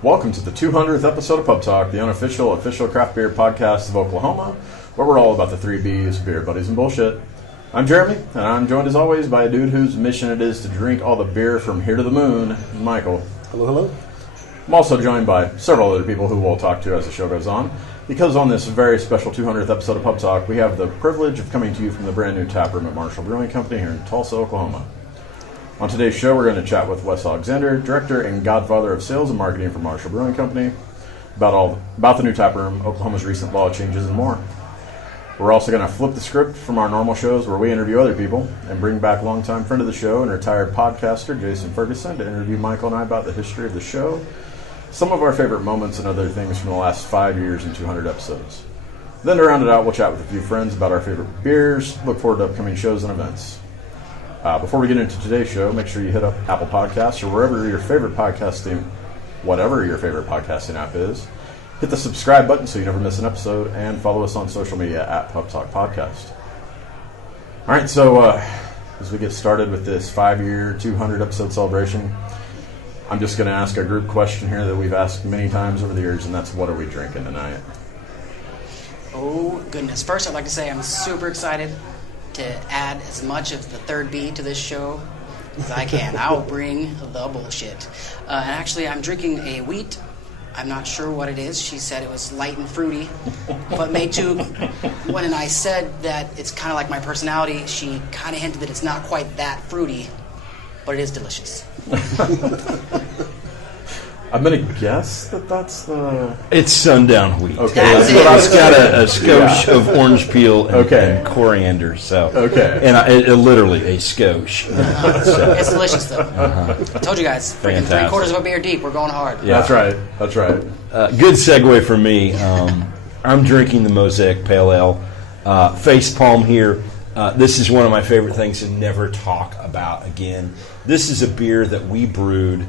Welcome to the 200th episode of Pub Talk, the unofficial, official craft beer podcast of Oklahoma, where we're all about the 3 B's, beer, buddies, and bullshit. I'm Jeremy, and I'm joined as always by a dude whose mission it is to drink all the beer from here to the moon, Michael. Hello, hello. I'm also joined by several other people who we'll talk to as the show goes on, because on this very special 200th episode of Pub Talk, we have the privilege of coming to you from the brand new taproom at Marshall Brewing Company here in Tulsa, Oklahoma. On today's show, we're going to chat with Wes Alexander, director and godfather of sales and marketing for Marshall Brewing Company, about the new taproom, Oklahoma's recent law changes, and more. We're also going to flip the script from our normal shows where we interview other people and bring back longtime friend of the show and retired podcaster Jason Ferguson to interview Michael and I about the history of the show, some of our favorite moments, and other things from the last 5 years and 200 episodes. Then to round it out, we'll chat with a few friends about our favorite beers, look forward to upcoming shows and events. Before we get into today's show, make sure you hit up Apple Podcasts or whatever your favorite podcasting app is. Hit the subscribe button so you never miss an episode, and follow us on social media at Pub Talk Podcast. All right, so as we get started with this 5-year, 200 episode celebration, I'm just going to ask a group question here that we've asked many times over the years, and that's, what are we drinking tonight? Oh, goodness. First, I'd like to say I'm super excited to add as much of the third B to this show as I can. I'll bring the bullshit. And actually, I'm drinking a wheat. I'm not sure what it is. She said it was light and fruity. But when I said that it's kind of like my personality, she kind of hinted that it's not quite that fruity, but it is delicious. I'm going to guess that that's the... It's sundown wheat. Okay. It's got a skosh of orange peel and coriander. So. Okay. And it literally a skosh. It's delicious, though. I told you guys, freaking 3/4 of a beer deep. We're going hard. Yeah. That's right. Good segue for me. I'm drinking the Mosaic Pale Ale. Face palm here. This is one of my favorite things to never talk about again. This is a beer that we brewed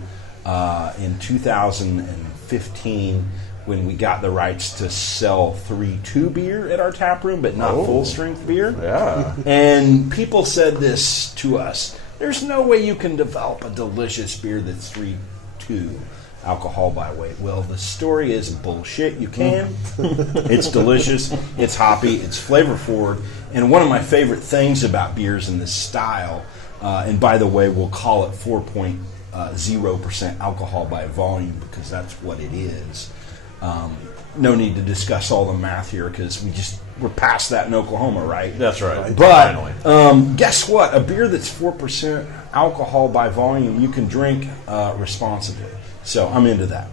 in 2015 when we got the rights to sell 3-2 beer at our tap room, but not full strength beer. Yeah. And people said this to us: there's no way you can develop a delicious beer that's 3-2 alcohol by weight. Well, the story is bullshit. You can. It's delicious. It's hoppy. It's flavor forward. And one of my favorite things about beers in this style, and by the way, we'll call it 4.0% alcohol by volume because that's what it is. No need to discuss all the math here because we're past that in Oklahoma, right? That's right. But guess what? A beer that's 4% alcohol by volume, you can drink responsibly. So I'm into that.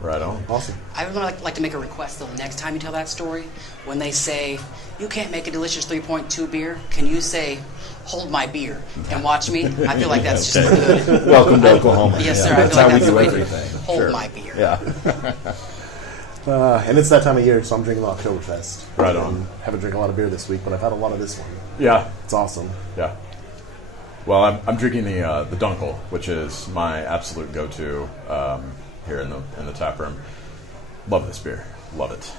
Right on. Awesome. I would like to make a request, though, the next time you tell that story, when they say, you can't make a delicious 3.2 beer, can you say, hold my beer, and watch me? I feel like that's just good. Welcome to Oklahoma. Yes, sir. That's I feel like how we that's do the way everything. to hold my beer. Yeah. And it's that time of year, so I'm drinking Oktoberfest. Right on. Haven't drank a lot of beer this week, but I've had a lot of this one. Yeah. It's awesome. Yeah. Well, I'm drinking the Dunkel, which is my absolute go-to here in the tap room. Love this beer. Love it.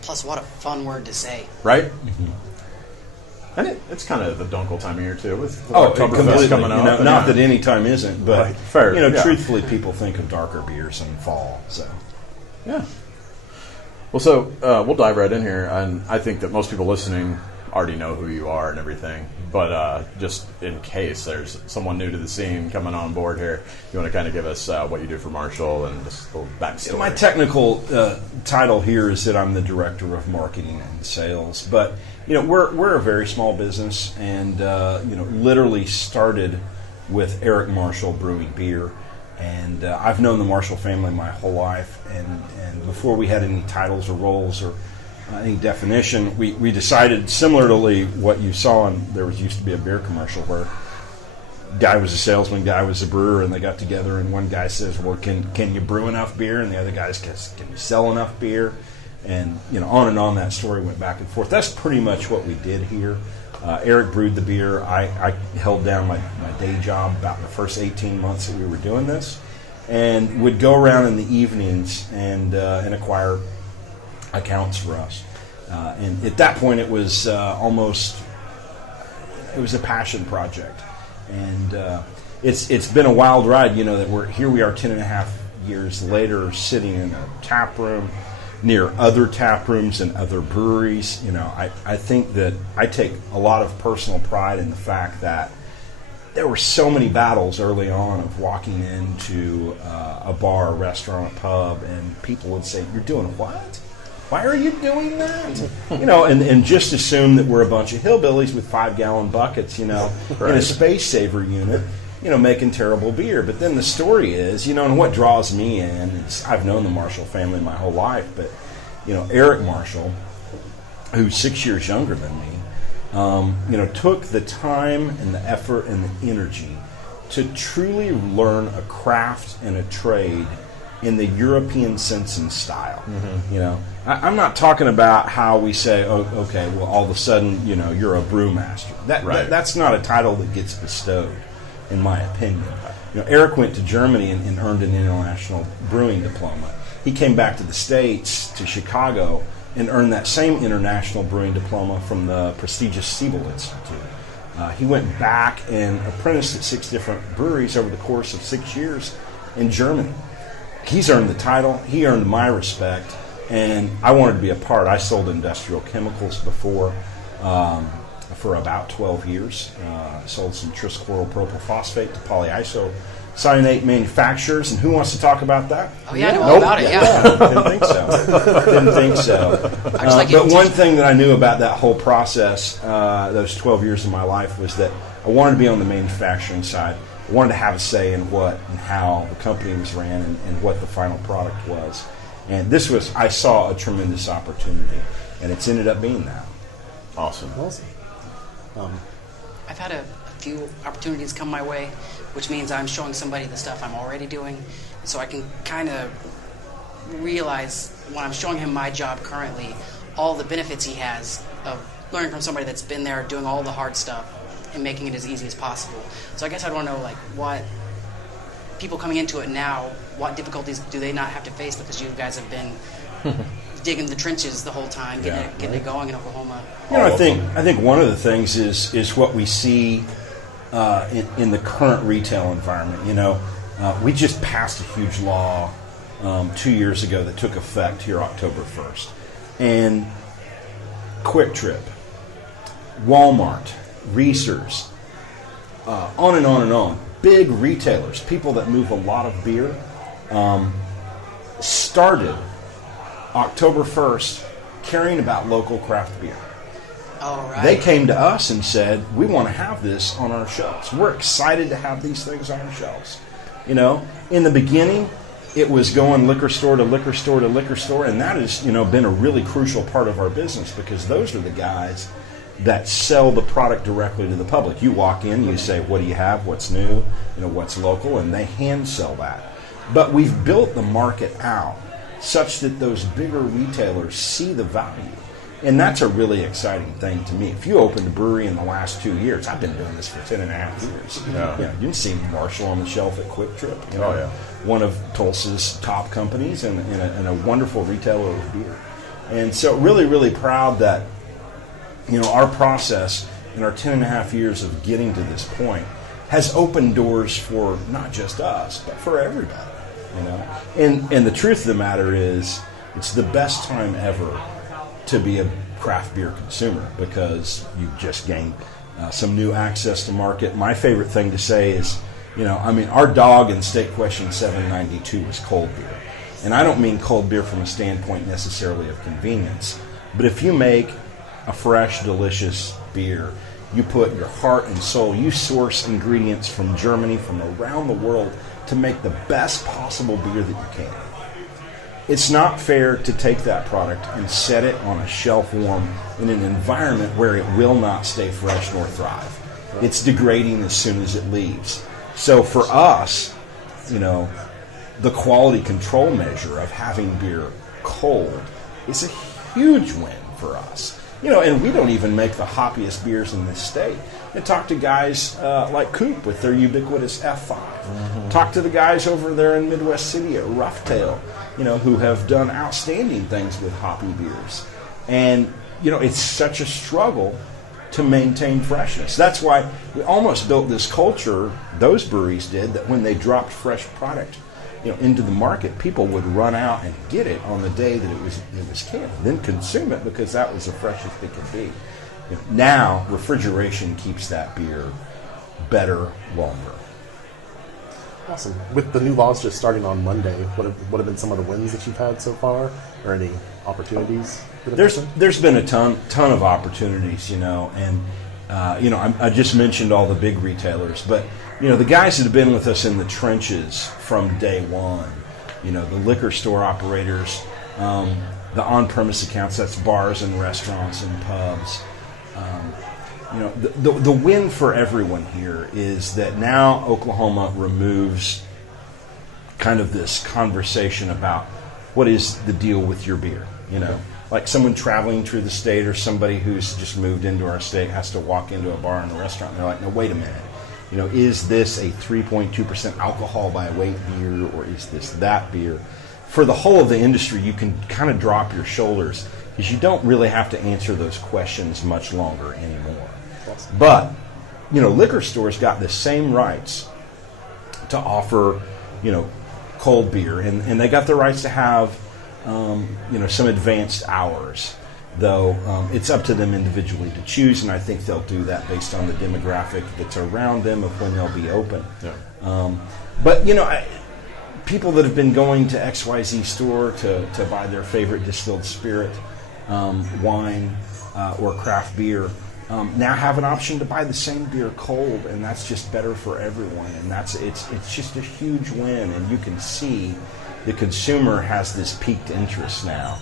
Plus, what a fun word to say. Right? Mm-hmm. And it's kind of the Dunkel time of year, too, with Oktoberfest coming up. Not that any time isn't, but right. Fair, truthfully, people think of darker beers in fall. So, yeah. Well, so we'll dive right in here, and I think that most people listening already know who you are and everything. But just in case there's someone new to the scene coming on board here, you want to kind of give us what you do for Marshall and just a little backstory. My technical title here is that I'm the director of marketing and sales. But we're a very small business, and literally started with Eric Marshall brewing beer. And I've known the Marshall family my whole life, and before we had any titles or roles or any definition, we decided, similarly what you saw, and there used to be a beer commercial where guy was a salesman, guy was a brewer, and they got together, and one guy says, well, can you brew enough beer? And the other guy says, can you sell enough beer? And on and on that story went back and forth. That's pretty much what we did here. Eric brewed the beer. I held down my day job about the first 18 months that we were doing this, and would go around in the evenings and acquire accounts for us. And at that point, it was almost it was a passion project, and it's been a wild ride. You know that we are 10.5 years later, sitting in a tap room near other tap rooms and other breweries, I think that I take a lot of personal pride in the fact that there were so many battles early on of walking into a bar, a restaurant, a pub, and people would say, "You're doing what? Why are you doing that?" And just assume that we're a bunch of hillbillies with 5-gallon buckets, in a space saver unit, making terrible beer. But then the story is, and what draws me in is I've known the Marshall family my whole life, but, Eric Marshall, who's 6 years younger than me, took the time and the effort and the energy to truly learn a craft and a trade in the European sense and style. I'm not talking about how we say, "Oh, okay, well, all of a sudden, you're a brewmaster." That's not a title that gets bestowed, in my opinion. Eric went to Germany and earned an international brewing diploma. He came back to the States, to Chicago, and earned that same international brewing diploma from the prestigious Siebel Institute. He went back and apprenticed at 6 different breweries over the course of 6 years in Germany. He's earned the title. He earned my respect, and I wanted to be a part. I sold industrial chemicals before for about 12 years. Sold some trichloryl propylphosphate to polyisocyanate manufacturers, and who wants to talk about that? Oh, yeah, I know all about it, yeah. Didn't think so. But one thing that I knew about that whole process, those 12 years of my life, was that I wanted to be on the manufacturing side. I wanted to have a say in what and how the company was ran and what the final product was. And I saw a tremendous opportunity, and it's ended up being that. Awesome. I've had a few opportunities come my way, which means I'm showing somebody the stuff I'm already doing, so I can kind of realize when I'm showing him my job currently, all the benefits he has of learning from somebody that's been there doing all the hard stuff and making it as easy as possible. So I guess I'd want to know, what people coming into it now, what difficulties do they not have to face because you guys have been digging the trenches the whole time, getting it going in Oklahoma. I think one of the things is what we see in the current retail environment. We just passed a huge law 2 years ago that took effect here October 1st. And Quick Trip, Walmart, Reese's, on and on and on. Big retailers, people that move a lot of beer, started October 1st caring about local craft beer. All right. They came to us and said, "We want to have this on our shelves. We're excited to have these things on our shelves." In the beginning, it was going liquor store to liquor store to liquor store, and that has, been a really crucial part of our business because those are the guys that sell the product directly to the public. You walk in, you say, "What do you have? What's new? What's local?" And they hand sell that. But we've built the market out such that those bigger retailers see the value. And that's a really exciting thing to me. If you opened a brewery in the last 2 years, I've been doing this for 10 and a half years. You can see Marshall on the shelf at Quick Trip. One of Tulsa's top companies and a wonderful retailer of beer. And so really, really proud that, our process in our 10 and a half years of getting to this point has opened doors for not just us, but for everybody. And the truth of the matter is, it's the best time ever to be a craft beer consumer because you've just gained some new access to market. My favorite thing to say is, our dog in State Question 792 was cold beer. And I don't mean cold beer from a standpoint necessarily of convenience, but if you make a fresh, delicious beer, you put your heart and soul, you source ingredients from Germany, from around the world, to make the best possible beer that you can. It's not fair to take that product and set it on a shelf warm in an environment where it will not stay fresh nor thrive. It's degrading as soon as it leaves. So for us, the quality control measure of having beer cold is a huge win for us. And we don't even make the hoppiest beers in this state. And talk to guys like Coop with their ubiquitous F5. Talk to the guys over there in Midwest City at Roughtail, who have done outstanding things with hoppy beers. And, it's such a struggle to maintain freshness. That's why we almost built this culture, those breweries did, that when they dropped fresh product into the market, people would run out and get it on the day that it was canned, then consume it because that was the freshest it could be. Now refrigeration keeps that beer better longer. Awesome. With the new laws just starting on Monday, what have been some of the wins that you've had so far, or any opportunities? There's been a ton of opportunities, and I just mentioned all the big retailers, but the guys that have been with us in the trenches from day one, the liquor store operators, the on-premise accounts, that's bars and restaurants and pubs. The win for everyone here is that now Oklahoma removes kind of this conversation about what is the deal with your beer. Like someone traveling through the state or somebody who's just moved into our state has to walk into a bar and a restaurant and they're like, no, wait a minute. Is this a 3.2% alcohol by weight beer, or is this that beer? For the whole of the industry, you can kind of drop your shoulders because you don't really have to answer those questions much longer anymore. Awesome. But, liquor stores got the same rights to offer, cold beer, and they got the rights to have, some advanced hours. Though it's up to them individually to choose, and I think they'll do that based on the demographic that's around them of when they'll be open. Yeah. But people that have been going to XYZ store to buy their favorite distilled spirit, wine, or craft beer, now have an option to buy the same beer cold, and that's just better for everyone. And it's just a huge win, and you can see the consumer has this piqued interest now.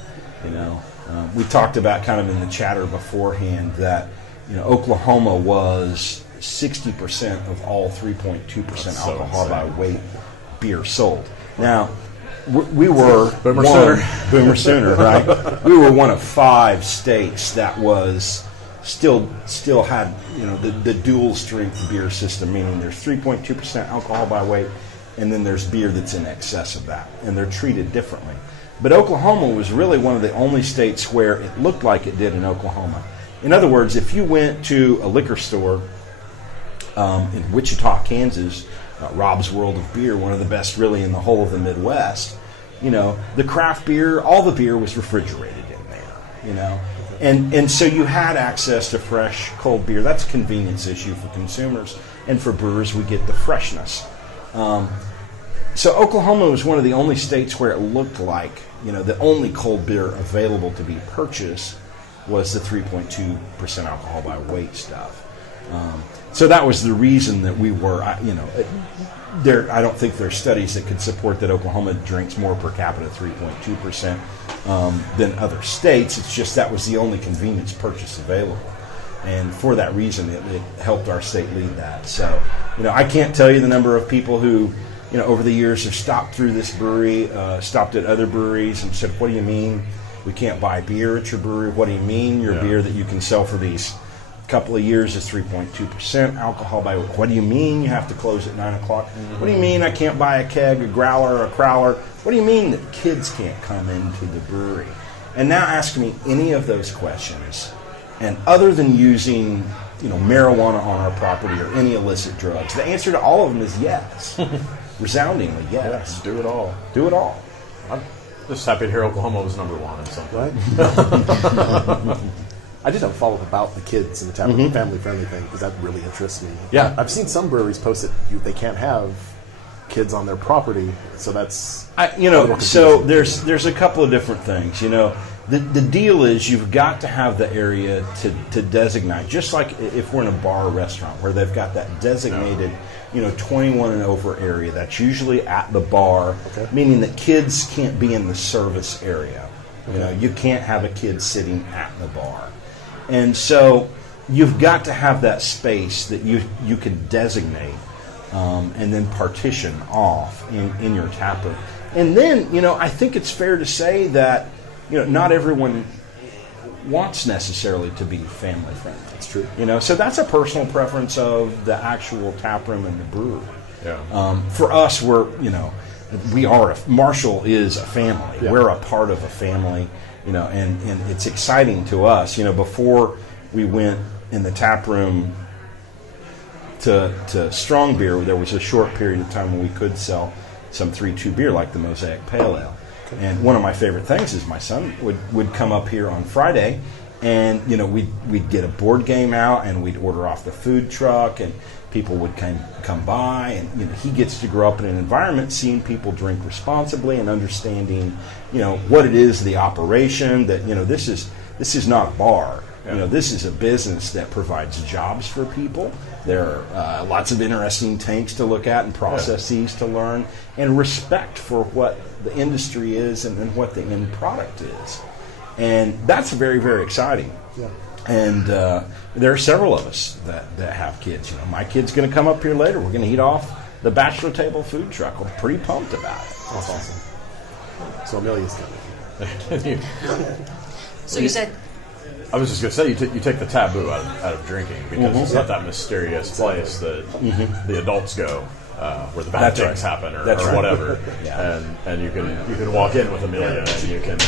We talked about kind of in the chatter beforehand that Oklahoma was 60% of all 3.2% alcohol by weight beer sold. Now, we were Boomer Sooner, right? We were one of 5 states that was still had the dual strength beer system, meaning there's 3.2% alcohol by weight, and then there's beer that's in excess of that, and they're treated differently. But Oklahoma was really one of the only states where it looked like it did in Oklahoma. In other words, if you went to a liquor store in Wichita, Kansas, Rob's World of Beer, one of the best really in the whole of the Midwest, the craft beer, all the beer was refrigerated in there, And so you had access to fresh, cold beer. That's a convenience issue for consumers. And for brewers, we get the freshness. So Oklahoma was one of the only states where it looked like, the only cold beer available to be purchased was the 3.2% alcohol by weight stuff. So that was the reason that we were, I don't think there are studies that could support that Oklahoma drinks more per capita, 3.2%, than other states. It's just that was the only convenience purchase available. And for that reason, it helped our state lead that. So, I can't tell you the number of people who, over the years have stopped through this brewery, stopped at other breweries and said, what do you mean we can't buy beer at your brewery? What do you mean your beer that you can sell for these couple of years is 3.2% alcohol by weight? What do you mean you have to close at 9 o'clock? What do you mean I can't buy a keg, a growler, or a crowler? What do you mean that kids can't come into the brewery? And now ask me any of those questions, and other than using marijuana on our property or any illicit drugs, the answer to all of them is yes. Resoundingly yes. Do it all. Do it all. I'm just happy to hear Oklahoma was number 1 in something. Right? I did have a follow-up about the kids and the taproom, family-friendly thing, because that really interests me. Yeah. I've seen some breweries post that they can't have kids on their property, so that's... So there's a couple of different things. The deal is you've got to have the area to designate, just like if we're in a bar or restaurant where they've got that designated 21 and over area. That's usually at the bar, meaning that kids can't be in the service area. You can't have a kid sitting at the bar. And so you've got to have that space that you can designate and then partition off in your tap room. And then, I think it's fair to say that, not everyone wants necessarily to be family friendly. That's true. So that's a personal preference of the actual tap room and the brewery. Yeah. For us, Marshall is a family. Yeah. We're a part of a family, and it's exciting to us. Before we went in the tap room to strong beer, there was a short period of time when we could sell some 3-2 beer like the Mosaic Pale Ale. And one of my favorite things is my son would come up here on Friday, and we'd get a board game out, and we'd order off the food truck, and people would come by, and he gets to grow up in an environment seeing people drink responsibly and understanding what it is, the operation, that this is not a bar. This is a business that provides jobs for people. There are lots of interesting tanks to look at and processes to learn, and respect for what the industry is and what the end product is. And that's very, very exciting. Yeah. And there are several of us that have kids. My kid's going to come up here later. We're going to eat off the bachelor table food truck. I'm pretty pumped about it. That's awesome. So Amelia's coming. So you said I was just going to say, you take the taboo out of drinking, because it's not that mysterious place that the adults go, where the bad things happen or whatever. And you can walk in with Amelia and you can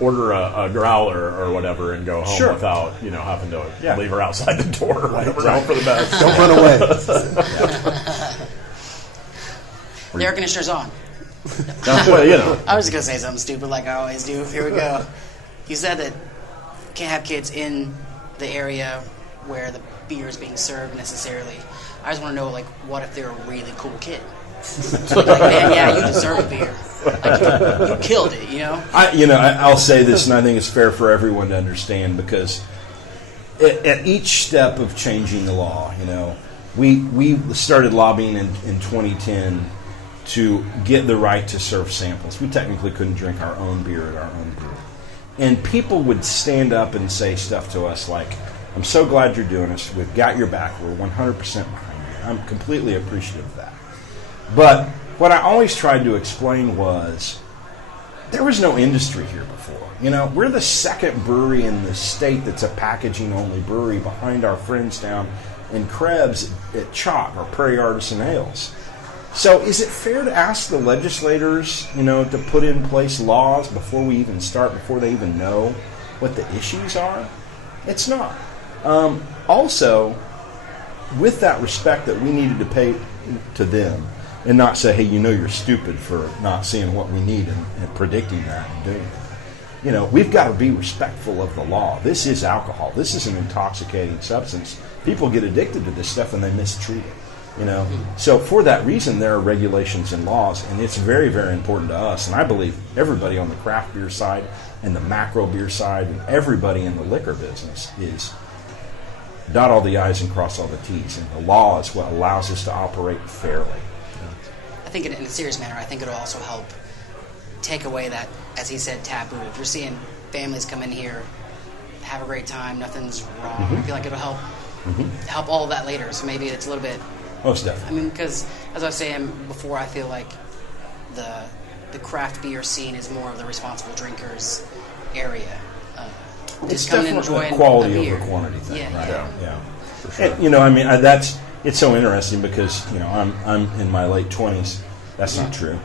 order a growler or whatever and go home without having to leave her outside the door or whatever. Hope for the best. Don't run away. the air conditioner's on. Well, I was just going to say something stupid like I always do. Here we go. You said that you can't have kids in the area where the beer is being served necessarily. I just want to know, what if they're a really cool kid? Man, you deserve a beer. You killed it, I'll say this, and I think it's fair for everyone to understand, because at each step of changing the law, we started lobbying in 2010 to get the right to serve samples. We technically couldn't drink our own beer at our own brewery. And people would stand up and say stuff to us like, I'm so glad you're doing this. We've got your back. We're 100% behind you. I'm completely appreciative of that. But what I always tried to explain was, there was no industry here before. We're the second brewery in the state that's a packaging-only brewery behind our friends down in Krebs at Chalk, or Prairie Artisan Ales. So is it fair to ask the legislators, to put in place laws before we even start, before they even know what the issues are? It's not. Also, with that respect that we needed to pay to them, and not say, hey, you're stupid for not seeing what we need and predicting that and doing it. We've got to be respectful of the law. This is alcohol. This is an intoxicating substance. People get addicted to this stuff and they mistreat it. So for that reason, there are regulations and laws, and it's very, very important to us. And I believe everybody on the craft beer side and the macro beer side and everybody in the liquor business is dot all the I's and cross all the T's. And the law is what allows us to operate fairly. I think in a serious manner, I think it'll also help take away that, as he said, taboo. If you're seeing families come in here, have a great time, nothing's wrong, I feel like it'll help all of that later. So maybe it's a little bit... Most definitely. Because as I was saying before, I feel like the craft beer scene is more of the responsible drinkers area. It's definitely a quality over quantity thing. Yeah. For sure. And, it's so interesting because I'm in my late 20s. That's not true.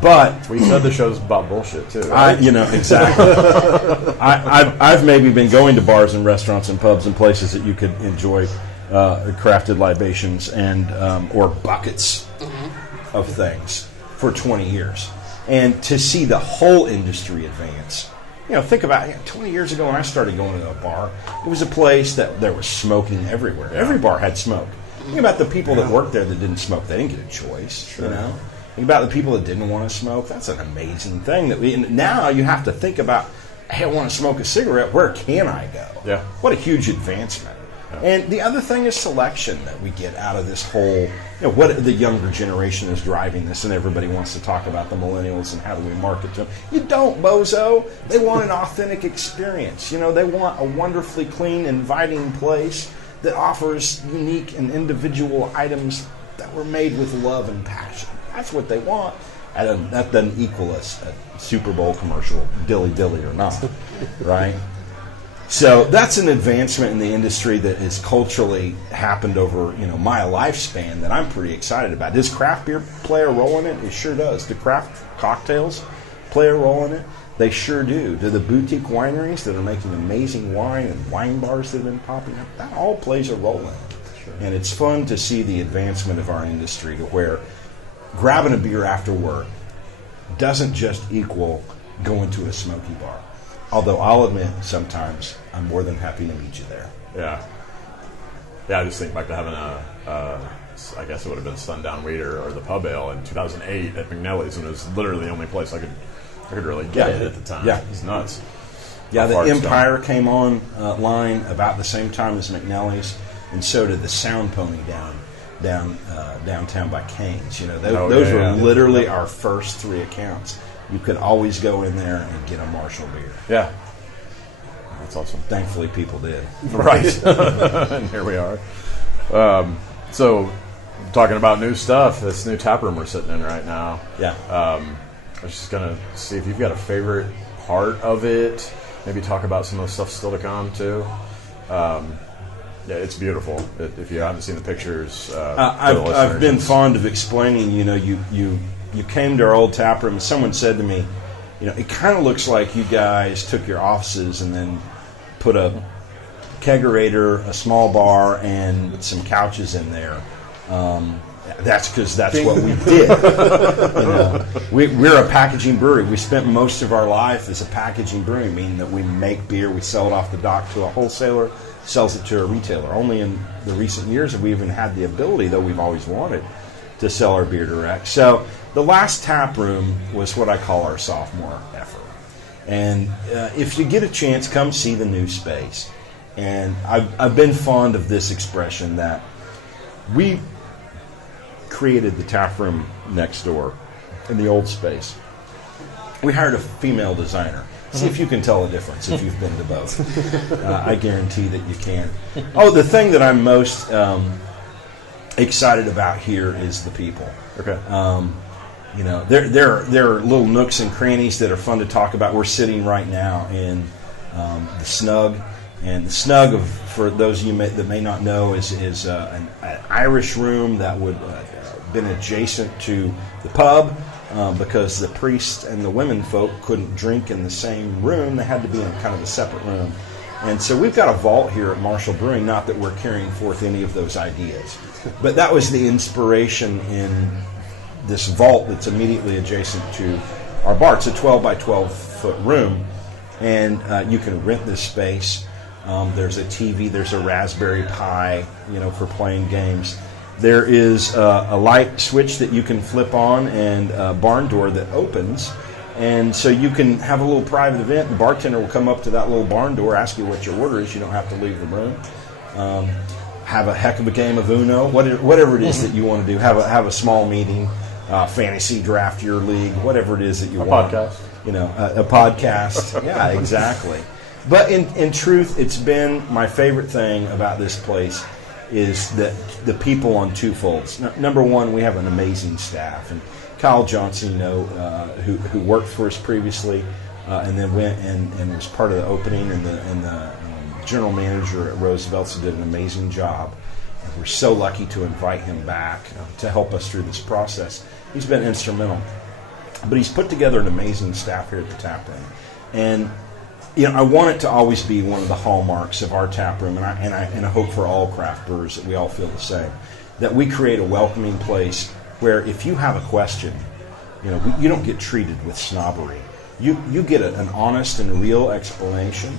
But we said the show's about bullshit too. Right? Exactly. I've maybe been going to bars and restaurants and pubs and places that you could enjoy crafted libations and or buckets of things for 20 years, and to see the whole industry advance. Think about 20 years ago when I started going to a bar, it was a place that there was smoking everywhere. Yeah. Every bar had smoke. Think about the people that worked there that didn't smoke. They didn't get a choice. Sure. Think about the people that didn't want to smoke. That's an amazing thing. Now you have to think about, hey, I want to smoke a cigarette. Where can I go? Yeah. What a huge advancement. Yeah. And the other thing is selection that we get out of this whole, what the younger generation is driving this, and everybody wants to talk about the millennials and how do we market to them. You don't, bozo. They want an authentic experience. They want a wonderfully clean, inviting place that offers unique and individual items that were made with love and passion. That's what they want. And that doesn't equal a Super Bowl commercial, dilly or not, right? So that's an advancement in the industry that has culturally happened over my lifespan that I'm pretty excited about. Does craft beer play a role in it? It sure does. Do craft cocktails play a role in it? They sure do. Do the boutique wineries that are making amazing wine and wine bars that have been popping up? That all plays a role in it. Sure. And it's fun to see the advancement of our industry to where grabbing a beer after work doesn't just equal going to a smoky bar. Although I'll admit, sometimes I'm more than happy to meet you there. Yeah. Yeah, I just think back to having I guess it would have been Sundown Waiter or the Pub Ale in 2008 at McNally's, and it was literally the only place I could really get it at the time. Yeah. It was nuts. Yeah, How the far it's Empire gone. came on line about the same time as McNally's, and so did the Sound Pony downtown by Cane's. You know, those were literally our first 3 accounts. You could always go in there and get a Marshall beer. Yeah. That's awesome. Thankfully, people did. Right. And here we are. So, talking about new stuff, this new tap room we're sitting in right now. Yeah. I was just going to see if you've got a favorite part of it. Maybe talk about some of the stuff still to come, too. Yeah, it's beautiful. If you haven't seen the pictures, I've been fond of explaining, you know, you came to our old tap room and someone said to me, you know, it kind of looks like you guys took your offices and then put a kegerator, a small bar, and some couches in there. That's because that's what we did. You know, we're a packaging brewery. We spent most of our life as a packaging brewery, meaning that we make beer, we sell it off the dock to a wholesaler, sells it to a retailer. Only in the recent years have we even had the ability, though we've always wanted, to sell our beer direct. So the last tap room was what I call our sophomore effort. And if you get a chance, come see the new space. And I've been fond of this expression that we created the tap room next door in the old space. We hired a female designer. See if you can tell a difference if you've been to both. I guarantee that you can. Oh, the thing that I'm most excited about here is the people. Okay. You know, there are little nooks and crannies that are fun to talk about. We're sitting right now in the Snug. And the Snug, for those of you that may not know, is an Irish room that would been adjacent to the pub because the priests and the women folk couldn't drink in the same room. They had to be in kind of a separate room. And so we've got a vault here at Marshall Brewing, not that we're carrying forth any of those ideas. But that was the inspiration in this vault that's immediately adjacent to our bar. It's a 12 by 12 foot room, and you can rent this space. There's a TV, there's a Raspberry Pi, you know, for playing games. There is a light switch that you can flip on and a barn door that opens. And so you can have a little private event. The bartender will come up to that little barn door, ask you what your order is. You don't have to leave the room. Have a heck of a game of Uno, whatever it is that you want to do. Have a small meeting, fantasy draft your league, whatever it is that you want. Podcast. You know, a podcast. Yeah, exactly. But in truth, it's been my favorite thing about this place is that the people on two folds. Number one, we have an amazing staff, and Kyle Johnson, you know, who worked for us previously, and then went and was part of the opening, and the general manager at Roosevelt's did an amazing job. And we're so lucky to invite him back to help us through this process. He's been instrumental, but he's put together an amazing staff here at the tap room, and you know, I want it to always be one of the hallmarks of our tap room, and I hope for all craft brewers that we all feel the same, that we create a welcoming place where if you have a question, you know, you don't get treated with snobbery. You get an honest and real explanation.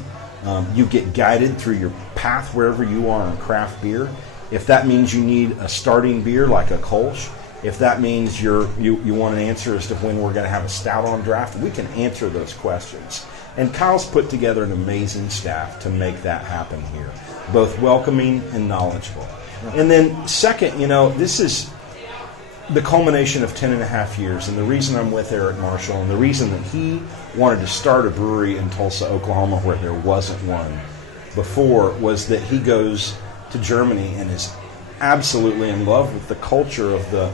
You get guided through your path wherever you are in craft beer. If that means you need a starting beer like a Kolsch, if that means you want an answer as to when we're going to have a stout on draft, we can answer those questions. And Kyle's put together an amazing staff to make that happen here, both welcoming and knowledgeable. And then second, you know, this is the culmination of 10 and a half years. And the reason I'm with Eric Marshall and the reason that he wanted to start a brewery in Tulsa, Oklahoma, where there wasn't one before, was that he goes to Germany and is absolutely in love with the culture of the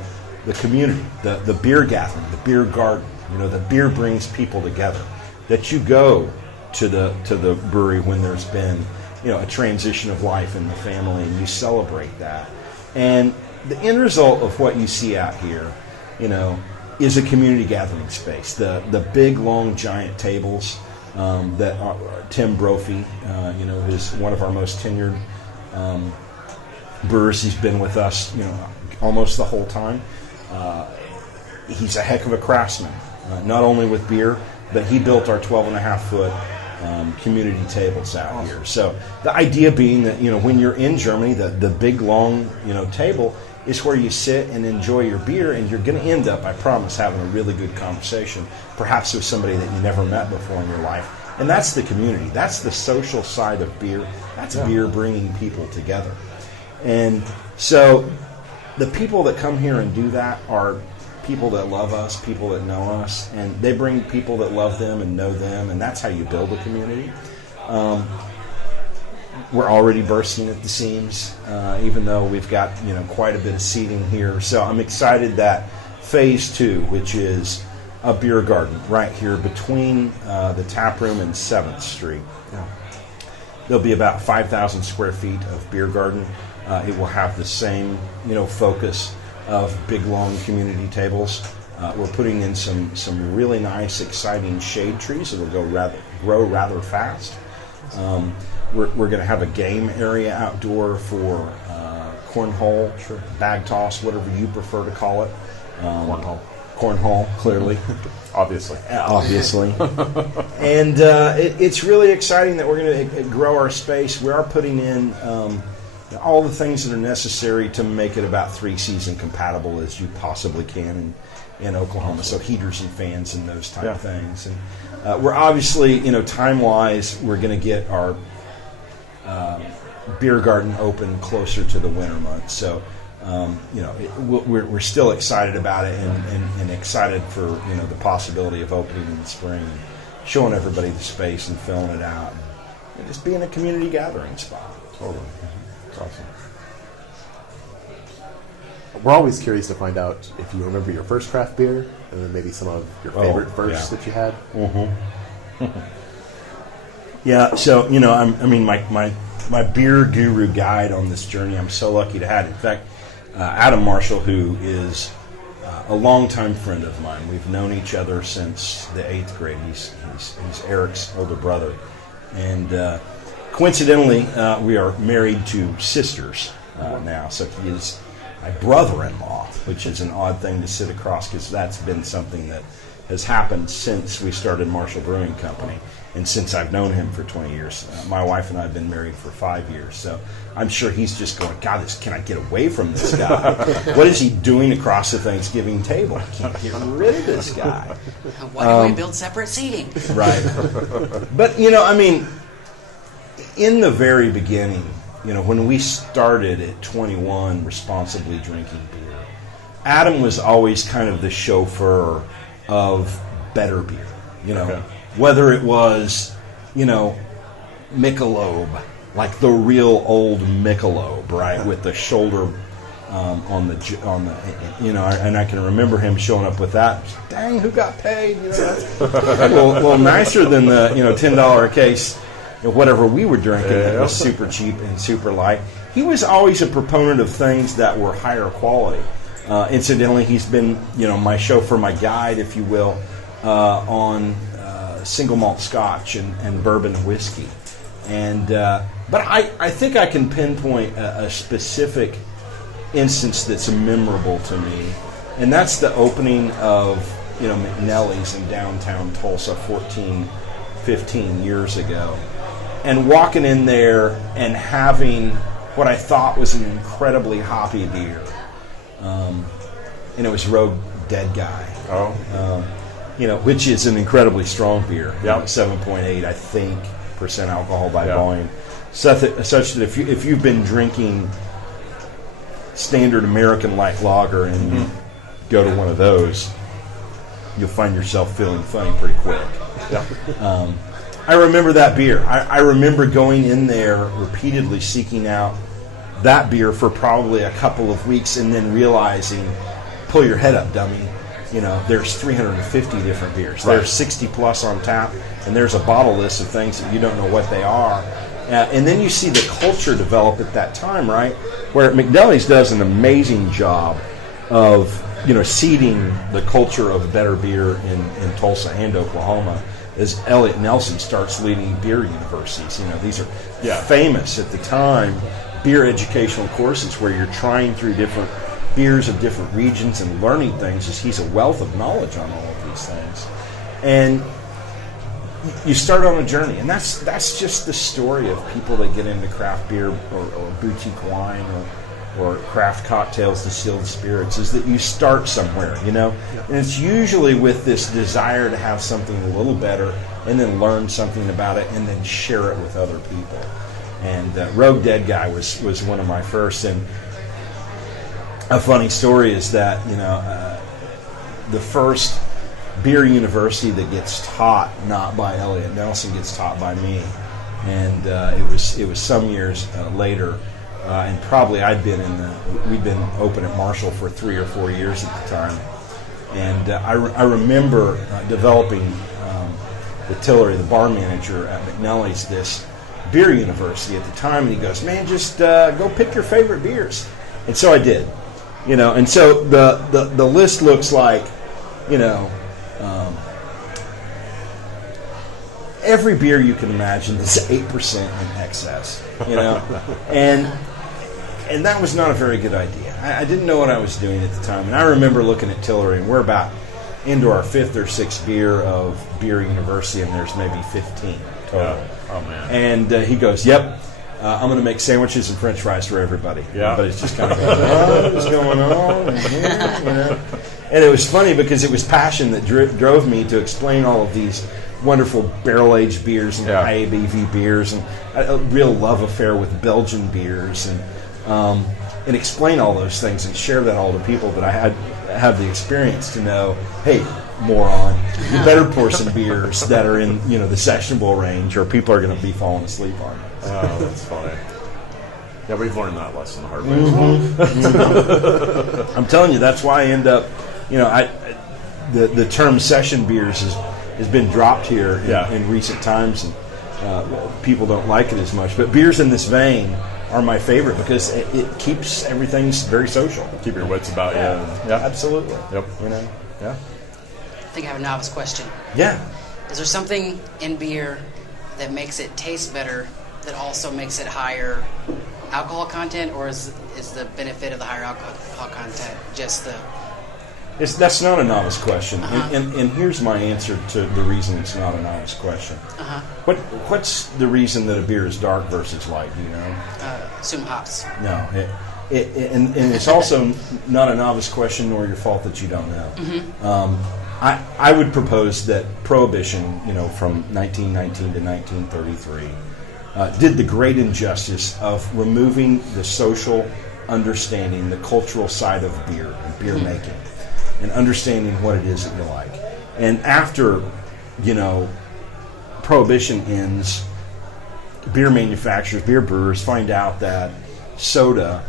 community, the beer gathering, the beer garden. You know, the beer brings people together. That you go to the brewery when there's been, you know, a transition of life in the family, and you celebrate that. And the end result of what you see out here, you know, is a community gathering space. The big, long, giant tables that Tim Brophy, you know, is one of our most tenured brewers. He's been with us, you know, almost the whole time. he's a heck of a craftsman, not only with beer, but he built our 12.5-foot community tables out here. So the idea being that, when you're in Germany, the big, long, table is where you sit and enjoy your beer, and you're going to end up, I promise, having a really good conversation, perhaps with somebody that you never met before in your life. And that's the community. That's the social side of beer. That's beer bringing people together. And so the people that come here and do that are people that love us, people that know us, and they bring people that love them and know them, and that's how you build a community. We're already bursting at the seams, even though we've got quite a bit of seating here. So I'm excited that Phase 2, which is a beer garden right here between the taproom and 7th Street. There'll be about 5,000 square feet of beer garden. It will have the same focus of big, long community tables. We're putting in some really nice, exciting shade trees that will grow rather fast. We're going to have a game area outdoor for cornhole, bag toss, whatever you prefer to call it. Cornhole, clearly. Obviously. And it's really exciting that we're going to grow our space. We are putting in all the things that are necessary to make it about 3-season compatible as you possibly can in Oklahoma. So heaters and fans and those type of things. And we're obviously, time-wise, we're going to get our beer garden open closer to the winter months. So, we're still excited about it and excited for, the possibility of opening in the spring and showing everybody the space and filling it out and just being a community gathering spot. Totally. It's awesome. We're always curious to find out if you remember your first craft beer, and then maybe some of your favorite firsts that you had. Yeah, so, my beer guru guide on this journey, I'm so lucky to have. In fact, Adam Marshall, who is a longtime friend of mine. We've known each other since the 8th grade. He's Eric's older brother. And coincidentally, we are married to sisters now. So he is my brother-in-law, which is an odd thing to sit across because that's been something that has happened since we started Marshall Brewing Company and since I've known him for 20 years. My wife and I have been married for 5 years, so I'm sure he's just going, God, can I get away from this guy? What is he doing across the Thanksgiving table? I can't get rid of this guy. Why do we build separate seating? Right. But, in the very beginning, when we started at 21 responsibly drinking beer, Adam was always kind of the chauffeur of better beer, whether it was, Michelob, like the real old Michelob, right, with the shoulder on the and I can remember him showing up with that. Dang, who got paid? That's a little nicer than the $10 a case, whatever we were drinking that was super cheap and super light. He was always a proponent of things that were higher quality. Incidentally, he's been, my chauffeur, my guide, if you will, on single malt Scotch and bourbon whiskey. And but I think I can pinpoint a specific instance that's memorable to me, and that's the opening of McNelly's in downtown Tulsa 15 years ago, and walking in there and having what I thought was an incredibly hoppy beer. And it was Rogue Dead Guy. Which is an incredibly strong beer. 7.8, I think, % alcohol by volume. Such that if you've been drinking standard American light lager and you go to one of those, you'll find yourself feeling funny pretty quick. I remember that beer. I remember going in there repeatedly seeking out that beer for probably a couple of weeks and then realizing, pull your head up, dummy. There's 350 different beers. Right. There's 60 plus on tap, and there's a bottle list of things that you don't know what they are. And then you see the culture develop at that time, right? Where McNelly's does an amazing job of, seeding the culture of better beer in Tulsa and Oklahoma as Elliot Nelson starts leading beer universities. These are famous at the time beer educational courses where you're trying through different beers of different regions and learning things, as he's a wealth of knowledge on all of these things. And you start on a journey, and that's just the story of people that get into craft beer or boutique wine or craft cocktails, distilled spirits, is that you start somewhere, you know? Yeah. And it's usually with this desire to have something a little better and then learn something about it and then share it with other people. And Rogue Dead Guy was one of my first. And a funny story is that, you know, the first beer university that gets taught not by Elliot Nelson gets taught by me. And it was some years later. And probably we'd been open at Marshall for 3 or 4 years at the time. And I remember developing with Tillery, the bar manager at McNally's, this beer university at the time. And he goes, man, just go pick your favorite beers. And so I did, you know. And so the list looks like, you know, every beer you can imagine is 8% in excess, you know. And that was not a very good idea. I didn't know what I was doing at the time. And I remember looking at Tillery, and we're about into our 5th or 6th beer of Beer University, and there's maybe 15 total. Yeah. Oh, man. And he goes, yep, I'm going to make sandwiches and french fries for everybody. Yeah. But it's just kind of going, oh, what's going on? And, you know. And it was funny because it was passion that drove me to explain all of these wonderful barrel-aged beers and high ABV beers, and a real love affair with Belgian beers, and explain all those things and share that all to people that I have the experience to know, hey, moron, you better pour some beers that are in, you know, the sessionable range, or people are going to be falling asleep on it. Oh, that's funny. Yeah, we've learned that lesson the hard way as well. I'm telling you, that's why I end up, you know, the term session beers has been dropped here in recent times, and people don't like it as much. But beers in this vein are my favorite because it keeps everything very social. Keep your wits about you. Yeah, absolutely. Yep. You know. Yeah. I think I have a novice question. Yeah. Is there something in beer that makes it taste better that also makes it higher alcohol content, or is the benefit of the higher alcohol content just the... That's not a novice question, and here's my answer to the reason it's not a novice question. What's the reason that a beer is dark versus light? Do you know? Assume hops. No, and it's also not a novice question, nor your fault that you don't know. I would propose that Prohibition, you know, from 1919 to 1933, did the great injustice of removing the social understanding, the cultural side of beer and beer making, and understanding what it is that you like. And after, you know, Prohibition ends, beer manufacturers, beer brewers find out that soda,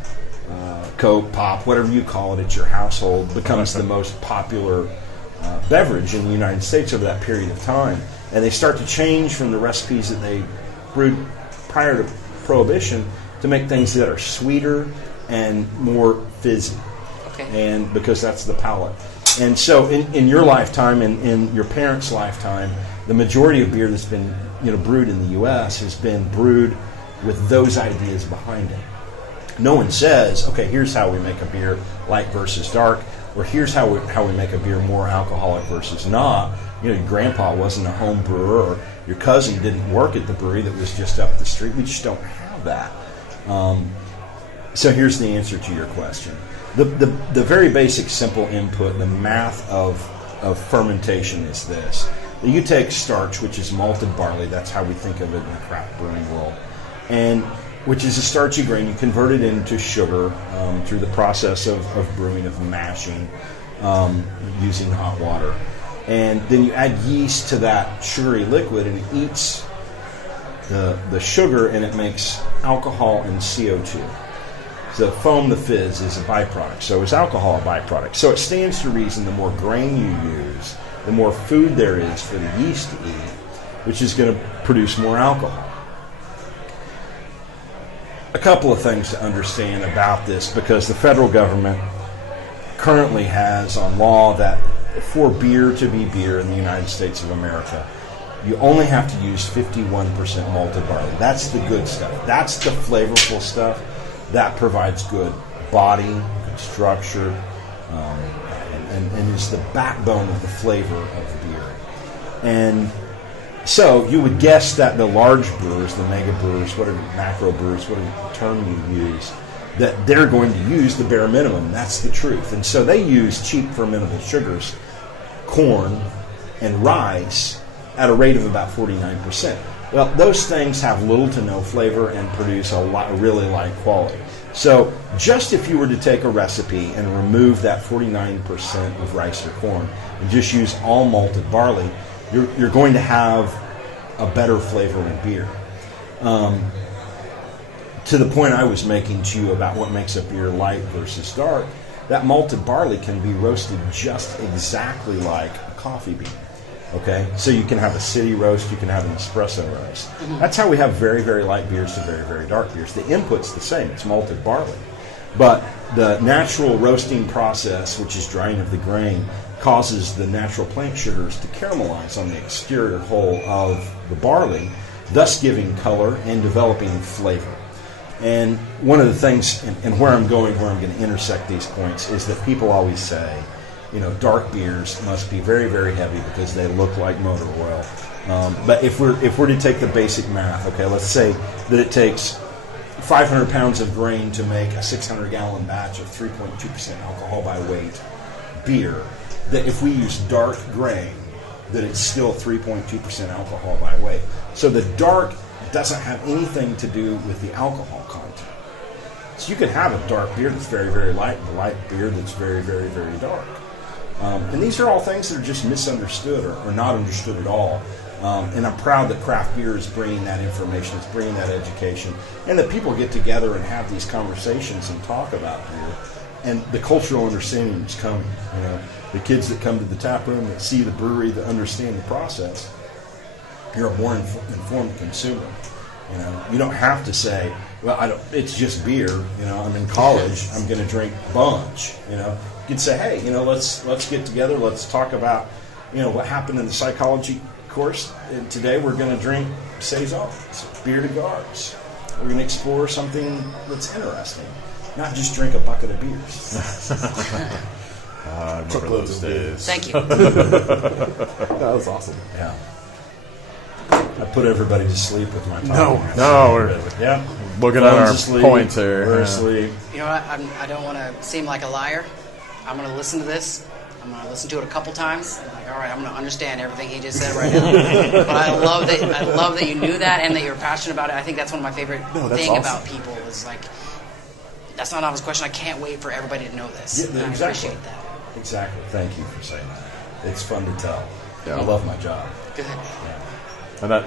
Coke, pop, whatever you call it at your household, becomes the most popular beverage in the United States over that period of time. And they start to change from the recipes that they brewed prior to Prohibition to make things that are sweeter and more fizzy. And because that's the palate. And so in your lifetime and in your parents' lifetime, the majority of beer that's been, you know, brewed in the U.S. has been brewed with those ideas behind it. No one says, okay, here's how we make a beer light versus dark, or here's how we make a beer more alcoholic versus not. You know, your grandpa wasn't a home brewer, or your cousin didn't work at the brewery that was just up the street. We just don't have that. So here's the answer to your question. The very basic simple input, the math of fermentation is this. You take starch, which is malted barley, that's how we think of it in the craft brewing world, and which is a starchy grain. You convert it into sugar through the process of brewing, of mashing, using hot water. And then you add yeast to that sugary liquid, and it eats the sugar, and it makes alcohol and CO2. The foam, the fizz, is a byproduct. So is alcohol a byproduct? So it stands to reason the more grain you use, the more food there is for the yeast to eat, which is going to produce more alcohol. A couple of things to understand about this, because the federal government currently has on law that for beer to be beer in the United States of America, you only have to use 51% malted barley. That's the good stuff. That's the flavorful stuff. That provides good body, structured, and is the backbone of the flavor of the beer. And so you would guess that the large brewers, the mega brewers, whatever macro brewers, whatever term you use, that they're going to use the bare minimum. That's the truth. And so they use cheap fermentable sugars, corn, and rice at a rate of about 49%. Well, those things have little to no flavor and produce a really light quality. So just if you were to take a recipe and remove that 49% of rice or corn and just use all malted barley, you're going to have a better flavor in beer. To the point I was making to you about what makes a beer light versus dark, that malted barley can be roasted just exactly like a coffee bean. Okay, so you can have a city roast, you can have an espresso roast. That's how we have very, very light beers to very, very dark beers. The input's the same, it's malted barley. But the natural roasting process, which is drying of the grain, causes the natural plant sugars to caramelize on the exterior hull of the barley, thus giving color and developing flavor. And one of the things, and where I'm going to intersect these points, is that people always say, dark beers must be very, very heavy because they look like motor oil. But if we're to take the basic math, okay, let's say that it takes 500 pounds of grain to make a 600-gallon batch of 3.2% alcohol by weight beer, that if we use dark grain, that it's still 3.2% alcohol by weight. So the dark doesn't have anything to do with the alcohol content. So you could have a dark beer that's very, very light and a light beer that's very, very, very dark. And these are all things that are just misunderstood or not understood at all. And I'm proud that craft beer is bringing that information, it's bringing that education, and that people get together and have these conversations and talk about beer. And the cultural understanding is coming. The kids that come to the tap room, that see the brewery, that understand the process, you're a more informed consumer. You don't have to say, well, it's just beer. I'm in college, I'm going to drink bunch. You could say, hey, let's get together, let's talk about, what happened in the psychology course. And today we're going to drink Saison, beer de gardes. We're going to explore something that's interesting, not just drink a bucket of beers. I remember those days. Thank you. That was awesome. Yeah. I put everybody to sleep with my No, we're looking at our asleep, points here. We're asleep. You know what? I don't want to seem like a liar. I'm going to listen to this. I'm going to listen to it a couple times. I'm like, all right, I'm going to understand everything he just said right now. But I love that you knew that and that you're passionate about it. I think that's one of my favorite things awesome. about people is like, that's not an obvious question. I can't wait for everybody to know this. Yeah, and exactly. I appreciate that. Exactly. Thank you for saying that. It's fun to tell. Yeah. I love my job. Good. And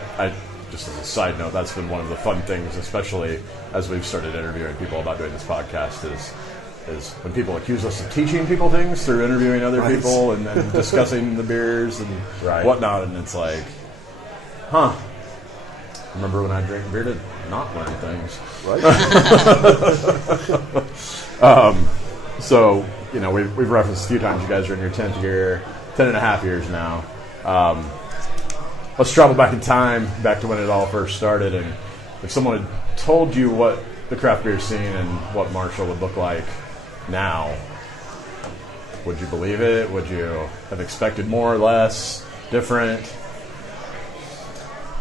just as a side note, that's been one of the fun things, especially as we've started interviewing people about doing this podcast, is when people accuse us of teaching people things through interviewing other people and discussing the beers and whatnot, and it's like, remember when I drank beer to not learn things. Right. So, we've referenced a few times you guys are in your 10th year, 10 and a half years now. Let's travel back in time, back to when it all first started, and if someone had told you what the craft beer scene and what Marshall would look like now, would you believe it? Would you have expected more or less, different?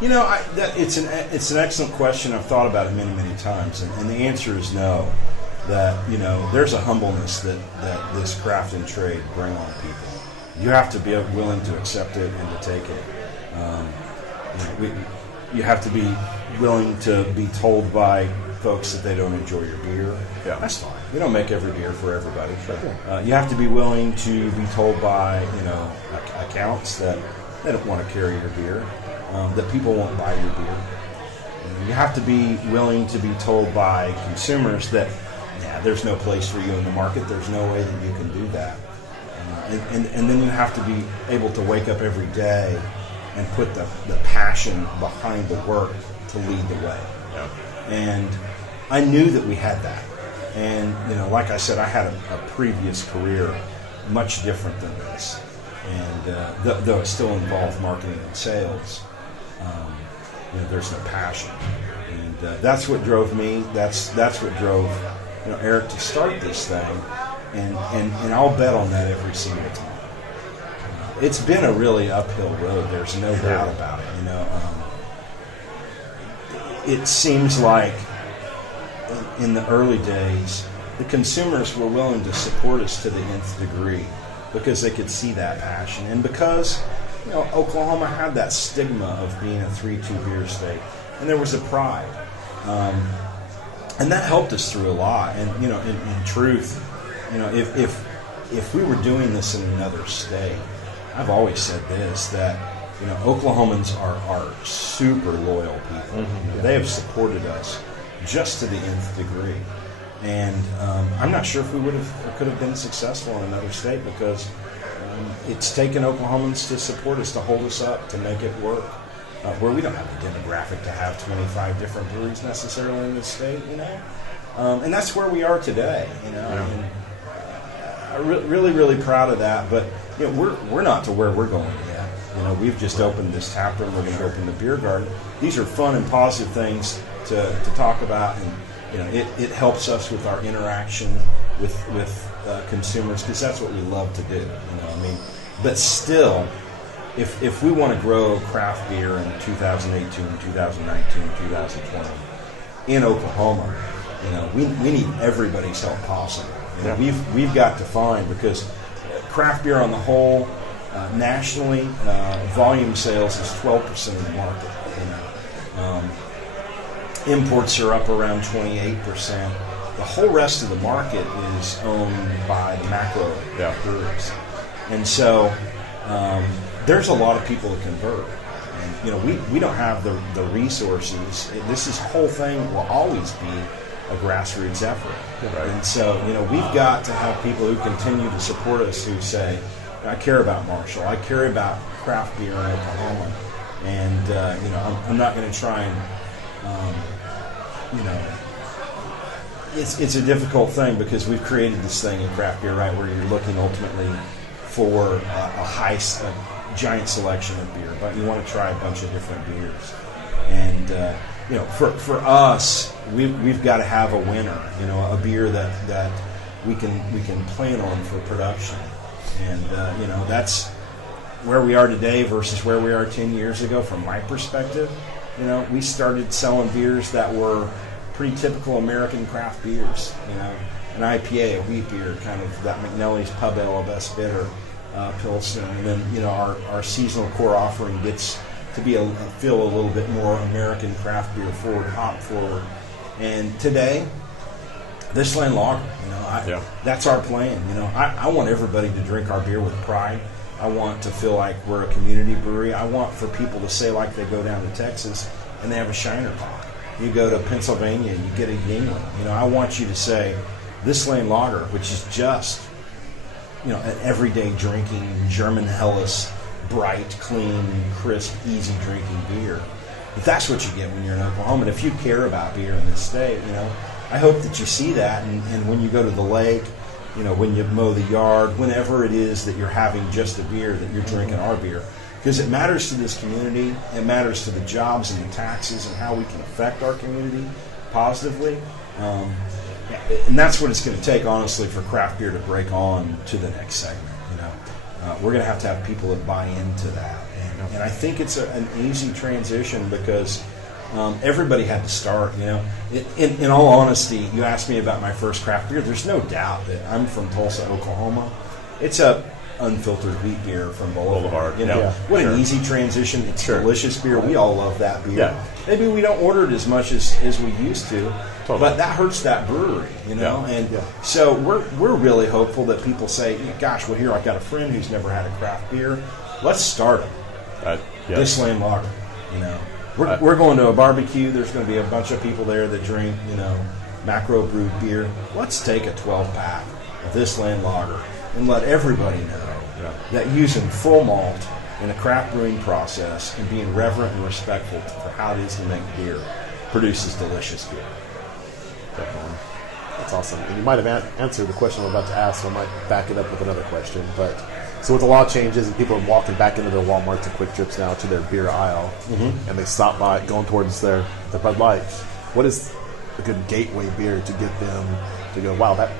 It's an excellent question. I've thought about it many, many times, and the answer is no. That there's a humbleness that this craft and trade bring on people. You have to be willing to accept it and to take it. You have to be willing to be told by folks that they don't enjoy your beer. Yeah. That's fine. We don't make every beer for everybody. You have to be willing to be told by accounts that they don't want to carry your beer, that people won't buy your beer. You have to be willing to be told by consumers that there's no place for you in the market. There's no way that you can do that. And then you have to be able to wake up every day and put the passion behind the work to lead the way. Yeah. And I knew that we had that. And, like I said, I had a previous career much different than this. And though it still involved marketing and sales, there's no passion. And that's what drove me. That's what drove Eric to start this thing. and I'll bet on that every single time. It's been a really uphill road. There's no doubt about it. It seems like in the early days, the consumers were willing to support us to the nth degree because they could see that passion, and because Oklahoma had that stigma of being a 3-2 beer state, and there was a pride, and that helped us through a lot. And in truth, if we were doing this in another state, I've always said this, that Oklahomans are super loyal people. They have supported us just to the nth degree, and I'm not sure if we could have been successful in another state, because it's taken Oklahomans to support us, to hold us up, to make it work. Where we don't have the demographic to have 25 different breweries necessarily in this state, and that's where we are today. And I'm really proud of that. But we're not to where we're going yet. We've just opened this tap room. We're going to open the beer garden. These are fun and positive things to talk about, and it helps us with our interaction with consumers, because that's what we love to do. But still, if we want to grow craft beer in 2018, 2019, 2020 in Oklahoma, we need everybody's help possible. We've got to find, because craft beer on the whole, nationally, volume sales is 12% of the market. Imports are up around 28%. The whole rest of the market is owned by the macro breweries, and so there's a lot of people to convert. And we don't have the resources. This whole thing will always be a grassroots effort. Right. And so, we've got to have people who continue to support us, who say, I care about Marshall, I care about craft beer in Oklahoma, and I'm not going to try and it's a difficult thing, because we've created this thing in craft beer, right, where you're looking ultimately for a giant selection of beer, but you want to try a bunch of different beers. And for us, we've got to have a winner, a beer that we can plan on for production. And that's where we are today versus where we are 10 years ago. From my perspective, we started selling beers that were pretty typical American craft beers. An IPA, a wheat beer, kind of that McNally's Pub Ale Best Bitter Pilsner, and then our seasonal core offering gets to be feel a little bit more American craft beer forward, hop forward. And today, this Land Lager, that's our plan. I want everybody to drink our beer with pride. I want to feel like we're a community brewery. I want for people to say, like they go down to Texas and they have a Shiner Bock. You go to Pennsylvania, you get a Yingling. I want you to say, this Land Lager, which is just, an everyday drinking German Helles, bright, clean, crisp, easy drinking beer. But that's what you get when you're in Oklahoma. And if you care about beer in this state, I hope that you see that. And when you go to the lake, when you mow the yard, whenever it is that you're having just a beer, that you're drinking our beer. Because it matters to this community, it matters to the jobs and the taxes and how we can affect our community positively. And that's what it's going to take, honestly, for craft beer to break on to the next segment. We're going to have people that buy into that. And I think it's an easy transition, because everybody had to start. In all honesty, you asked me about my first craft beer. There's no doubt that I'm from Tulsa, Oklahoma. It's a unfiltered wheat beer from Boulevard. What an easy transition. It's delicious beer. We all love that beer. Yeah. Maybe we don't order it as much as we used to, but that hurts that brewery, So we're really hopeful that people say, gosh, well, here I've got a friend who's never had a craft beer. Let's start them. This Land Lager, We're going to a barbecue. There's going to be a bunch of people there that drink, macro brewed beer. Let's take a 12-pack of this Land Lager and let everybody know that using full malt in a craft brewing process and being reverent and respectful for how it is to make beer produces delicious beer. Definitely. That's awesome. And you might have answered the question I'm about to ask, so I might back it up with another question. But so with the law changes and people are walking back into their Walmarts and Quick Trips now to their beer aisle, and they stop by going towards their Bud Light, what is a good gateway beer to get them to go, wow, that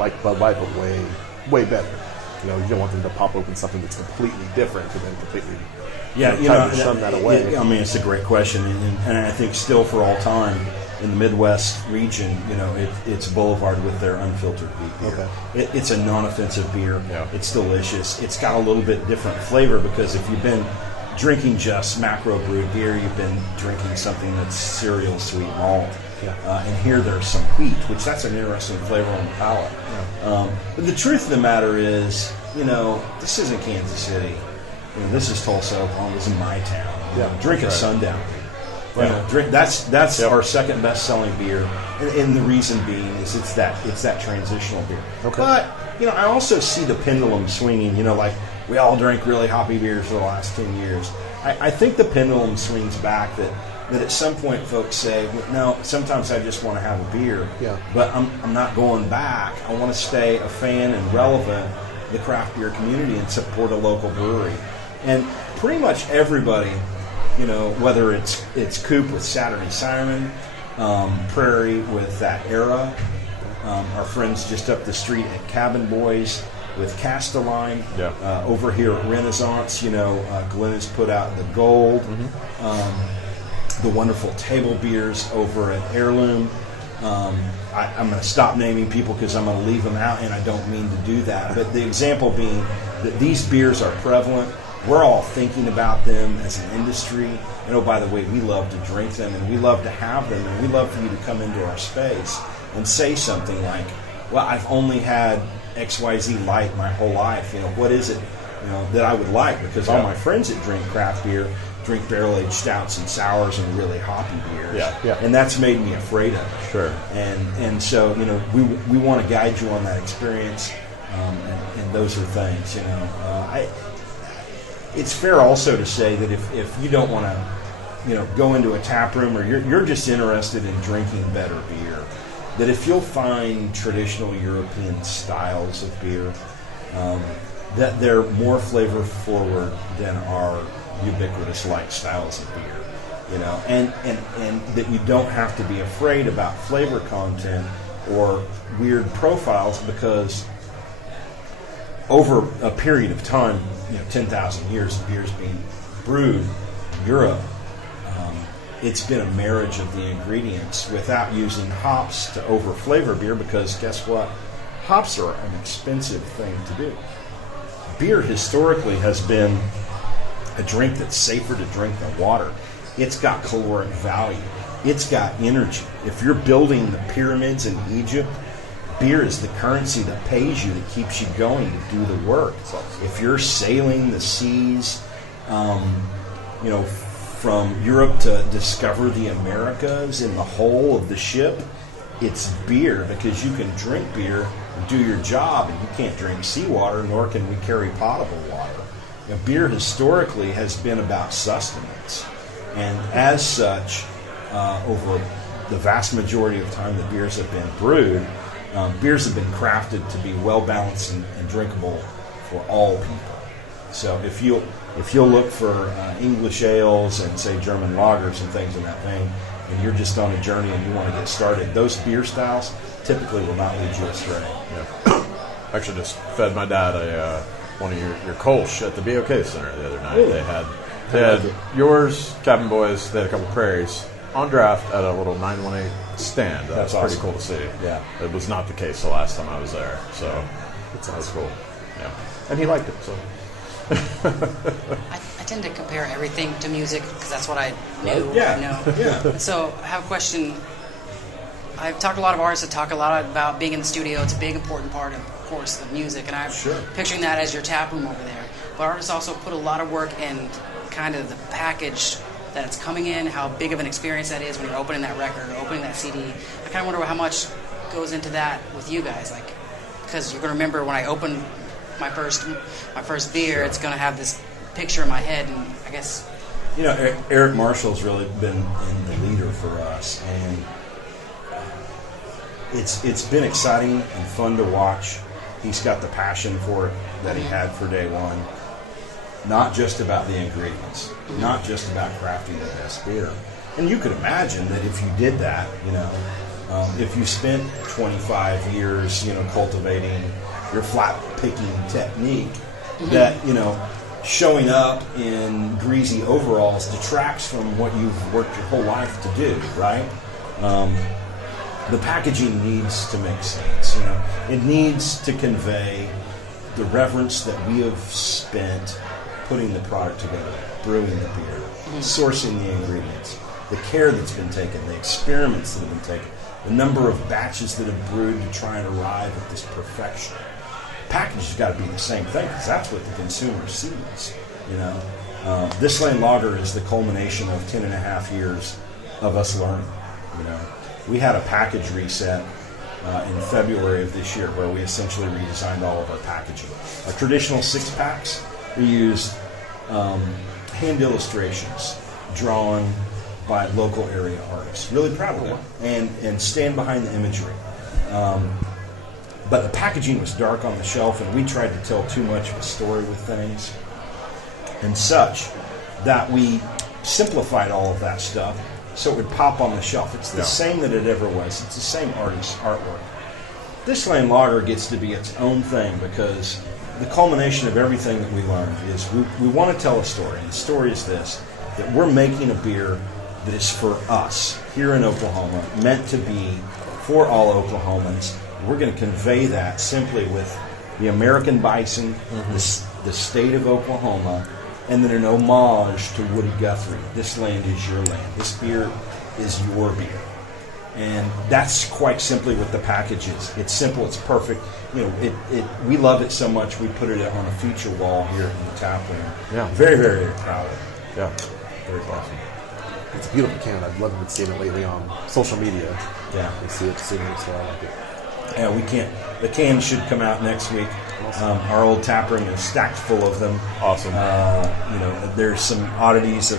like Bud Light, but way better. You don't want them to pop open something that's completely different and then completely shun that away. I mean, it's a great question, and I think still for all time in the Midwest region, it's Boulevard with their unfiltered wheat beer. Okay. It's a non-offensive beer. Yeah. It's delicious. It's got a little bit different flavor because if you've been drinking just macro brewed beer, you've been drinking something that's cereal sweet malt. Yeah. And here there's some wheat, which that's an interesting flavor on the palate. Yeah. But the truth of the matter is, this isn't Kansas City. This is Tulsa, Oklahoma. This is my town. Yeah, Drink that's a right. Sundown. Right. Drink. That's our second best selling beer, and the reason being is it's that transitional beer. Okay. But I also see the pendulum swinging. Like we all drank really hoppy beers for the last 10 years. I think the pendulum swings back that at some point folks say, well, no, sometimes I just want to have a beer. Yeah. But I'm not going back. I want to stay a fan and relevant in the craft beer community and support a local brewery. And pretty much everybody, whether it's Coop with Saturday Siren, Prairie with That Era, our friends just up the street at Cabin Boys with Castelline, over here at Renaissance, Glenn has put out the Gold, the wonderful table beers over at Heirloom. I'm going to stop naming people because I'm going to leave them out, and I don't mean to do that. But the example being that these beers are prevalent. We're all thinking about them as an industry. And oh, by the way, we love to drink them, and we love to have them, and we love for you to come into our space and say something like, well, I've only had XYZ Light my whole life. What is it that I would like? Because all my friends that drink craft beer drink barrel-aged stouts and sours and really hoppy beers. Yeah. And that's made me afraid of it. Sure. And so, we want to guide you on that experience, and those are things, it's fair also to say that if you don't want to, go into a tap room or you're just interested in drinking better beer, that if you'll find traditional European styles of beer, that they're more flavor forward than our ubiquitous light styles of beer, and that you don't have to be afraid about flavor content or weird profiles because over a period of time, 10,000 years of beers being brewed in Europe, it's been a marriage of the ingredients without using hops to over-flavor beer because guess what? Hops are an expensive thing to do. Beer historically has been a drink that's safer to drink than water. It's got caloric value. It's got energy. If you're building the pyramids in Egypt, beer is the currency that pays you, that keeps you going to do the work. If you're sailing the seas, from Europe to discover the Americas in the hull of the ship, it's beer because you can drink beer and do your job, and you can't drink seawater, nor can we carry potable water. Beer historically has been about sustenance, and as such, over the vast majority of time that beers have been brewed, beers have been crafted to be well balanced and drinkable for all people. So if you'll look for English ales and say German lagers and things in that vein, and you're just on a journey and you want to get started, those beer styles typically will not lead you astray. Yeah. Actually, just fed my dad one of your Kolsch at the BOK Center the other night. Ooh. They had yours, Cabin Boys. They had a couple Prairies on draft at a little 918 stand. That's pretty awesome. cool to see. Yeah. It was not the case the last time I was there, so that was cool. Yeah, and he liked it. So I tend to compare everything to music because that's what I knew. Yeah. So I have a question. I've talked to a lot of artists that talk a lot about being in the studio. It's a big, important part of course, the music, and I'm picturing that as your tap room over there. But artists also put a lot of work in kind of the package that it's coming in, how big of an experience that is when you're opening that record or opening that CD. I kind of wonder how much goes into that with you guys, like, because you're going to remember when I open my first beer, it's going to have this picture in my head, and I guess Eric Marshall's really been in the leader for us, and it's been exciting and fun to watch. He's got the passion for it that he had for day one. Not just about the ingredients, not just about crafting the best beer. And you could imagine that if you did that, If you spent 25 years, cultivating your flat picking technique, that, showing up in greasy overalls detracts from what you've worked your whole life to do, right? The packaging needs to make sense. It needs to convey the reverence that we have spent putting the product together, brewing the beer, sourcing the ingredients, the care that's been taken, the experiments that have been taken, the number of batches that have brewed to try and arrive at this perfection. Package has got to be the same thing, because that's what the consumer sees. This Lane Lager is the culmination of 10 and a half years of us learning. We had a package reset in February of this year where we essentially redesigned all of our packaging. Our traditional 6-packs, we used hand illustrations drawn by local area artists. Really proud of them, and stand behind the imagery. But the packaging was dark on the shelf, and we tried to tell too much of a story with things and such that we simplified all of that stuff so it would pop on the shelf. It's the same that it ever was. It's the same artist's artwork. This Lane Lager gets to be its own thing because the culmination of everything that we learned is we want to tell a story. And the story is this, that we're making a beer that is for us here in Oklahoma, meant to be for all Oklahomans. We're going to convey that simply with the American bison, the state of Oklahoma, and then an homage to Woody Guthrie. This land is your land. This beer is your beer. And that's quite simply what the package is. It's simple. It's perfect. We love it so much we put it on a feature wall here in the tap room. Yeah. Very, very, very proud of it. Yeah. Very awesome. It's a beautiful can. I've loved seeing it lately on social media. Yeah. You see it sooner, so I like it. Yeah, we can't. The can should come out next week. Awesome. Our old tap room is stacked full of them. Awesome. There's some oddities of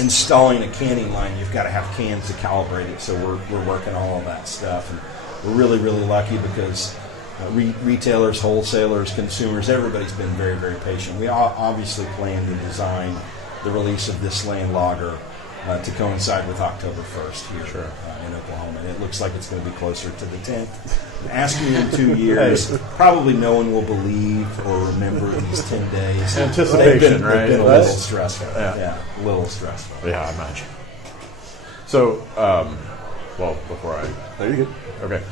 installing a canning line. You've got to have cans to calibrate it, so we're working all of that stuff, and we're really, really lucky because retailers, wholesalers, consumers, everybody's been very, very patient. We obviously planned and designed the release of this Lane Lager to coincide with October 1st here in Oklahoma. And it looks like it's going to be closer to the 10th. Ask me in 2 years, probably no one will believe or remember these 10 days. Anticipation, they've been a little stressful. Yeah, a little stressful. Yeah, I imagine. So, before I... There you go. Okay.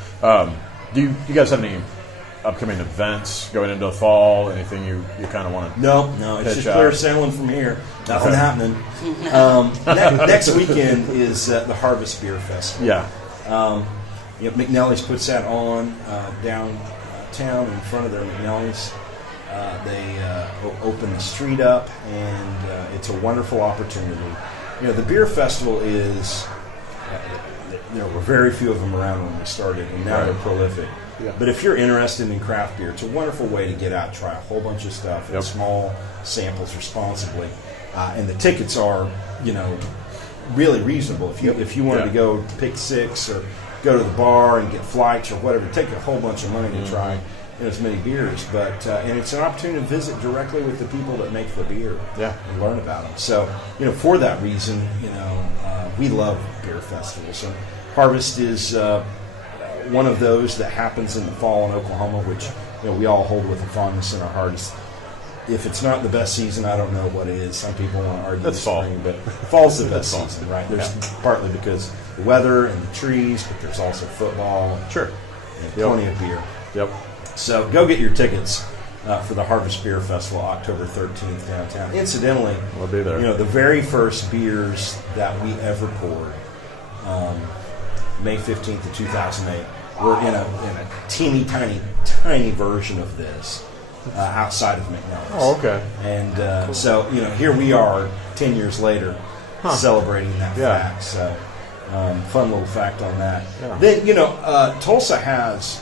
Do you guys have any upcoming events going into the fall? Anything you kind of want to? No, it's just clear sailing from here. Nothing happening. Next weekend is the Harvest Beer Festival. Yeah. McNally's puts that on downtown in front of their McNally's. They open the street up, and it's a wonderful opportunity. The beer festival is. There were very few of them around when we started, and now they're prolific. Yeah. But if you're interested in craft beer, it's a wonderful way to get out, try a whole bunch of stuff in small samples responsibly. And the tickets are, really reasonable. If you wanted to go pick 6 or go to the bar and get flights or whatever, take a whole bunch of money to try as many beers. But and it's an opportunity to visit directly with the people that make the beer and learn about them. So, for that reason, we love beer festivals. And Harvest is one of those that happens in the fall in Oklahoma, which we all hold with a fondness in our hearts. If it's not the best season, I don't know what it is. Some people want to argue That's fall. spring, but fall's the best season, right? There's partly because the weather and the trees, but there's also football. Sure. And plenty of beer. Yep. So go get your tickets for the Harvest Beer Festival, October 13th downtown. Incidentally, We'll be there. The very first beers that we ever poured, May 15th of 2008, were in a teeny tiny version of this outside of McNally's. Oh, okay. And so here we are 10 years later celebrating that fact. So fun little fact on that. Yeah. Then Tulsa has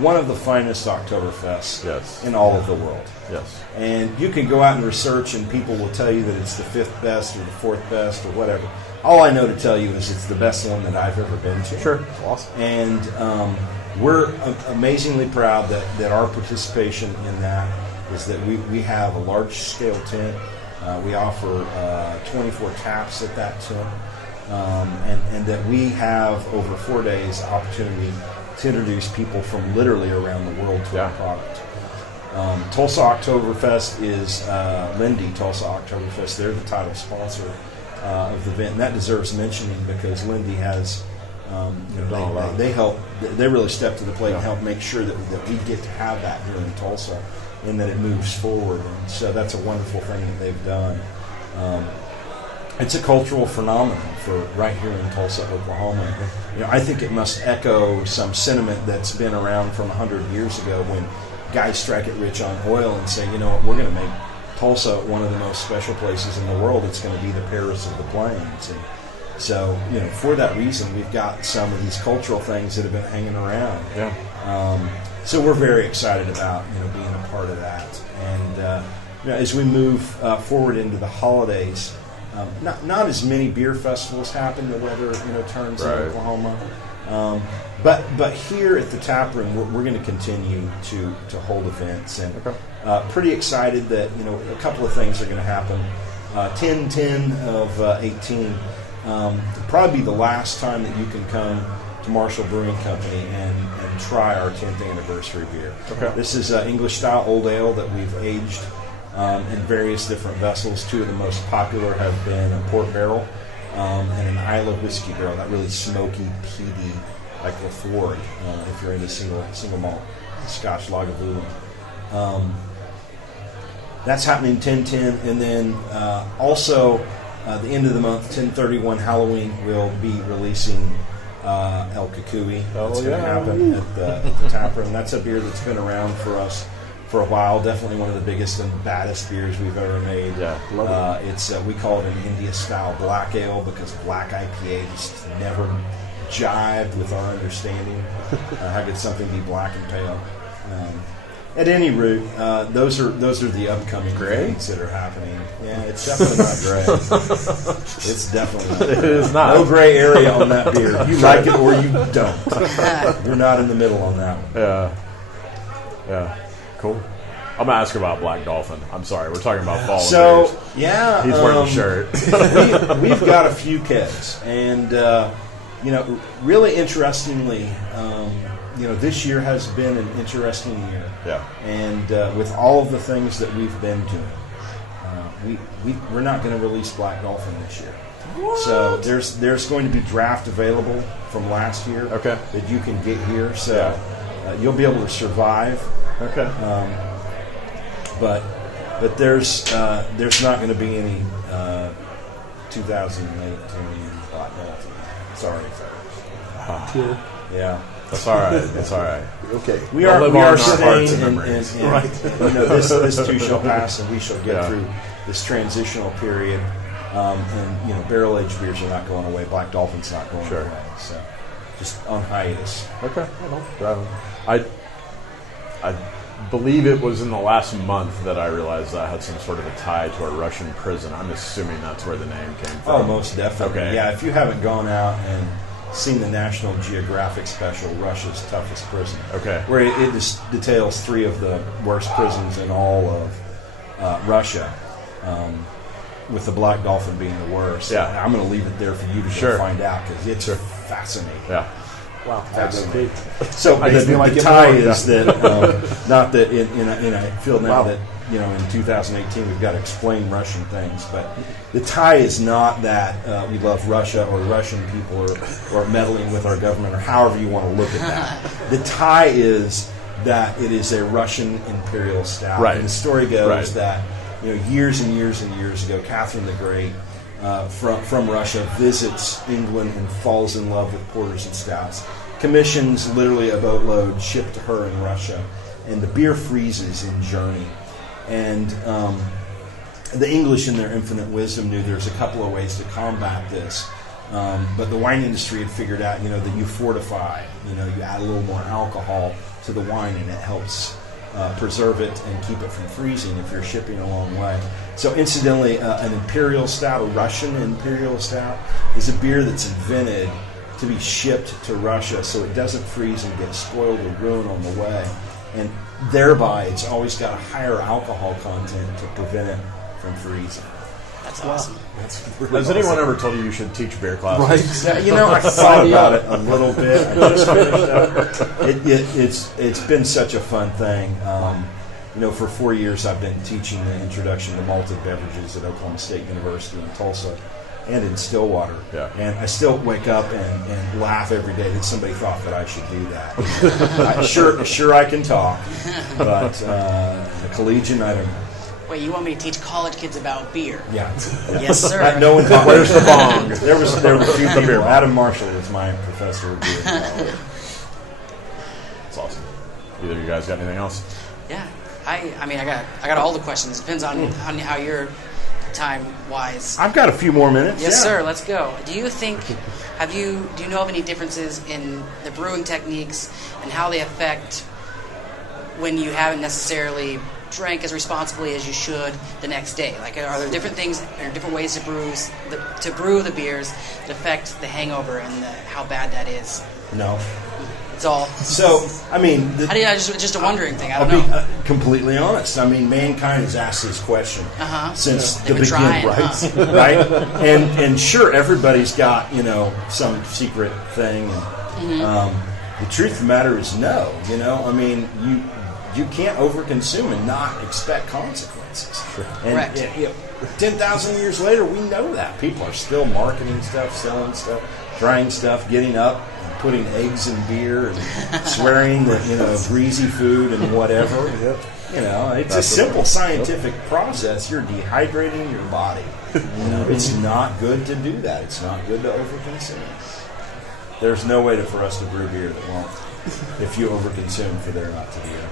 one of the finest Oktoberfests in all of the world. Yes. And you can go out and research, and people will tell you that it's the 5th best or the 4th best or whatever. All I know to tell you is it's the best one that I've ever been to. Sure. Awesome. And we're amazingly proud that our participation in that is that we have a large-scale tent. We offer 24 taps at that tent. and that we have over 4 days opportunity to introduce people from literally around the world to our product. Tulsa Oktoberfest is Lindy Tulsa Oktoberfest. They're the title sponsor of the event, and that deserves mentioning because Lindy has, they really step to the plate and help make sure that we get to have that here in Tulsa and that it moves forward. And so that's a wonderful thing that they've done. It's a cultural phenomenon for right here in Tulsa, Oklahoma. I think it must echo some sentiment that's been around from 100 years ago when guys strike it rich on oil and say, you know what, we're going to make Tulsa one of the most special places in the world. It's going to be the Paris of the Plains. And so, for that reason, we've got some of these cultural things that have been hanging around. Yeah. So we're very excited about, being a part of that. And as we move forward into the holidays, not as many beer festivals happen. The weather, turns in Oklahoma. But here at the taproom, we're going to continue to hold events, and pretty excited that a couple of things are going to happen. 10/10 of 18, probably be the last time that you can come to Marshall Brewing Company and try our 10th anniversary beer. Okay. This is English style old ale that we've aged in various different vessels. Two of the most popular have been a port barrel and an Isla whiskey barrel, that really smoky, peaty, like Lafroig, if you're into single malt Scotch Lagavulin. That's happening 10/10, and then also the end of the month, 10/31 Halloween, we'll be releasing El Kukui. That's going to happen at the taproom. That's a beer that's been around for us for a while. Definitely one of the biggest and baddest beers we've ever made. Yeah, love it. It's we call it an India-style black ale because black IPA just never jived with our understanding. How could something be black and pale? At any rate, those are the upcoming things that are happening. Yeah, it's definitely not gray. It's definitely not gray. It is not. No gray area on that beer. You like it or you don't. You're not in the middle on that one. Yeah. Cool. I'm going to ask about Black Dolphin. I'm sorry. We're talking about fallen So, beers. yeah. He's wearing the shirt. We've got a few kegs. And, really interestingly, this year has been an interesting year. Yeah. And with all of the things that we've been doing, we're not going to release Black Dolphin this year. What? So there's going to be draft available from last year that you can get here. So you'll be able to survive. Okay. But there's not going to be any 2018 Black Dolphin. Sorry. Yeah. That's all right. That's all right. Okay. We are staying and this too shall pass, and we shall get through this transitional period. And barrel aged beers are not going away. Black Dolphin's not going away. So just on hiatus. Okay. I believe it was in the last month that I realized I had some sort of a tie to a Russian prison. I'm assuming that's where the name came from. Oh, most definitely. Okay. Yeah, if you haven't gone out and seen the National Geographic special, Russia's Toughest Prison, where it just details 3 of the worst prisons in all of Russia, with the Black Dolphin being the worst. Yeah. I'm going to leave it there for you to go find out because it's fascinating. Yeah. Wow. Fascinating. So I just feel like the it tie more. is that not that in a field now that in 2018 we've got to explain Russian things, but the tie is not that we love Russia or Russian people or meddling with our government or however you want to look at that. The tie is that it is a Russian imperial stout. Right. And the story goes that years and years and years ago, Catherine the Great from Russia visits England and falls in love with porters and stouts. Commissions literally a boatload shipped to her in Russia, and the beer freezes in Journey. And the English, in their infinite wisdom, knew there's a couple of ways to combat this. But the wine industry had figured out, that you fortify. You add a little more alcohol to the wine, and it helps preserve it and keep it from freezing if you're shipping a long way. So incidentally, an imperial stout, a Russian imperial stout, is a beer that's invented to be shipped to Russia so it doesn't freeze and get spoiled or ruined on the way. And thereby, it's always got a higher alcohol content to prevent it from freezing. That's awesome. That's really Has anyone awesome. ever told you should teach beer classes? Right. Yeah, you know, I thought about it a little bit. I just finished up. It's been such a fun thing. You know, for 4 years I've been teaching the introduction to malted beverages at Oklahoma State University in Tulsa and in Stillwater. Yeah. And I still wake up and laugh every day that somebody thought that I should do that. Sure I can talk, but the collegian, I don't know. Wait, you want me to teach college kids about beer? Yeah. Yes, sir. No one thought. Where's the bong? There were a few people. Adam Marshall was my professor of beer. That's awesome. Either of you guys got anything else? Yeah. I mean, I got all the questions. Depends on how you're time-wise. I've got a few more minutes. Yes, yeah. sir. Let's go. Do you know of any differences in the brewing techniques and how they affect when you haven't necessarily drank as responsibly as you should the next day? Like, are there different things or different ways to brew the beers that affect the hangover and how bad that is? No. It's all. So, I mean, just a wondering thing. I I'll don't know. be completely honest. I mean, mankind has asked this question since the They've been trying, beginning, right? And sure, everybody's got some secret thing. And, the truth of the matter is no. I mean, you can't overconsume and not expect consequences. And, Correct. 10,000 years later, we know that people are still marketing stuff, selling stuff, trying stuff, getting up, putting eggs in beer, and swearing that greasy food and whatever. It's a simple scientific process. You're dehydrating your body. It's not good to do that. It's not good to overconsume. There's no way for us to brew beer that won't, if you overconsume, for there not to be a.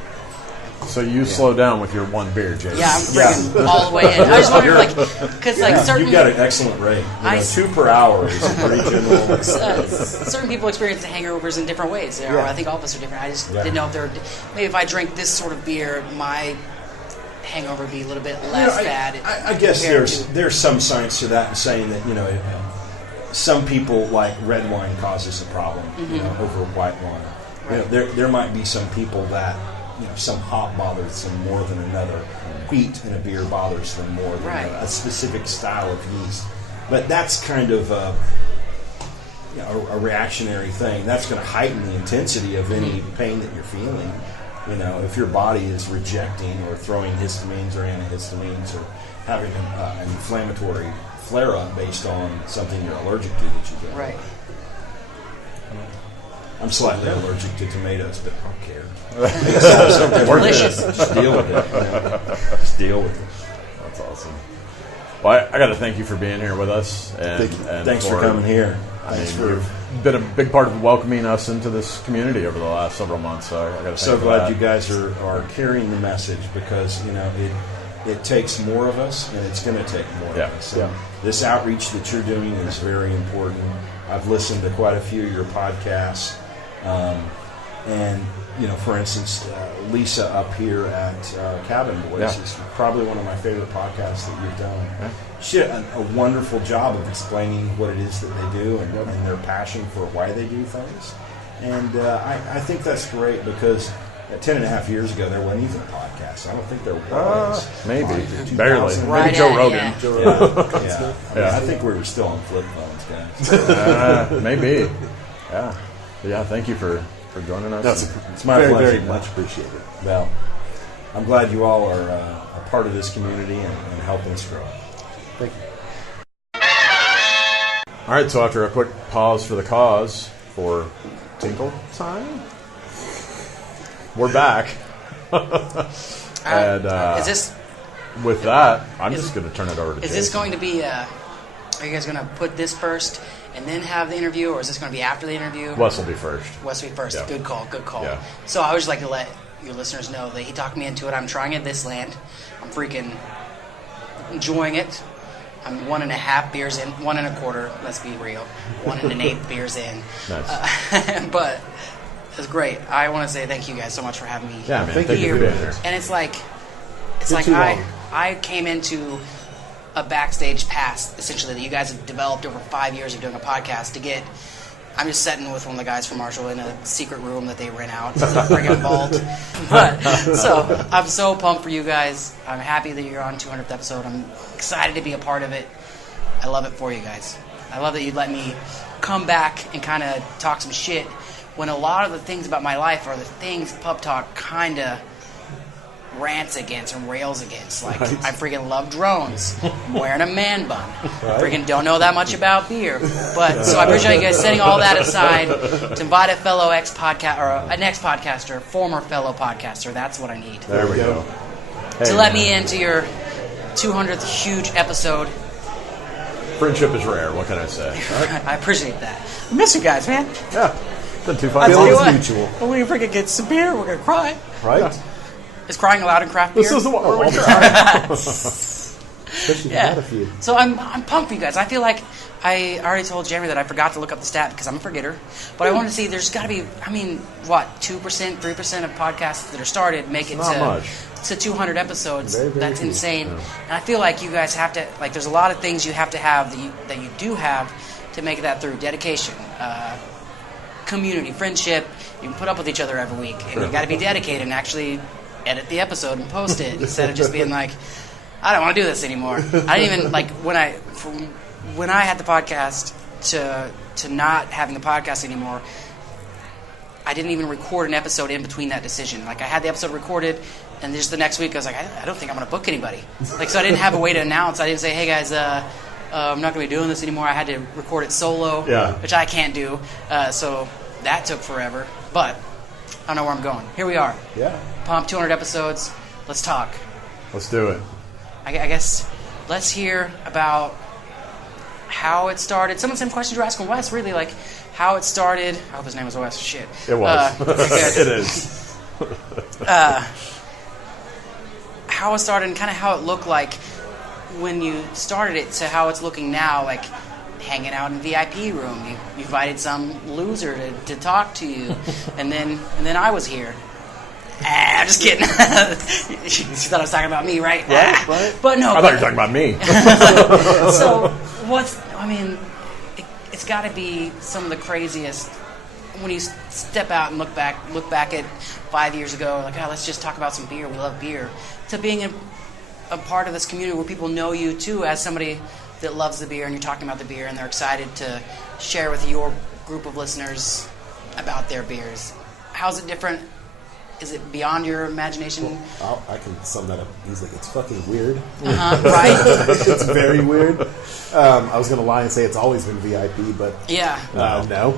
So you slow down with your one beer, Jason. Yeah, I'm freaking all the way in. I just wondered, because certain You've got an excellent rate. 2 per hour is a pretty general. certain people experience the hangovers in different ways. I think all of us are different. I just didn't know if maybe if I drink this sort of beer, my hangover would be a little bit less bad. I guess there's some science to that, in saying that some people, like red wine causes a problem over white wine. Right. There might be some people that. Some hop bothers them more than another. Wheat in a beer bothers them more than a specific style of yeast. But that's kind of a reactionary thing. That's going to heighten the intensity of any pain that you're feeling. If your body is rejecting or throwing histamines or antihistamines or having an inflammatory flare-up based on something you're allergic to that you get. Right. I'm slightly allergic to tomatoes, but I don't care. Delicious. Just deal with it. Just deal with it. That's awesome. Well, I got to thank you for being here with us. And Thanks for coming here. You've been a big part of welcoming us into this community over the last several months. So I got to thank so you for glad that. you guys are carrying the message, because it takes more of us, and it's going to take more of us. So this outreach that you're doing is very important. I've listened to quite a few of your podcasts. And, for instance, Lisa up here at Cabin Boys is probably one of my favorite podcasts that you've done. Yeah. She did a wonderful job of explaining what it is that they do and their passion for why they do things. And I think that's great, because 10.5 years ago, there wasn't even a podcast. I don't think there was. Maybe. 2000. Barely. Right Maybe Joe at, Rogan. I think we were still on flip phones, guys. Maybe. Yeah. Yeah, thank you for joining us. It's my very, pleasure. very much appreciated. Well, I'm glad you all are a part of this community and helping us grow. Thank you. All right, so after a quick pause for the cause for tinkle time, we're back. And is this with that, I'm just going to turn it over to Jason. Is this going to be? Are you guys going to put this first and then have the interview, or is this going to be after the interview? Wes will be first. Wes will be first. Yeah. Good call. Good call. Yeah. So I would just like to let your listeners know that he talked me into it. I'm trying it this land. I'm freaking enjoying it. I'm 1.5 beers in, 1.25. Let's be real, 1.8 beers in. Nice. But it's great. I want to say thank you guys so much for having me. Yeah, man. Thank you for being here. And it's like too long. I came into a backstage pass, essentially, that you guys have developed over 5 years of doing a podcast to get I'm just sitting with one of the guys from Marshall in a secret room that they rent out. It's a friggin' vault. But, so, I'm so pumped for you guys. I'm happy that you're on 200th episode. I'm excited to be a part of it. I love it for you guys. I love that you let me come back and kind of talk some shit when a lot of the things about my life are the things Pub Talk kind of rants against and rails against. Like, I freaking love drones. I'm wearing a man bun. Freaking don't know that much about beer. But so I appreciate you guys setting all that aside to invite a fellow ex-podcast or an ex-podcaster, former fellow podcaster. That's what I need. There we go. Hey, to let me into your 200th huge episode. Friendship is rare. What can I say? I appreciate that. I miss you guys, man. Yeah. Been too I fun. tell you what, mutual. when we freaking get some beer, we're gonna cry. Right? Yeah. Is crying allowed in craft beer? This is the one where we Especially Yeah. if you had a few. So I'm pumped for you guys. I feel like I already told Jeremy that I forgot to look up the stat because I'm a forgetter. But I wanted to see there's got to be, 2%, 3% of podcasts that are started make it Not much. to 200 episodes. Very, very That's few. insane. Yeah. And I feel like you guys have to, like, there's a lot of things you have to have that you do have to make that through. Dedication, community, friendship. You can put up with each other every week. And you got to be dedicated and actually edit the episode and post it instead of just being like, I don't want to do this anymore. I didn't even, like, when I had the podcast to not having the podcast anymore, I didn't even record an episode in between that decision. Like, I had the episode recorded, and just the next week I was like, I don't think I'm going to book anybody. Like, so I didn't have a way to announce. I didn't say, hey guys, I'm not going to be doing this anymore. I had to record it solo, which I can't do. So that took forever. But I don't know where I'm going. Here we are. Yeah. Pump 200 episodes. Let's talk. Let's do it. I guess let's hear about how it started. Some of the same questions you're asking Wes, really, like how it started. I hope his name was Wes. Shit. It was. Okay, good. It is. How it started and kind of how it looked like when you started it to how it's looking now, like hanging out in VIP room. You invited some loser to talk to you, and then I was here. I'm just kidding. You thought I was talking about me, right? Right. But no. I thought you were talking about me. So it's got to be some of the craziest when you step out and look back at 5 years ago, like, oh, let's just talk about some beer. We love beer. To being a part of this community where people know you too as somebody that loves the beer, and you're talking about the beer, and they're excited to share with your group of listeners about their beers. How's it different? Is it beyond your imagination? I can sum that up easily. It's fucking weird. Right? It's very weird. I was going to lie and say it's always been VIP, but Yeah. no.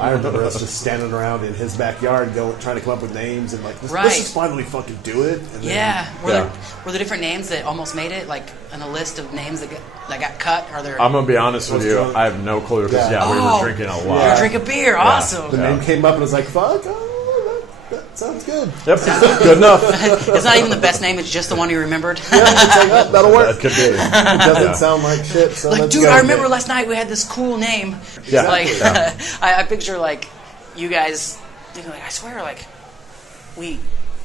I remember us just standing around in his backyard trying to come up with names and like, let's Right. just finally fucking do it. And Yeah. then, Were there different names that almost made it, like on a list of names that got cut? Are there? I'm going to be honest with you. drunk. I have no clue because, Yeah. we Oh. were drinking a You lot. Yeah. drink a beer. Awesome. the name came up and I was like, fuck, that sounds good. Yep. Good enough. It's not even the best name. It's just the one you remembered. It's like, oh, that'll That work. could be. It doesn't sound like shit. So Like, let's dude, go I with remember it. last night we had this cool name. Yeah. Like, Yeah. I picture like you guys thinking like, I swear, like we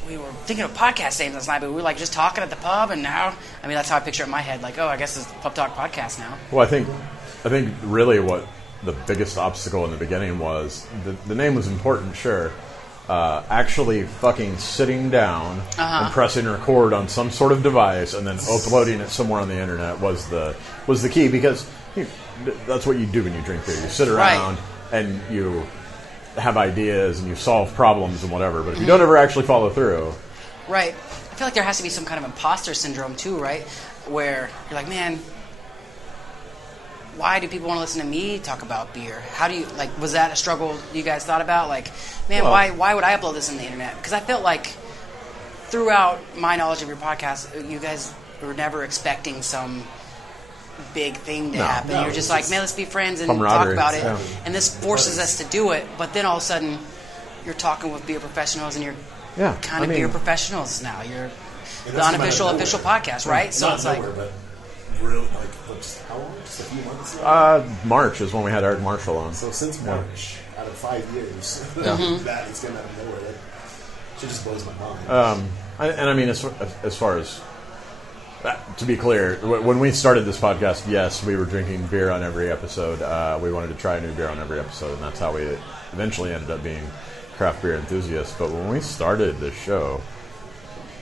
were thinking of podcast names last night, but we were like just talking at the pub, and now, I mean, that's how I picture it in my head. Like, oh, I guess it's Pub Talk Podcast now. Well, I think really what the biggest obstacle in the beginning was, the name was important, sure. Actually fucking sitting down and pressing record on some sort of device and then uploading it somewhere on the internet was the key, because that's what you do when you drink beer. You sit around and you have ideas and you solve problems and whatever, but if you don't ever actually follow through. Right. I feel like there has to be some kind of imposter syndrome too, right? Where you're like, man, why do people want to listen to me talk about beer? How do you, like, was that a struggle you guys thought about? Like, man, why would I upload this on the internet? Because I felt like throughout my knowledge of your podcast, you guys were never expecting some big thing to happen. You're just like, man, let's be friends and talk camaraderie. about it. Yeah. And this forces us to do it. But then all of a sudden, you're talking with beer professionals, and you're kind of beer professionals now. You're the unofficial official podcast, right? So it's like, but really, like, just how long? Just a few months ago? March is when we had Eric Marshall on. So since March, out of 5 years, that is going out of nowhere. That shit just blows my mind. And I mean, as far as To be clear, when we started this podcast, yes, we were drinking beer on every episode. We wanted to try a new beer on every episode, and that's how we eventually ended up being craft beer enthusiasts. But when we started this show,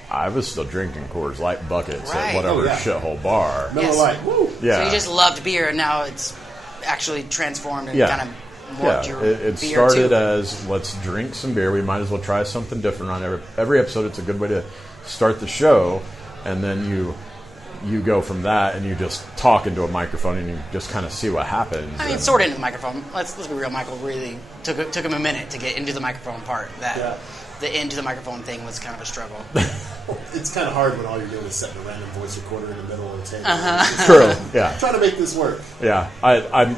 I was still drinking Coors Light buckets at whatever shithole bar. Miller Lite, woo! Yeah. So you just loved beer, and now it's actually transformed and kind of morphed your it beer started too. as let's drink some beer. We might as well try something different on every episode. It's a good way to start the show, and then you go from that and you just talk into a microphone and you just kind of see what happens. I mean, sort of into the microphone. Let's be real. Michael really took him a minute to get into the microphone part. The into the microphone thing was kind of a struggle. It's kind of hard when all you're doing is setting a random voice recorder in the middle of the table. True. Yeah. I'm trying to make this work. Yeah. I'm.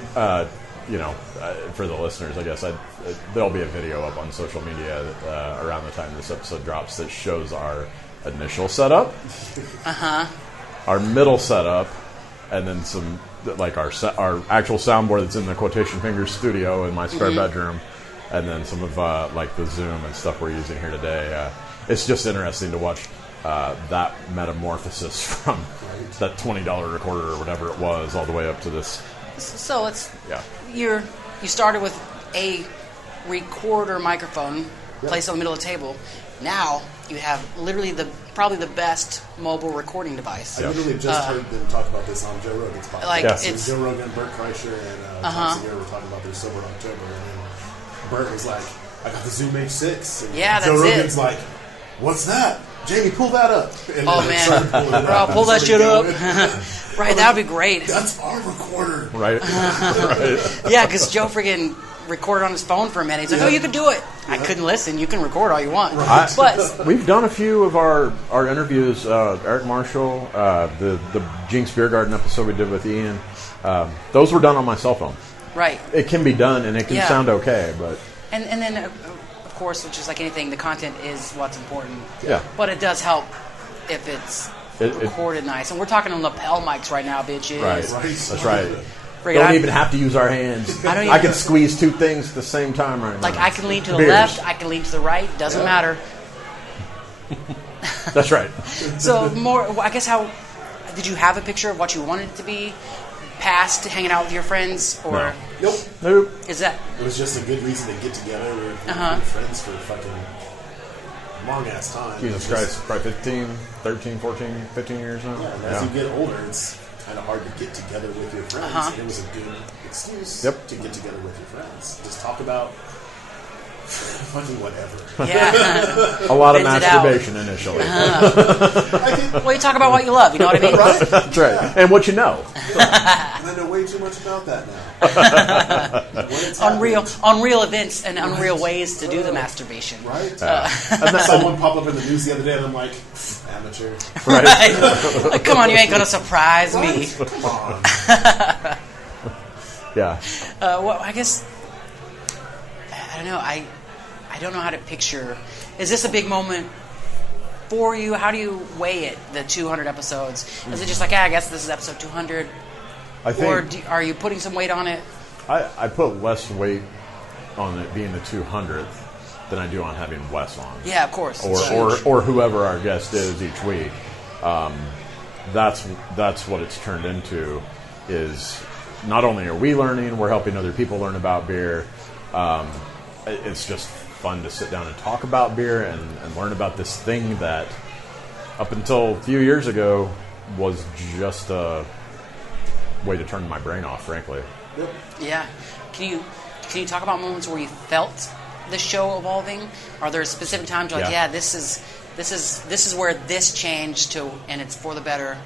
For the listeners, I guess there'll be a video up on social media around the time this episode drops that shows our initial setup, our middle setup, and then some like our actual soundboard that's in the Quotation Fingers studio in my spare bedroom, and then some of like the Zoom and stuff we're using here today. It's just interesting to watch that metamorphosis from that $20 recorder or whatever it was all the way up to this. So you started with a recorder microphone placed on the middle of the table. Now you have literally probably the best mobile recording device. I literally just heard them talk about this on Joe Rogan's podcast. It's Joe Rogan, Bert Kreischer, and Tom Segura were talking about their Sober in October, and then Bert was like, "I got the Zoom H6." And Joe Rogan's like, "What's that? Jamie, pull that up." And bro, pull that shit up. Right, that would be great. That's our recorder. Right. Right. Yeah, because Joe friggin' recorded on his phone for a minute. He's like, "Oh, you can do it." I couldn't listen. You can record all you want. Right. But we've done a few of our interviews. Eric Marshall, the Jinx Beer Garden episode we did with Ian. Those were done on my cell phone. Right. It can be done, and it can sound okay, but and then of course, which is like anything, the content is what's important. Yeah. But it does help if it's recorded nice. And we're talking on lapel mics right now, bitches. Right. That's right. Friggin' Don't even have to use our hands. I can squeeze two things at the same time right now. Like I can lean to the Beers. left, I can lean to the right. Doesn't matter. That's right. So I guess did you have a picture of what you wanted it to be? Past hanging out with your friends, or Nope. Is that? It was just a good reason to get together. We were friends for fucking long ass time. Jesus Christ, probably 13, 14, 15 years now. Yeah, and as you get older, it's kind of hard to get together with your friends. And it was a good excuse to get together with your friends. Just talk about fucking whatever. Yeah. A lot of Bends it out. masturbation initially. Well, you talk about what you love. You know what I mean? Right? That's right. And what you know. And I know way too much about that now. When it's Unreal events and unreal ways to do the masturbation. right? Someone popped up in the news the other day, and I'm like, amateur. Right. Like, come on, you ain't gonna surprise me. Come on. Yeah. Well, I guess I don't know. I don't know how to picture. Is this a big moment for you? How do you weigh it? The 200 episodes. Is it just like, I guess this is episode 200, I think or are you putting some weight on it? I put less weight on it being the 200th than I do on having Wes on. Yeah, of course. Or whoever our guest is each week. That's what it's turned into. Is not only are we learning, we're helping other people learn about beer. It's just fun to sit down and talk about beer and learn about this thing that up until a few years ago was just a way to turn my brain off, frankly. Yep. Yeah. Can you talk about moments where you felt the show evolving? Are there specific times you're like, this is where this changed to, and it's for the better,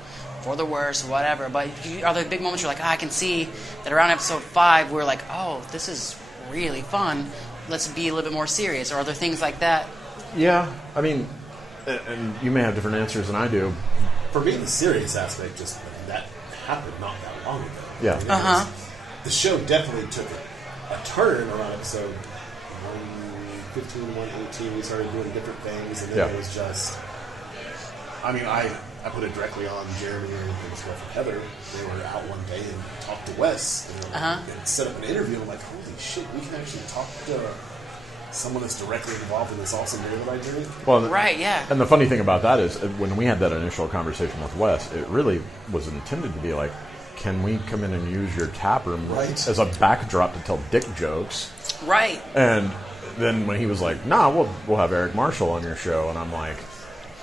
for the worse, whatever. But are there big moments you're like, I can see that around episode 5 we're like, oh, this is really fun. Let's be a little bit more serious. Or are there things like that? Yeah, I mean, and you may have different answers than I do. For me, the serious aspect that happened not that long ago. Yeah. I mean, the show definitely took a turn around episode 115, 118. We started doing different things, and then it was just. I mean, I put it directly on Jeremy and his girlfriend Heather. They were out one day and talked to Wes and set up an interview. I'm like, holy shit, we can actually talk to someone that's directly involved in this awesome beer that I drink. Well, Right, yeah. And the funny thing about that is, when we had that initial conversation with Wes, it really was intended to be like, can we come in and use your tap room as a backdrop to tell dick jokes? Right. And then when he was like, nah, we'll have Eric Marshall on your show, and I'm like,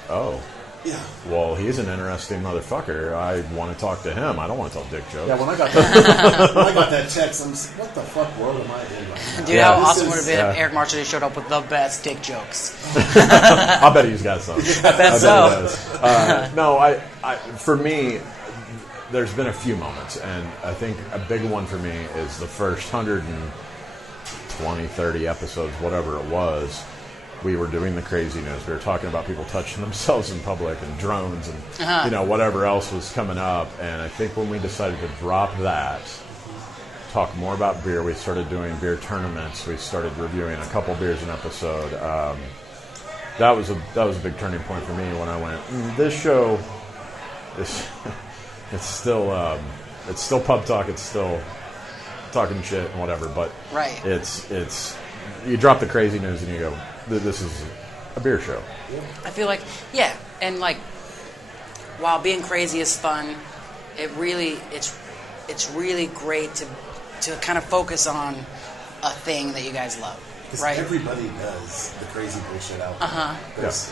oh. Yeah. Well, he's an interesting motherfucker. I want to talk to him. I don't want to tell dick jokes. Yeah, when I got that text, I'm just, what the fuck world am I in right now? Dude, how awesome would have been if Eric Marshall just showed up with the best dick jokes. I bet he's got some. I bet so. He does. No, for me, there's been a few moments, and I think a big one for me is the first 120, 30 episodes, whatever it was. We were doing the crazy news. We were talking about people touching themselves in public and drones and whatever else was coming up. And I think when we decided to drop that, talk more about beer, we started doing beer tournaments. We started reviewing a couple beers an episode. That was a big turning point for me when I went, this show is it's still pub talk. It's still talking shit and whatever. But it's you drop the crazy news and you go, this is a beer show. I feel like, yeah, and like, while being crazy is fun, it's really great to kind of focus on a thing that you guys love, right? Everybody does the crazy bullshit out there. There's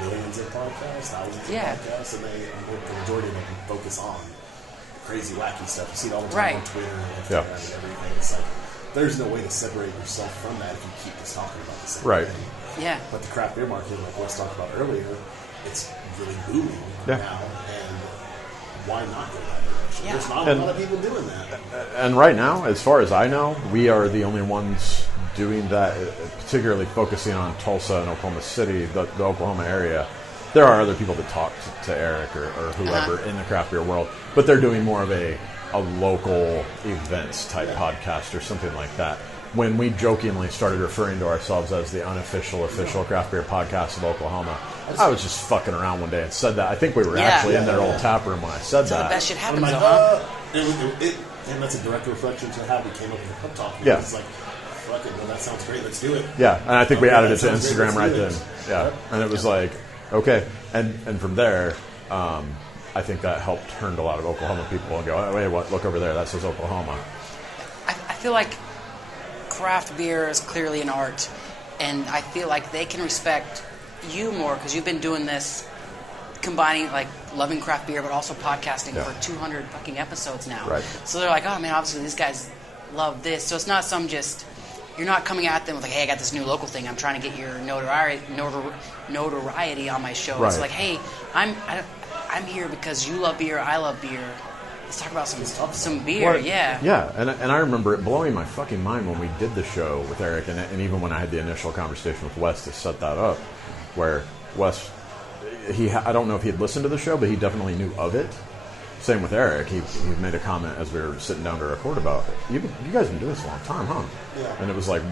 millions of podcasts, thousands of podcasts, and the majority of them focus on crazy, wacky stuff. You see it all the time on Twitter and Instagram and everything. It's like, there's no way to separate yourself from that if you keep just talking about the same thing. Yeah. But the craft beer market, like Wes talked about earlier, it's really booming now, and why not go that direction? Yeah. There's not a lot of people doing that. And right now, as far as I know, we are the only ones doing that, particularly focusing on Tulsa and Oklahoma City, the Oklahoma area. There are other people that talk to Eric or whoever in the craft beer world, but they're doing more of a local events type podcast or something like that. When we jokingly started referring to ourselves as the unofficial official craft beer podcast of Oklahoma, I was just fucking around one day and said that. I think we were actually in their old tap room when I said that. The best shit happens, I'm like, huh? And that's a direct reflection to how we came up with the pub talk. Yeah. It's like, fuck it, well, that sounds great, let's do it. Yeah, and I think we added it to Instagram Instagram right then. Yeah, and it was like, okay. And from there, I think that helped turn a lot of Oklahoma people and go, oh, wait, what? Look over there, that says Oklahoma. I feel like craft beer is clearly an art, and I feel like they can respect you more because you've been doing this, combining like loving craft beer but also podcasting for 200 fucking episodes now. Right. So they're like, oh man, obviously these guys love this. So it's not you're not coming at them with like, hey, I got this new local thing. I'm trying to get your notoriety on my show. Right. It's like, hey, I'm here because you love beer, I love beer. Let's talk about some beer, Yeah, and I remember it blowing my fucking mind when we did the show with Eric, and even when I had the initial conversation with Wes to set that up, where Wes, I don't know if he had listened to the show, but he definitely knew of it. Same with Eric. He made a comment as we were sitting down to record about it. You guys have been doing this a long time, huh? Yeah. And it was like,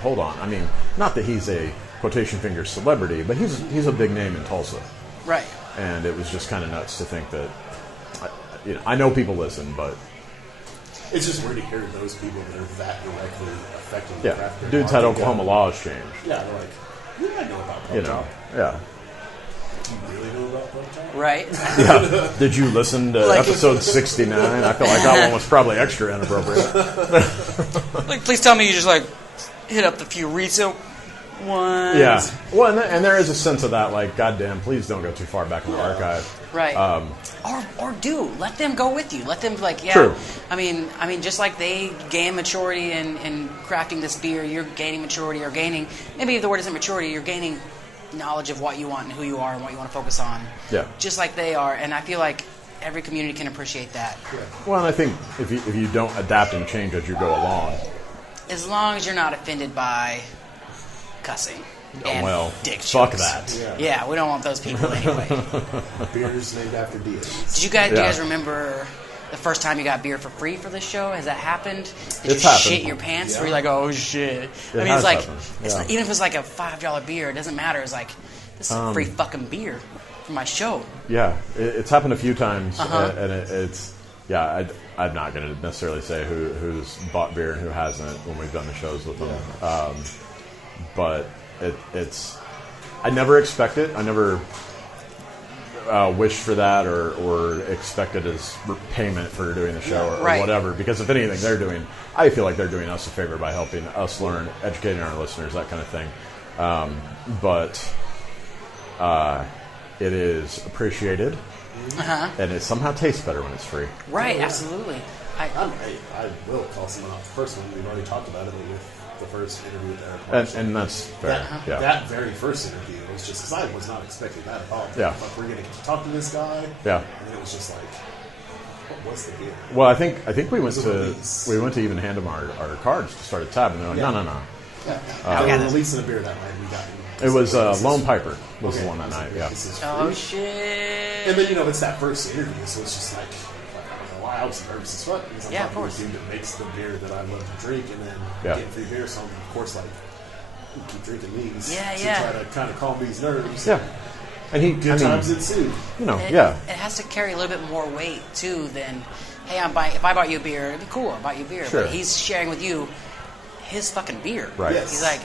hold on. I mean, not that he's a quotation finger celebrity, but he's a big name in Tulsa. Right. And it was just kind of nuts to think that, I know people listen, but it's just weird to hear those people that are that directly affecting the craft beer dudes had Oklahoma laws changed. Yeah, they're like, I know about pub talk. Yeah. Do you really know about pub talk? Right. Yeah. Did you listen to episode 69? I feel like that one was probably extra inappropriate. Like, please tell me you just like hit up the few recent ones. Yeah. Well, and there is a sense of that, like, goddamn, please don't go too far back in the archive. Right. Or do let them go with you. Let them True. I mean, just like they gain maturity in crafting this beer, you're gaining maturity or gaining. Maybe if the word isn't maturity, you're gaining knowledge of what you want and who you are and what you want to focus on. Yeah. Just like they are, and I feel like every community can appreciate that. Yeah. Well, and I think if you don't adapt and change as you go along, as long as you're not offended by cussing. And dick fuck jokes. that. Yeah, we don't want those people anyway. Beers named after deities. Do you guys remember the first time you got beer for free for this show? Has that happened? Did It's you happened. shit your pants? Were you like, oh shit? It has it's happened. not, even if it's like a $5 beer, it doesn't matter. It's like, this is free fucking beer for my show. Yeah, it's happened a few times, and it's I'm not going to necessarily say who's bought beer and who hasn't when we've done the shows with them. but it's. I never expect it. I never wish for that or expect it as payment for doing the show or whatever. Because if anything, I feel like they're doing us a favor by helping us learn, educating our listeners, that kind of thing. But it is appreciated, and it somehow tastes better when it's free. Right, absolutely. I will call someone out. The first one, we've already talked about it with the first interview with Eric Marshall. And that's fair. That very first interview was just because I was not expecting that at all. Yeah. Like, we're going to get to talk to this guy. Yeah. And it was just like, what was the deal? Well, I think we went to even hand them our cards to start a tab, and they're like, no. Yeah. They were releasing a beer that night. We got it was Lone Piper was the one that night. Yeah. Oh shit! And then it's that first interview, so it's just like I don't know why I was nervous as fuck because I'm talking to a dude that makes the beer that I love to drink, and then getting free beer. So I'm of course like, keep drinking these. Try to kind of calm these nerves. Yeah. And times ensued. It has to carry a little bit more weight too than, hey, if I bought you a beer, it'd be cool. I bought you a beer, sure. But he's sharing with you his fucking beer. Right. Yes. He's like,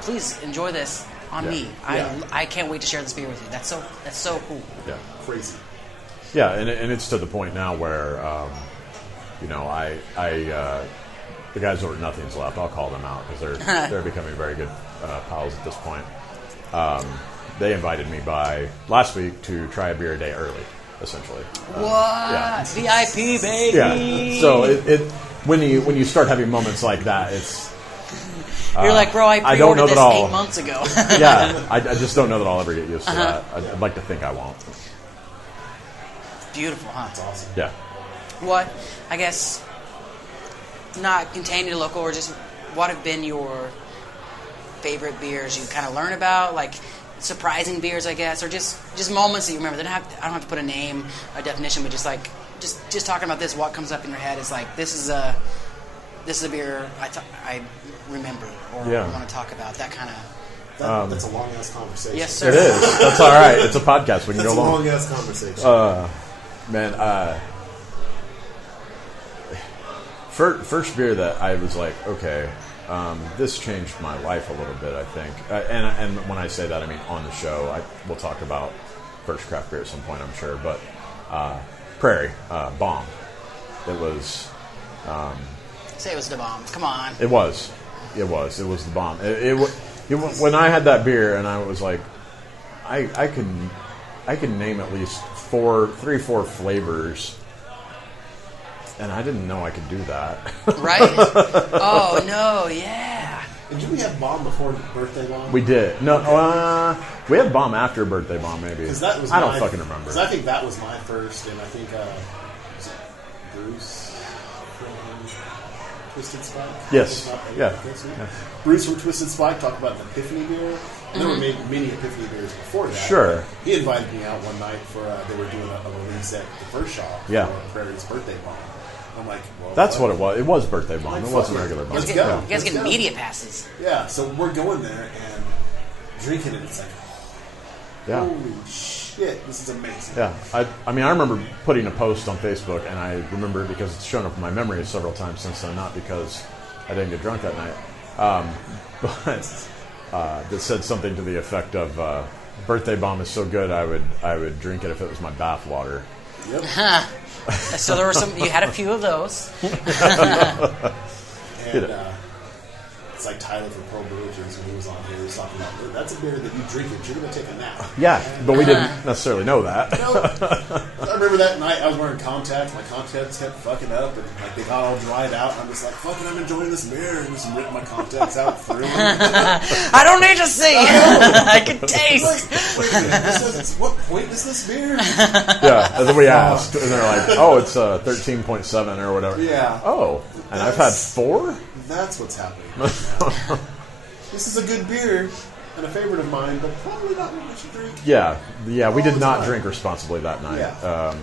please enjoy this on me. I can't wait to share this beer with you. That's so cool. Yeah. Crazy. Yeah, and it's to the point now where, the guys over at Nothing's Left, I'll call them out because they're becoming very good pals at this point. They invited me by last week to try a beer a day early, essentially. What? Yeah. VIP, baby. Yeah. So when you start having moments like that, it's. You're like, bro, I don't know pre-ordered that this 8 months ago. Yeah, I just don't know that I'll ever get used to that. I'd like to think I won't. Beautiful, huh? That's awesome. Yeah. What, I guess, not contained to local, or just what have been your favorite beers you kind of learn about, like surprising beers, I guess, or just moments that you remember? I don't have to put a name, a definition, but just talking about this, what comes up in your head is like, this is a beer I remember or want to talk about, that kind of. That's a long ass conversation. Yes, sir. It is. That's all right. It's a podcast. We can go long. That's a long ass conversation. Man, first beer that I was like, okay, this changed my life a little bit, I think. And when I say that, I mean on the show. We'll talk about first craft beer at some point, I'm sure. But Prairie, bomb. It was. Say it was the bomb. Come on. It was the bomb. When I had that beer, and I was like, I can name at least 4 flavors, and I didn't know I could do that. Right? Oh no, yeah. And did we have bomb before Birthday Bomb? We did. No, we had bomb after Birthday Bomb, maybe. I don't fucking remember. Because I think that was my first, and I think was it Bruce from Twisted Spike? Yes. Yeah. Bruce from Twisted Spike talked about an Epiphany beer. And there were many Epiphany beers before that. Sure. He invited me out one night for they were doing a release at the first shop for Prairie's Birthday Bomb. I'm like, well, that's what it was. It was Birthday Bomb. It wasn't regular bomb. You guys get media passes. Yeah, so we're going there and drinking it. It's like, holy shit, this is amazing. Yeah, I remember putting a post on Facebook, and I remember it because it's shown up in my memory several times since then, not because I didn't get drunk that night. But that said something to the effect of Birthday Bomb is so good I would drink it if it was my bath water. Yep. So there were you had a few of those. And it's like Tyler from Pro Brewers when he was on here, he was talking about, that's a beer that you drink it, you're going to take a nap. Yeah, but we didn't necessarily know that. No. I remember that night I was wearing contacts, my contacts kept fucking up, and like they got all dried out, and I'm just like, fucking, I'm enjoying this beer, and just ripped my contacts out through. I don't need to see. I can taste. Wait a minute, what point is this beer? Yeah, and then we asked, and they're like, oh, it's 13.7 or whatever. Yeah. Oh, and I've had 4? That's what's happening right now. This is a good beer and a favorite of mine, but probably not what you should drink. Yeah, we did not drink responsibly that night. Yeah.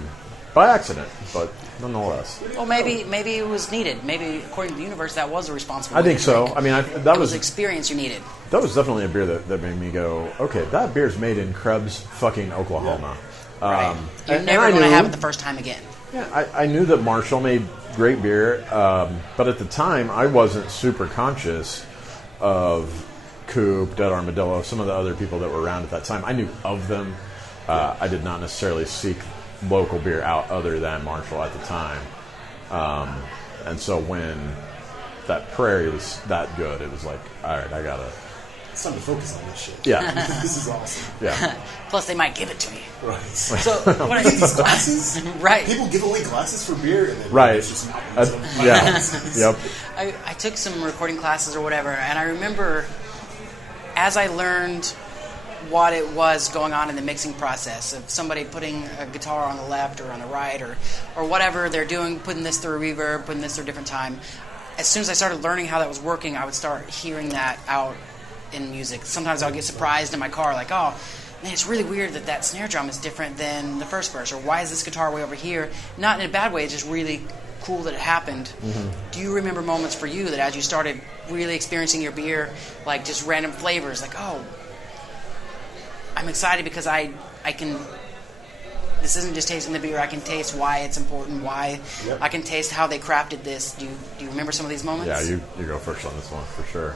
By accident, but nonetheless. Well, maybe it was needed. Maybe according to the universe, that was a responsible. I think so. I mean, that was the experience you needed. That was definitely a beer that made me go, okay, that beer's made in Krebs, fucking Oklahoma. Right. You're never going to have it the first time again. Yeah, I knew that Marshall made great beer, but at the time I wasn't super conscious of Coop, Dead Armadillo, some of the other people that were around at that time. I knew of them. I did not necessarily seek local beer out other than Marshall at the time. And so when that Prairie was that good, it was like, all right, I gotta. It's time to focus on this shit. Yeah. This is awesome. Yeah. Plus, they might give it to me. Right. So what I These glasses? Right. People give away glasses for beer, and then Right. it's just Yeah. Yep. I took some recording classes or whatever, and I remember as I learned what it was going on in the mixing process of somebody putting a guitar on the left or on the right or whatever they're doing, putting this through a reverb, putting this through a different time. As soon as I started learning how that was working, I would start hearing that out in music. Sometimes I would get surprised in my car, like, oh, man, it's really weird that snare drum is different than the first verse, or why is this guitar way over here? Not in a bad way, it's just really cool that it happened. Mm-hmm. Do you remember moments for you that as you started really experiencing your beer, like just random flavors, like, oh, I'm excited because I can, this isn't just tasting the beer, I can taste why it's important, why I can taste how they crafted this. Do you remember some of these moments? Yeah, you go first on this one for sure.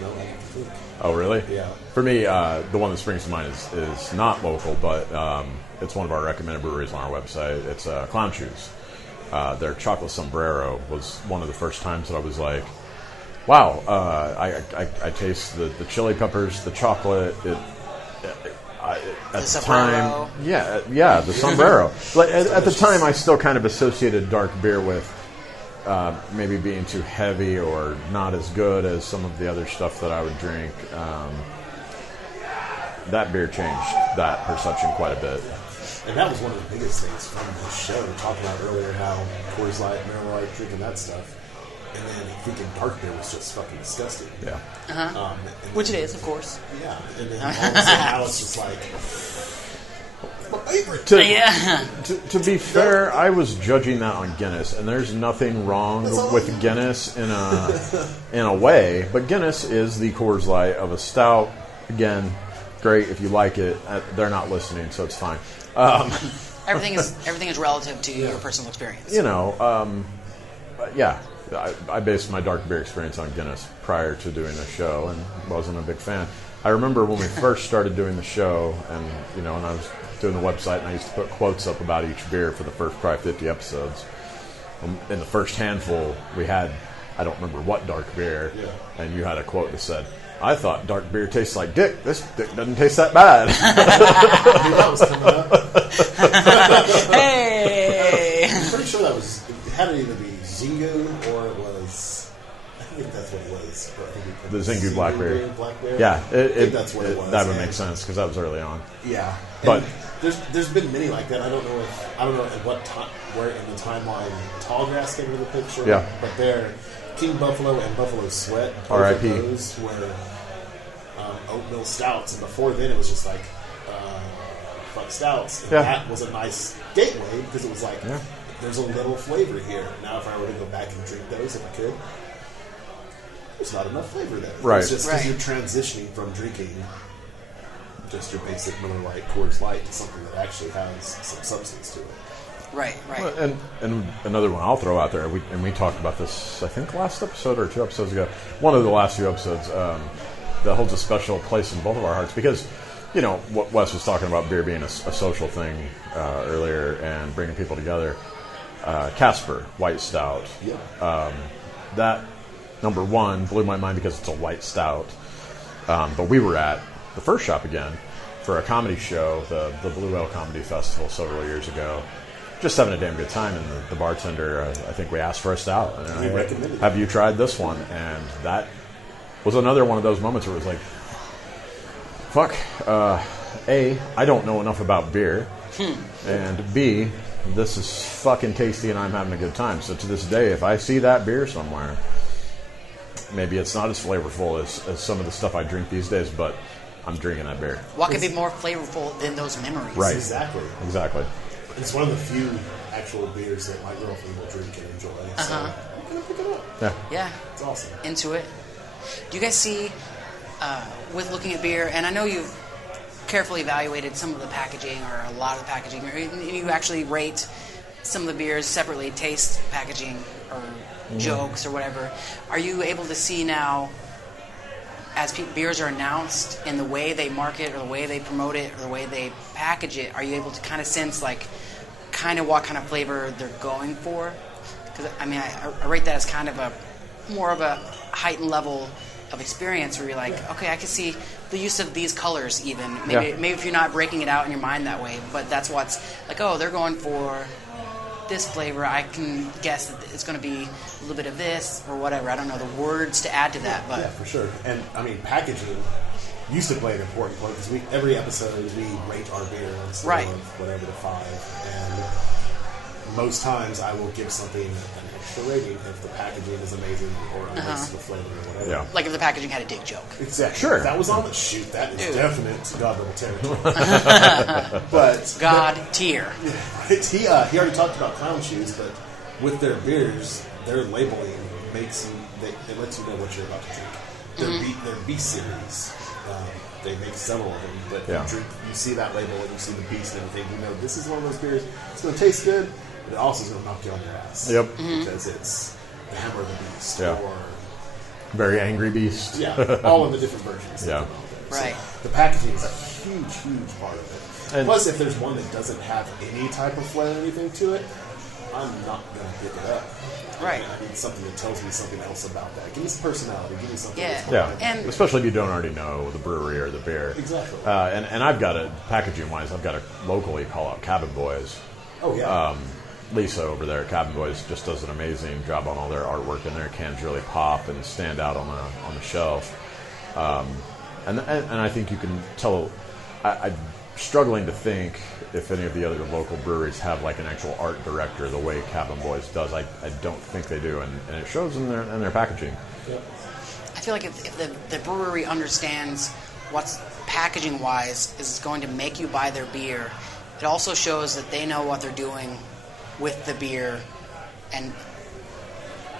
No, I don't think. Oh, really? Yeah. For me, the one that springs to mind is not local, but it's one of our recommended breweries on our website. It's Clown Shoes. Their chocolate sombrero was one of the first times that I was like, wow, I taste the chili peppers, the chocolate. At the time, yeah, the sombrero. But at the time, I still kind of associated dark beer with maybe being too heavy or not as good as some of the other stuff that I would drink. That beer changed that perception quite a bit. And that was one of the biggest things from the show, talking about earlier how Coors Light, Miller Lite, drinking that stuff. And then thinking dark beer was just fucking disgusting. Yeah. Which it is, of course. Yeah. And then all of a sudden now it's just like, my favorite. To be fair, I was judging that on Guinness, and there's nothing wrong with Guinness in a way, but Guinness is the Coors Light of a stout. Again, great if you like it. They're not listening, so it's fine. Everything is relative to your personal experience. You know, yeah. I based my dark beer experience on Guinness prior to doing the show, and wasn't a big fan. I remember when we first started doing the show, and and I was doing the website, and I used to put quotes up about each beer for the first probably 50 episodes. In the first handful, we had, I don't remember what dark beer, and you had a quote that said, I thought dark beer tastes like dick. This dick doesn't taste that bad. That was coming up. Hey! I'm pretty sure it had to either be Zingu or it was, I think that's what it was. The Zingu Blackberry. Yeah, I think that's what it was. That would make sense because that was early on. Yeah, but there's been many like that. I don't know at what time, where in the timeline Tallgrass came into the picture. Yeah, but they're King Buffalo and Buffalo Sweat. R.I.P. Those were oatmeal stouts, and before then it was just like fuck stouts. And that was a nice gateway because it was like. Yeah. There's a little flavor here. Now, if I were to go back and drink those, if I could, there's not enough flavor there. Right. It's just because you're transitioning from drinking just your basic Miller Lite, Coors Light to something that actually has some substance to it. Right. Well, and another one I'll throw out there, we talked about this, I think, last episode or 2 episodes ago. One of the last few episodes that holds a special place in both of our hearts because, what Wes was talking about beer being a social thing earlier and bringing people together. Casper White Stout. Yeah. That number one blew my mind because it's a white stout. But we were at the First Shop again for a comedy show, the Blue Whale Comedy Festival several years ago. Just having a damn good time, and the bartender, I think we asked for a stout. And have you tried this one? And that was another one of those moments where it was like, fuck, A, I don't know enough about beer, and B, this is fucking tasty and I'm having a good time. So to this day, if I see that beer somewhere, maybe it's not as flavorful as some of the stuff I drink these days, but I'm drinking that beer. What could be more flavorful than those memories? Right. Exactly. It's one of the few actual beers that my girlfriend will drink and enjoy. So I'm going to pick it up. Yeah. It's awesome. Into it. Do you guys see, with looking at beer, and I know you've carefully evaluated some of the packaging or a lot of the packaging, or you actually rate some of the beers separately, taste, packaging. or jokes or whatever. Are you able to see now, as beers are announced, in the way they market or the way they promote it or the way they package it, are you able to kind of sense like kind of what kind of flavor they're going for? Because I mean, I rate that as kind of a more of a heightened level of experience where you're like, okay, I can see the use of these colors even. Maybe if you're not breaking it out in your mind that way, but that's what's like, oh, they're going for this flavor. I can guess that it's going to be a little bit of this or whatever. I don't know the words to add to that, but yeah, for sure. And I mean, packaging used to play an important part because every episode we rate our beer on a scale of whatever to 5, and most times I will give something an extra rating if the packaging is amazing or unless the flavor or whatever. Yeah. like if the packaging had a dick joke. Exactly. Sure. If that was on the shoot, that is definite God level territory. But God tier. right, he already talked about clown shoes, but with their beers, their labeling makes you, it lets you know what you're about to drink. Their B series. They make several of them, but you see that label and you see the beast and everything. You know, this is one of those beers. It's going to taste good, but it also is going to knock you on your ass. Yep. Because it's the Hammer of the Beast or Very Angry Beast. all of the different versions. Yeah. Right. So the packaging is a huge part of it. And plus, if there's one that doesn't have any type of flair or anything to it, I'm not going to pick it up. Right. I need something that tells me something else about that. Give me some personality. Give me something. Yeah. That's And especially if you don't already know the brewery or the beer. Exactly. And I've got a, packaging-wise, I've got to locally call out Cabin Boys. Oh, yeah. Lisa over there at Cabin Boys just does an amazing job on all their artwork, and their cans really pop and stand out on the shelf. And I think you can tell. I'm struggling to think if any of the other local breweries have like an actual art director the way Cabin Boys does. I don't think they do, and it shows in their packaging. Yep. I feel like if the brewery understands what's packaging-wise is going to make you buy their beer, it also shows that they know what they're doing with the beer, and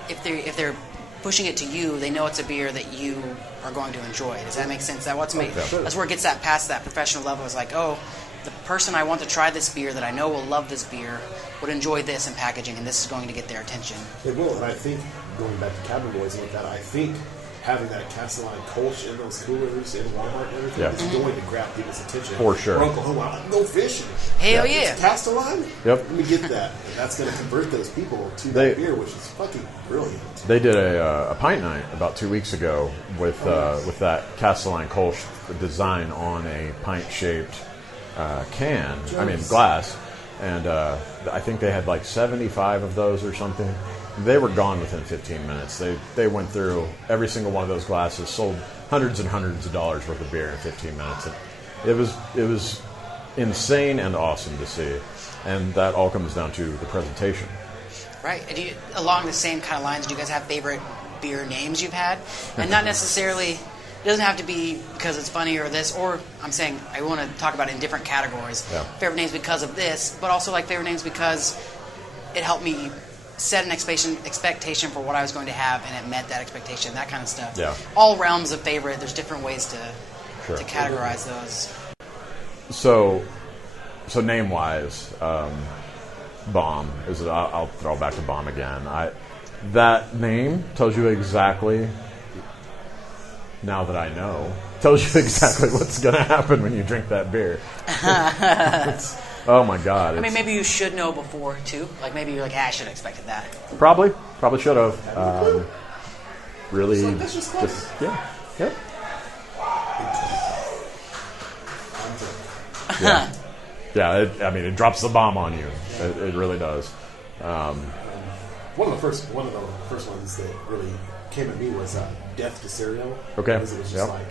if they're pushing it to you, they know it's a beer that you are going to enjoy. Does that make sense? That's where it gets that past that professional level. It's like, oh, the person I want to try this beer that I know will love this beer would enjoy this in packaging, and this is going to get their attention. It will, and I think, going back to Cabin Boys and like that, I think having that Castelline Kolsch in those coolers in Walmart and everything is going to grab people's attention. For sure. Or Oklahoma, I'm no fishing. Hell yeah. It's Castelline? Yep. Let me get that. And that's going to convert those people to that beer, which is fucking brilliant. They did a pint night about 2 weeks ago with that Castelline Kolsch design on a pint-shaped can. I mean glass, and I think they had like 75 of those or something. They were gone within 15 minutes. They went through every single one of those glasses, sold hundreds and hundreds of dollars worth of beer in 15 minutes. It was insane and awesome to see, and that all comes down to the presentation. Right. And along the same kind of lines, do you guys have favorite beer names you've had? And not necessarily, it doesn't have to be because it's funny or this, or I'm saying I want to talk about it in different categories. Yeah. Favorite names because of this, but also like favorite names because it helped me set an expectation for what I was going to have, and it met that expectation, that kind of stuff. Yeah. All realms of favorite, there's different ways Sure. to categorize those. So name-wise, Bomb is. I'll throw back to Bomb again. That name tells you exactly. Now that I know, tells you exactly what's going to happen when you drink that beer. Oh my God! I mean, maybe you should know before too. Like maybe you're like, I should have expected that. Probably should have. Really, That's just close. yeah. Yep. Yeah. It drops the bomb on you. It really does. One of the first ones that really came at me was Death to Cereal. Okay. Because it was just like,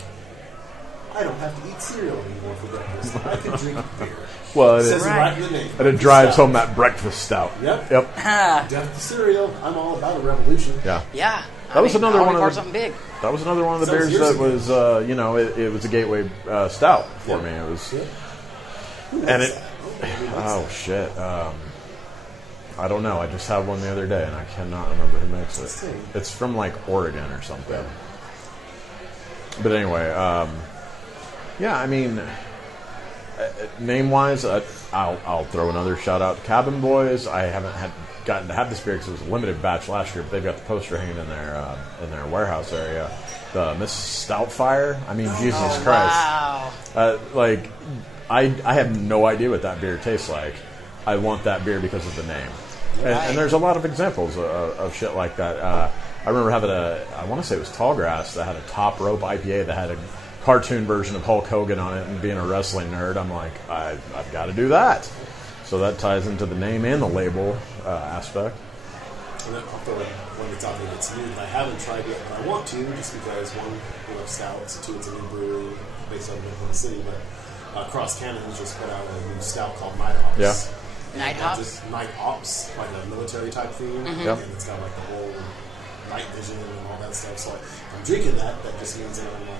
I don't have to eat cereal anymore for breakfast. I can drink beer. Well, It says it right in the name. and it drives home that breakfast stout. Yep. Yep. Death to Cereal. I'm all about a revolution. Yeah. Yeah. That was another one of the- something big. That was another one of the That was beers years that ago. was, it was a gateway stout for me. It was, Yeah. Who and makes it. that? Who makes Oh that? shit! I don't know. I just had one the other day, and I cannot remember who makes Let's see. it. It's from like Oregon or something. But anyway, yeah. I mean, name-wise, I'll throw another shout-out to Cabin Boys. I haven't gotten to have this beer because it was a limited batch last year, but they've got the poster hanging in their warehouse area. The Miss Stoutfire. I mean, Jesus Christ. Wow. I have no idea what that beer tastes like. I want that beer because of the name. And there's a lot of examples of shit like that. I remember having I want to say it was Tallgrass that had a Top Rope IPA that had a cartoon version of Hulk Hogan on it, and being a wrestling nerd, I'm like, I've got to do that. So that ties into the name and the label aspect. And then I'll throw in one that's out there that's new that I haven't tried yet, but I want to, just because one, we love stouts, and two, it's a new brewery based out of Oklahoma City, but Cross Cannon has just put out a new stout called Night Ops. Yeah. Night Hops? Night Ops, like a military type theme, Yep. and it's got like the whole night vision and all that stuff. So if I'm drinking that just means that I'm like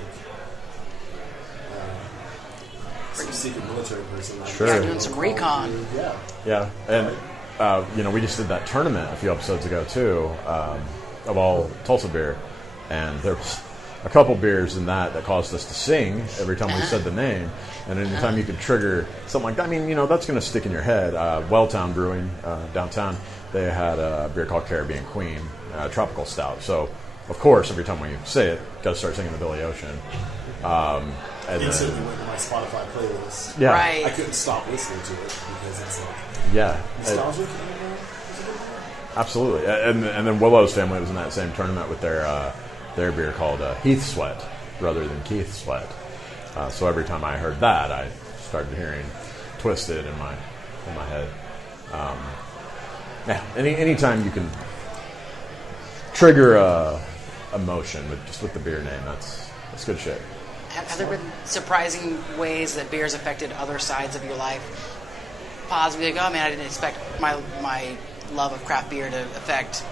some secret military person. Like, Sure. Yeah, doing some recon. Yeah. Yeah, and we just did that tournament a few episodes ago too, of all Tulsa beer, and there was a couple beers in that caused us to sing every time we said the name, and anytime you could trigger something like that, I mean, that's going to stick in your head. Welltown Brewing downtown, they had a beer called Caribbean Queen, tropical stout. So, of course, every time we say it, got to start singing the Billy Ocean. And Instantly went to my Spotify playlist. yeah, Right. I couldn't stop listening to it because it's like yeah, nostalgic. absolutely. And then Willow's family was in that same tournament with their beer called Heath Sweat rather than Keith Sweat. So every time I heard that, I started hearing Twisted in my head. Yeah, anytime you can trigger emotion with the beer name, that's good shit. Have there been surprising ways that beer's affected other sides of your life? Positively, like, oh man, I didn't expect my love of craft beer to affect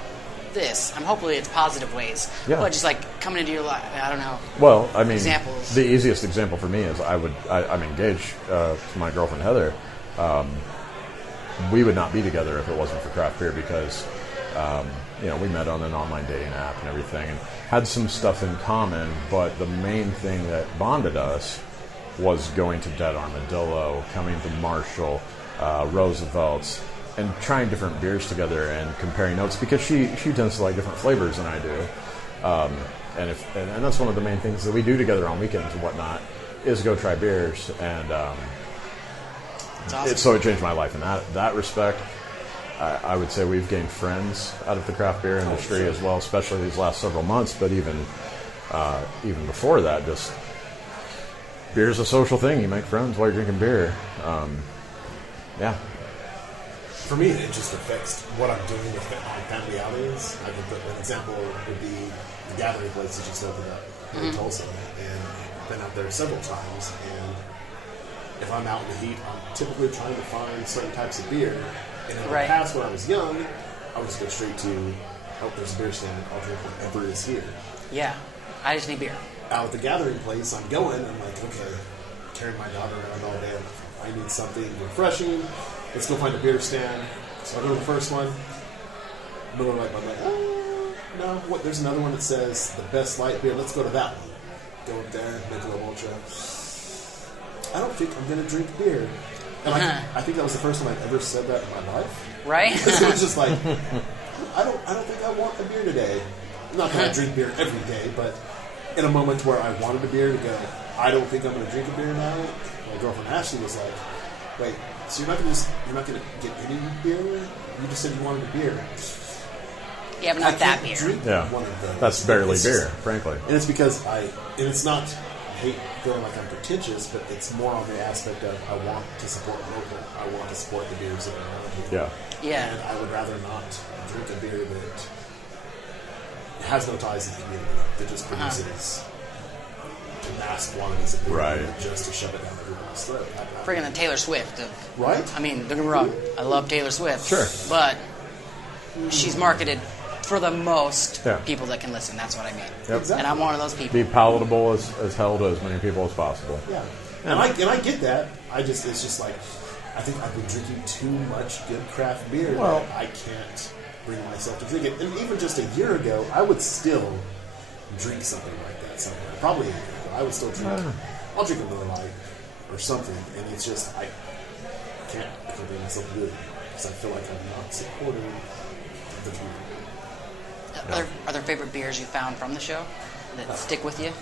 this. Hopefully it's positive ways. Yeah. But just like coming into your life, I don't know. Well, I mean, Examples. the easiest example for me is I'm engaged to my girlfriend Heather. We would not be together if it wasn't for craft beer because we met on an online dating app and everything and had some stuff in common, but the main thing that bonded us was going to Dead Armadillo, coming to Marshall, Roosevelt's, and trying different beers together and comparing notes because she tends to like different flavors than I do. And that's one of the main things that we do together on weekends and whatnot is go try beers, and It's awesome. so it changed my life in that respect. I would say we've gained friends out of the craft beer industry as well, especially these last several months. But even before that, just beer's a social thing. You make friends while you're drinking beer. Yeah. For me, it just affects what I'm doing with my family outings. I can put an example would be the gathering place that just opened up in Tulsa, and I've been out there several times. And if I'm out in the heat, I'm typically trying to find certain types of beer. And in the Right. past, when I was young, I would just go straight to, there's a beer stand. I'll drink whatever is here. Yeah. I just need beer. Out at the gathering place, I'm going. I'm like, okay, carrying my daughter around all day. I need something refreshing. Let's go find a beer stand. So I go to the first one. Miller Lite, I'm like, no. What? There's another one that says the best light beer. Let's go to that one. Go up there, Michelob Ultra. I don't think I'm going to drink beer. And I think that was the first time I've ever said that in my life. Right? Because it was just like, I don't think I want a beer today. Not that I drink beer every day, but in a moment where I wanted a beer to go, I don't think I'm going to drink a beer now. My girlfriend Ashley was like, wait, so you're not going to get any beer? You just said you wanted a beer. Yeah, but not that beer. Drink Yeah. one of those. That's barely It's beer, just- frankly. And it's because I hate feeling like I'm pretentious, but it's more on the aspect of I want to support local. I want to support the beers that are around here. Yeah. Yeah. And I would rather not drink a beer that has no ties to the community, that just produces mass quantities of beer Right. just to shove it down everybody's throat. Friggin' the Taylor Swift. Right? I mean, don't get me wrong. I love Taylor Swift. Sure. But she's marketed for the most Yeah. people that can listen. That's what I mean. Yep. Exactly. And I'm one of those people. Be palatable as hell to as many people as possible. Yeah. And I get that. It's just like, I think I've been drinking too much good craft beer Well- that I can't bring myself to drink it. And even just a year ago, I would still drink something like that somewhere. Probably a year ago, I would still drink. I'll drink a Miller Lite. or something, and it's just I can't bring myself to do it because I feel like I'm not supporting the community. Are there favorite beers you found from the show that stick with you?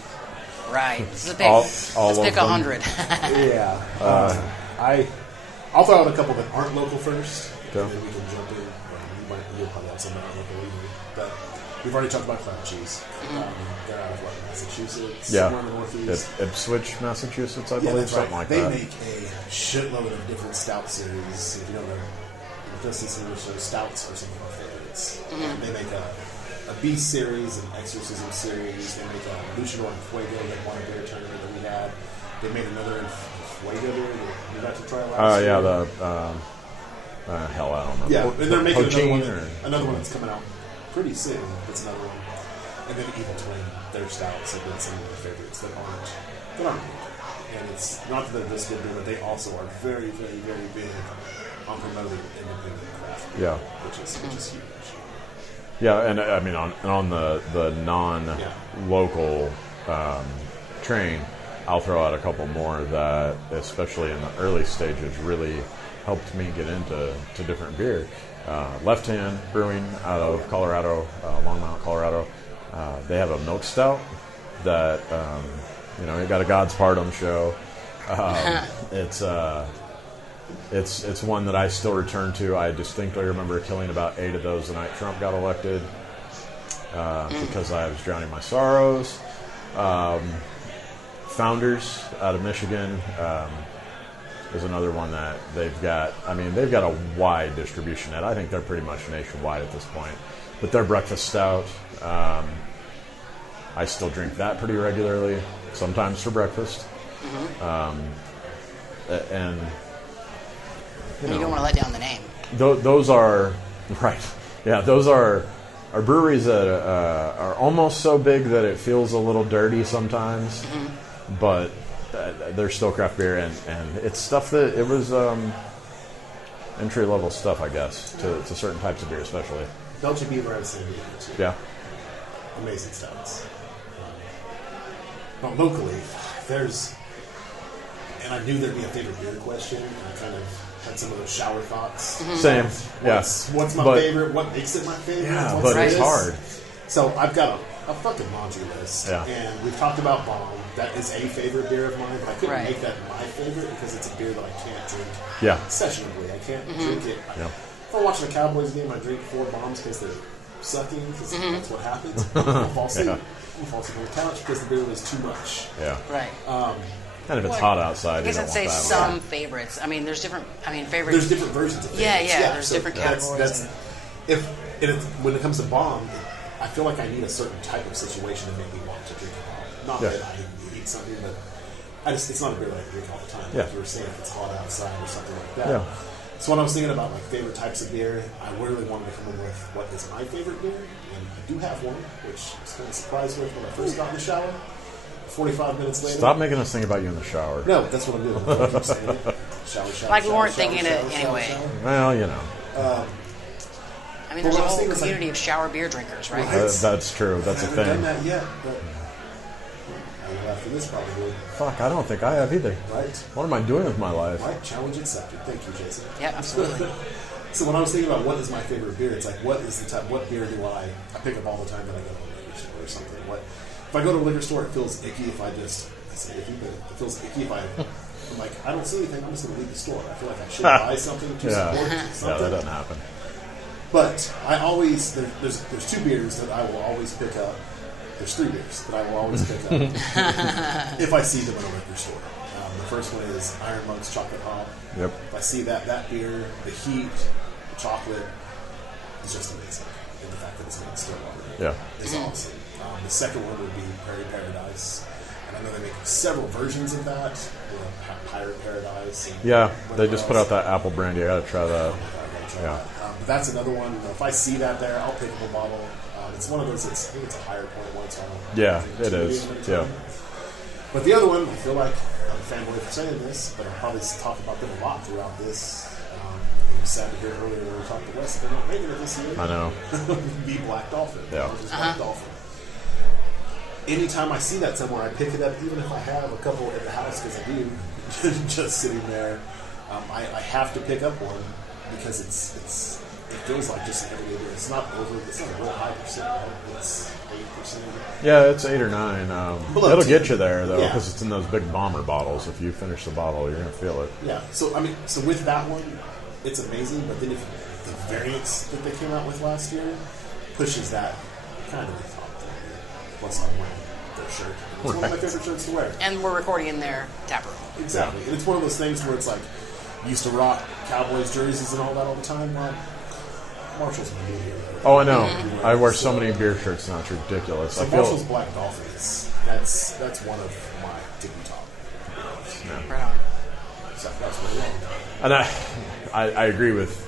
Right. This is a big. All let's of pick them. 100. Yeah. I'll throw out a couple that aren't local first, Okay. and then we can jump in. You'll probably have some that aren't local either. But we've already talked about cloud cheese. They're out of Massachusetts, Yeah. somewhere in the Northeast. Ipswich, Massachusetts, I Yeah, believe, that's right. something like they that. make a shitload of different stout series. If you don't know, just this English show, stouts are some of my favorites. They make a Beast series, an Exorcism series. They make a Luchador and Fuego, that one beer tournament that we had. They made another Fuego beer that we got to try last year. Hell, I don't know. Yeah, and they're making Poaching another one that's coming out pretty soon. That's another one. And then Evil Twin, their stouts have been some of my favorites that aren't good. And it's not that they're just good beer, but they also are very, very, very big on promoting independent craft beer, Yeah. which is huge. Yeah, and I mean, on the non-local train, I'll throw out a couple more that, especially in the early stages, really helped me get into different beer. Left Hand Brewing out of Colorado, Longmont, Colorado. They have a milk stout that it got a God's Pardon show. It's one that I still return to. I distinctly remember killing about 8 of those the night Trump got elected because I was drowning my sorrows. Founders out of Michigan is another one that they've got. I mean, they've got a wide distribution at. I think they're pretty much nationwide at this point. But their breakfast stout, I still drink that pretty regularly, sometimes for breakfast. And You don't want to let down the name. those are right. Yeah, those are breweries that are almost so big that it feels a little dirty sometimes, but they're still craft beer, and it's stuff that it was entry level stuff, I guess, to certain types of beer, especially. Belgian Beaver out of San Diego, too. Yeah. Amazing stouts. But locally, there's, and I knew there'd be a favorite beer question, and I kind of had some of those shower thoughts. Same. Yeah. What's my favorite? What makes it my favorite? Yeah, What's but it's this? hard. So I've got a fucking laundry list, Yeah. and we've talked about Bomb. That is a favorite beer of mine, but I couldn't Right. make that my favorite because it's a beer that I can't drink Yeah. sessionably. I can't drink it. Yeah. If I'm watching a Cowboys game, I drink 4 bombs because they're sucking, because that's what happens. I'll fall asleep. Yeah. I'll fall asleep on the couch because the beer was too much. Yeah. Right. And if it's hot outside, I guess you I'd don't say want that. some favorites. I mean, there's different. I mean, favorites. There's different versions of Yeah, favorites. yeah, there's different categories. When it comes to bomb, I feel like I need a certain type of situation to make me want to drink a bomb. Not Yeah. that I eat something, but it's not a beer that I drink all the time. Yeah. Like you were saying, if it's hot outside or something like that. Yeah. So when I was thinking about my favorite types of beer, I really wanted to come up with what is my favorite beer, and I do have one, which I was kind of surprised with when I first got in the shower. 45 minutes later. Stop making us think about you in the shower. No, that's what I'm doing. I keep saying it. Shower, Like we shower, weren't shower, thinking shower, it shower, anyway. shower. Well, you know. I mean, But there's a what I was whole thinking was like- community of shower beer drinkers, right? Right. That's true. That's a I haven't done thing. that yet, but I will after this probably. Fuck, I don't think I have either. Right? What am I doing with my life? Right? Challenge accepted. Thank you, Jason. Yeah, absolutely. So when I was thinking about what is my favorite beer, it's like what beer do I pick up all the time that I go to a liquor store or something? If I go to a liquor store, it feels icky if I say icky, but it feels icky if I'm like, I don't see anything, I'm just going to leave the store. I feel like I should buy something to Yeah. support Yeah, something. that doesn't happen. But I always there's 2 beers that I will always pick up. There's 3 beers that I will always pick up if I see them in a liquor store. The first one is Iron Monk's Chocolate Hop. Yep. If I see that beer, the heat, the chocolate is just amazing. And the fact that it's made still Yeah. is awesome. The second one would be Prairie Paradise. And I know they make several versions of that. Pirate Paradise. And Yeah, they whatever just put else. out that apple brandy. I gotta try that. Yeah. But that's another one. If I see that there, I'll pick up a bottle. It's one of those. I think it's a higher point one. So I don't Yeah, drink it too many is. of them at a Yeah. time. But the other one, I feel like I'm a fanboy for saying this, but I'll probably talk about them a lot throughout this. It was sad to hear earlier when we talked to Wes, they're not making it this year. I know. Be Black Dolphin. Yeah. Black Dolphin. anytime I see that somewhere, I pick it up, even if I have a couple at the house, because I do, just sitting there. I have to pick up one because it feels like just an everyday beer. It's not a real high percent, right? It's 8%. Yeah, it's 8 or 9. It'll get you there though, Yeah. because it's in those big bomber bottles. If you finish the bottle, you're gonna feel it. Yeah. So with that one, it's amazing. But then if the variants that they came out with last year pushes that kind of the top there. Plus, I'm wearing their shirt. It's one of my favorite shirts to wear. And we're recording in their tap room. Exactly. And it's one of those things where it's like, used to rock Cowboys jerseys and all that all the time. Well, Marshall's going to be here. Oh, I know. I wear so many beer shirts now. It's ridiculous. So I feel Marshall's Black Dolphins. That's one of my tippy top. Right on. So that's really long. and I agree with.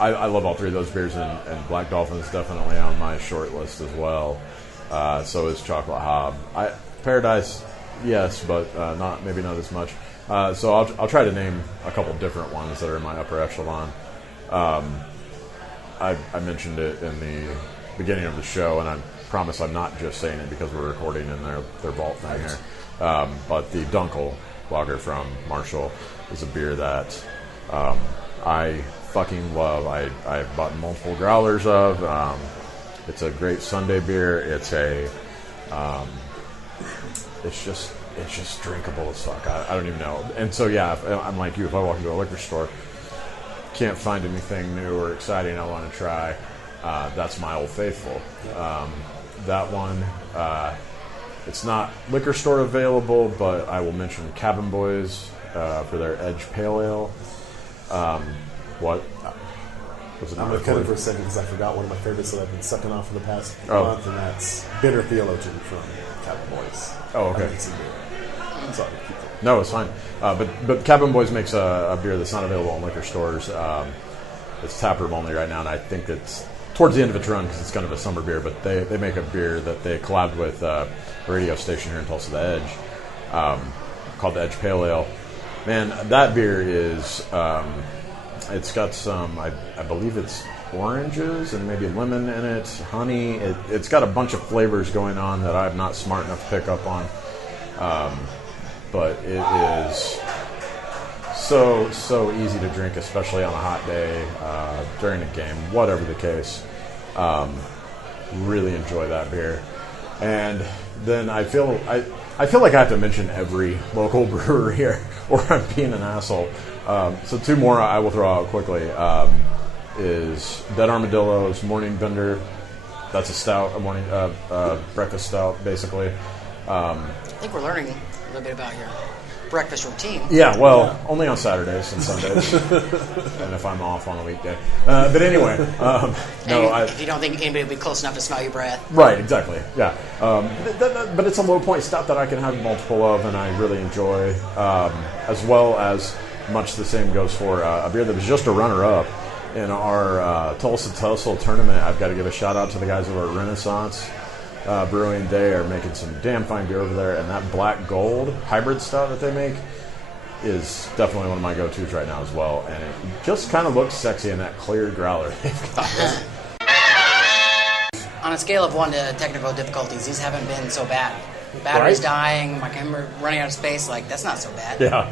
I love all three of those beers, and Black Dolphin is definitely on my short list as well. So is Chocolate Hob. Paradise, yes, but maybe not as much. So I'll try to name a couple different ones that are in my upper echelon. I mentioned it in the beginning of the show, and I promise I'm not just saying it because we're recording in their vault thing here. But the Dunkel lager from Marshall is a beer that I fucking love. I've bought multiple growlers of. It's a great Sunday beer. It's just drinkable as fuck. I don't even know. And so yeah, I'm like you. If I walk into a liquor store, can't find anything new or exciting I want to try, that's my Old Faithful. That one, it's not liquor store available, but I will mention Cabin Boys for their Edge Pale Ale. What was it? I'm going to cut it for a second because I forgot one of my favorites that I've been sucking off for the past month, and that's Bitter Theologian from Cabin Boys. Oh, okay. Sorry. No, it's fine. But Cabin Boys makes a beer that's not available in liquor stores. It's taproom only right now, and I think it's towards the end of its run because it's kind of a summer beer. But they make a beer that they collabed with a radio station here in Tulsa, The Edge, called the Edge Pale Ale. Man, that beer is it's got some, I believe it's oranges and maybe lemon in it, honey. It's got a bunch of flavors going on that I'm not smart enough to pick up on. But it is so easy to drink, especially on a hot day, during a game, whatever the case. Really enjoy that beer. And then I feel like I have to mention every local brewery here, or I'm being an asshole. So two more I will throw out quickly. Is Dead Armadillo's Morning Bender. That's a stout, a morning breakfast stout, basically. I think we're learning a little bit about your breakfast routine. Yeah, well, only on Saturdays and Sundays, and if I'm off on a weekday. But anyway, If you don't think anybody will be close enough to smell your breath. Right, exactly. Yeah, but it's a low point stout that I can have multiple of, and I really enjoy, as well as much the same goes for a beer that was just a runner-up in our Tulsa Tussle tournament. I've got to give a shout out to the guys over at Renaissance Brewing. They are making some damn fine beer over there, and that Black Gold hybrid stout that they make is definitely one of my go-tos right now as well, and it just kind of looks sexy in that clear growler they've got. On a scale of 1 to technical difficulties, these haven't been so bad. Battery's Right. dying, my camera running out of space, that's not so bad. Yeah.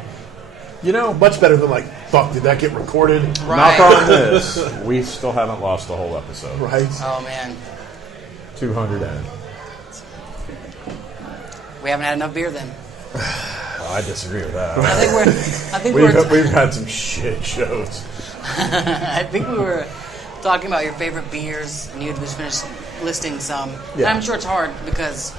You know, Much better than fuck, did that get recorded? Right. knock on this, we still haven't lost the whole episode. Right. Oh man, 200 in. we haven't had enough beer then. Well, I disagree with that. I think We've had some shit shows. I think we were talking about your favorite beers, and you had just finished listing some. Yeah. And I'm sure it's hard because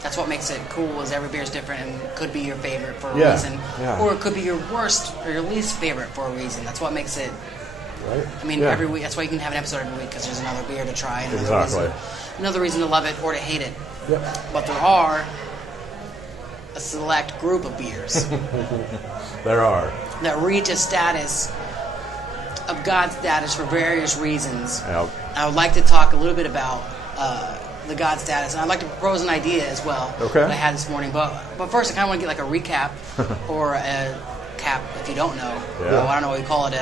that's what makes it cool. Is every beer is different and could be your favorite for a Yeah, reason, yeah. or it could be your worst or your least favorite for a reason. That's what makes it. Right. I mean, Yeah. every week. That's why you can have an episode every week because there's another beer to try and Exactly. another reason to love it or to hate it. Yep. But there are a select group of beers There are. that reach a status of God status for various reasons. Yep. I would like to talk a little bit about the God status, and I'd like to propose an idea as well Okay. that I had this morning. But first, I kind of want to get a recap or a cap, if you don't know. Yeah. I don't know what you call it.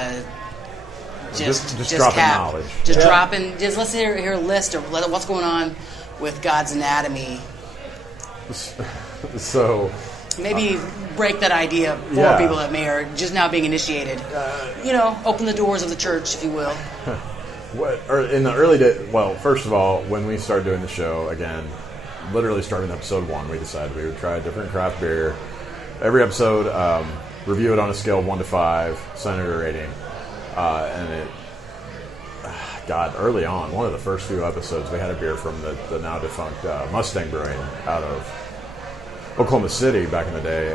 Just dropping cap. knowledge. Just Yeah. dropping. Just let's hear a list of what's going on with God's anatomy So Maybe break that idea for Yeah. people that may are just now being initiated. Open the doors of the church, if you will. or in the early days, well, first of all, when we started doing the show, again, literally starting episode 1, we decided we would try a different craft beer. Every episode, review it on a scale of 1 to 5, send it a rating. And it, God, early on, one of the first few episodes, we had a beer from the now defunct Mustang Brewing out of Oklahoma City back in the day.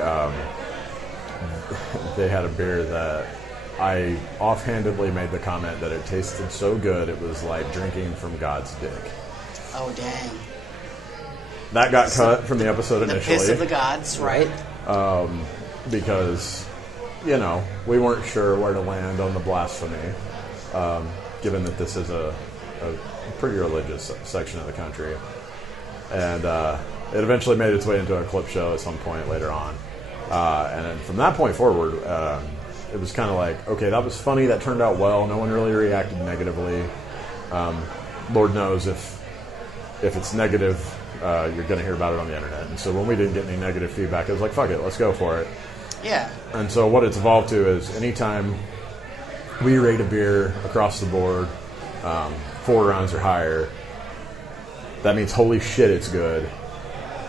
They had a beer that I offhandedly made the comment that it tasted so good it was like drinking from God's dick. Oh, dang. That got cut from the episode The initially. piss of the gods, right? Because, we weren't sure where to land on the blasphemy, given that this is a pretty religious section of the country. And it eventually made its way into a clip show at some point later on. And then from that point forward, it was kind of like, okay, that was funny, that turned out well, no one really reacted negatively. Lord knows if it's negative, you're going to hear about it on the internet. And so when we didn't get any negative feedback, it was like, fuck it, let's go for it. Yeah. And so what it's evolved to is anytime we rate a beer across the board, 4 rounds or higher, that means holy shit, it's good,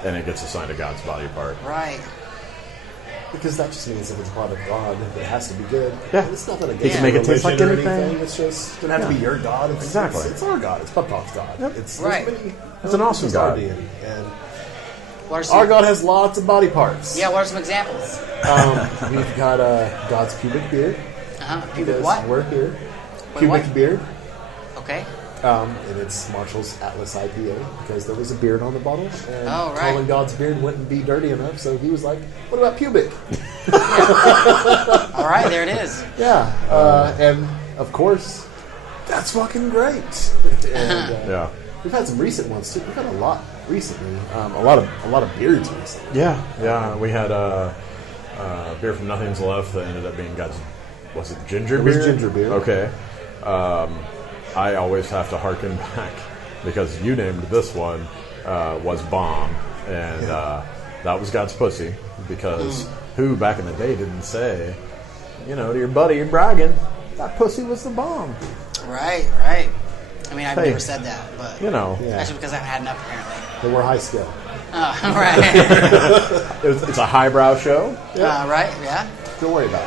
and it gets assigned a God's body part. Right. Because that just means if it's a part of God, it has to be good. Yeah. It's nothing He against can make it taste like religion or anything. It's just it doesn't have to be your God. It's, Exactly. It's our God. It's Pub Talk's God. Yep. It's Right. It's an awesome it's our God. deity. And What are some, our God has lots of body parts. Yeah, what are some examples? We've got God's pubic beard. Pubic Because what? We're here. Wait, Pubic what? beard. Okay. And it's Marshall's Atlas IPA because there was a beard on the bottle. And Oh, right. Colin God's beard wouldn't be dirty enough, so he was like, what about pubic? All right, there it is. Yeah. And, of course, that's fucking great. And, Yeah. we've had some recent ones, too. We've had a lot recently. A lot of beards recently. Yeah. We had a beer from Nothing's Left that ended up being God's, was it ginger It beer? was ginger beer. Okay. I always have to harken back because you named this one was Bomb, and that was God's pussy because who back in the day didn't say, to your buddy you're bragging, that pussy was the bomb. Right. I mean, I've Hey. never said that, but Yeah. actually because I haven't had enough, apparently. They were high skill. Right. It's a highbrow show, Right, yeah. Don't worry about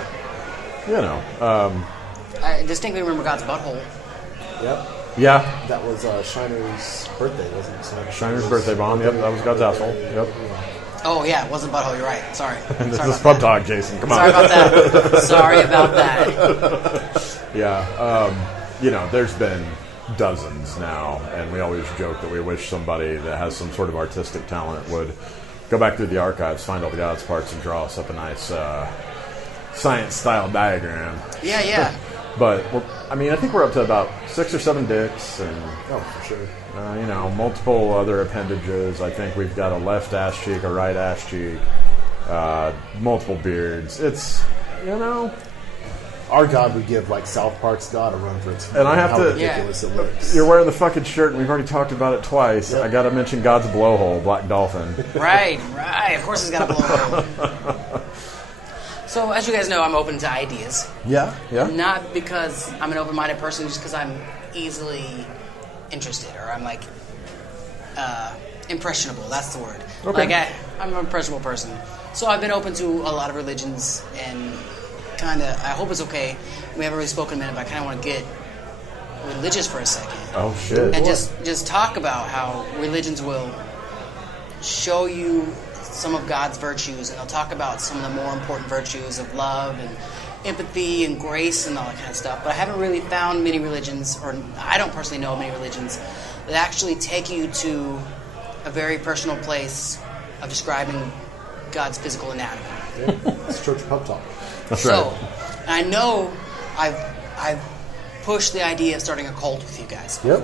it. I distinctly remember God's butthole. Yep. Yeah. That was Shiner's birthday, wasn't it? Shiner's birthday bomb. Yep, that was God's asshole. Yep. Oh, yeah, it wasn't butthole, you're right. Sorry. This Sorry is about Pub Talk, Jason. Come on. Sorry about that. Sorry about that. Yeah. There's been dozens now, and we always joke that we wish somebody that has some sort of artistic talent would go back through the archives, find all the God's parts, and draw us up a nice science-style diagram. Yeah. But, I think we're up to about 6 or 7 dicks, and Oh, for sure. multiple other appendages. I think we've got a left ass cheek, a right ass cheek, multiple beards. It's, Our God would give, South Park's God a run for its money. And I have How to- ridiculous it looks. You're wearing the fucking shirt, and we've already talked about it twice. Yep. I got to mention God's blowhole, Black Dolphin. Right. Of course it's got a blowhole. So, as you guys know, I'm open to ideas. Yeah. Not because I'm an open-minded person, just because I'm easily interested, or I'm impressionable. That's the word. Okay. I'm an impressionable person. So I've been open to a lot of religions, and I hope it's okay. We haven't really spoken a minute, but I kind of want to get religious for a second. Oh, shit. And just talk about how religions will show you some of God's virtues, and they'll talk about some of the more important virtues of love and empathy and grace and all that kind of stuff. But I haven't really found many religions, or I don't personally know many religions, that actually take you to a very personal place of describing God's physical anatomy. Yeah. It's Church Pub Talk. That's So, right. I know I've pushed the idea of starting a cult with you guys. Yep.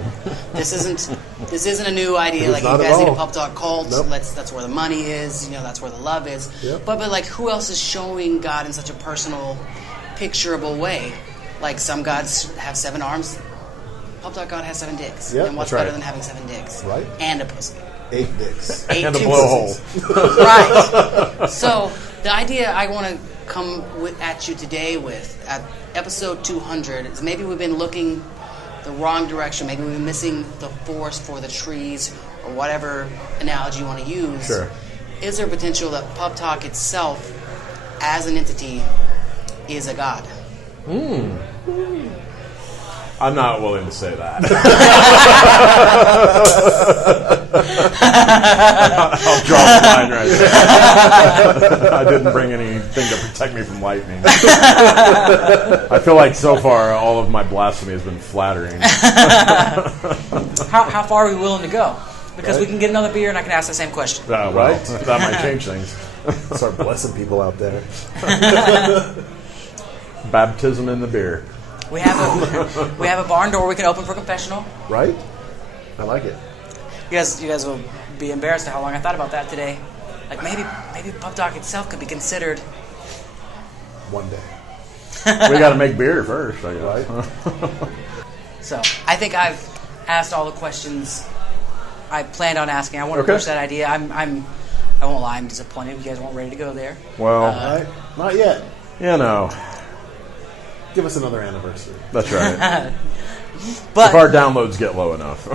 This isn't a new idea. It is Like, you not at guys need a all. Pub Talk cult. Nope. That's where the money is. That's where the love is. Yep. But who else is showing God in such a personal, picturable way? Like, some gods have 7 arms. Pub Talk God has 7 dicks. Yep, and what's that's right. better than having 7 dicks? Right. And a pussy. 8 dicks. And a two blowhole. Right. So the idea I want to come at you today with at episode 200 is maybe we've been looking the wrong direction. Maybe we've been missing the forest for the trees, or whatever analogy you want to use. Sure. Is there potential that Pub Talk itself, as an entity, is a god? I'm not willing to say that. I'll draw the line right there. I didn't bring anything to protect me from lightning. I feel like so far all of my blasphemy has been flattering. How far are we willing to go? Because we can get another beer and I can ask the same question. Well, that might change things. Start blessing people out there. Baptism in the beer. We have a barn door we can open for confessional. Right? I like it. You guys will be embarrassed at how long I thought about that today. Like maybe Pub Talk itself could be considered. One day. We got to make beer first, I guess. Right? So I think I've asked all the questions I planned on asking. I want to Okay. push that idea. I won't lie. I'm disappointed. You guys weren't ready to go there. Well, Right? Not yet. you know, Give us another anniversary. that's right. But If our downloads get low enough.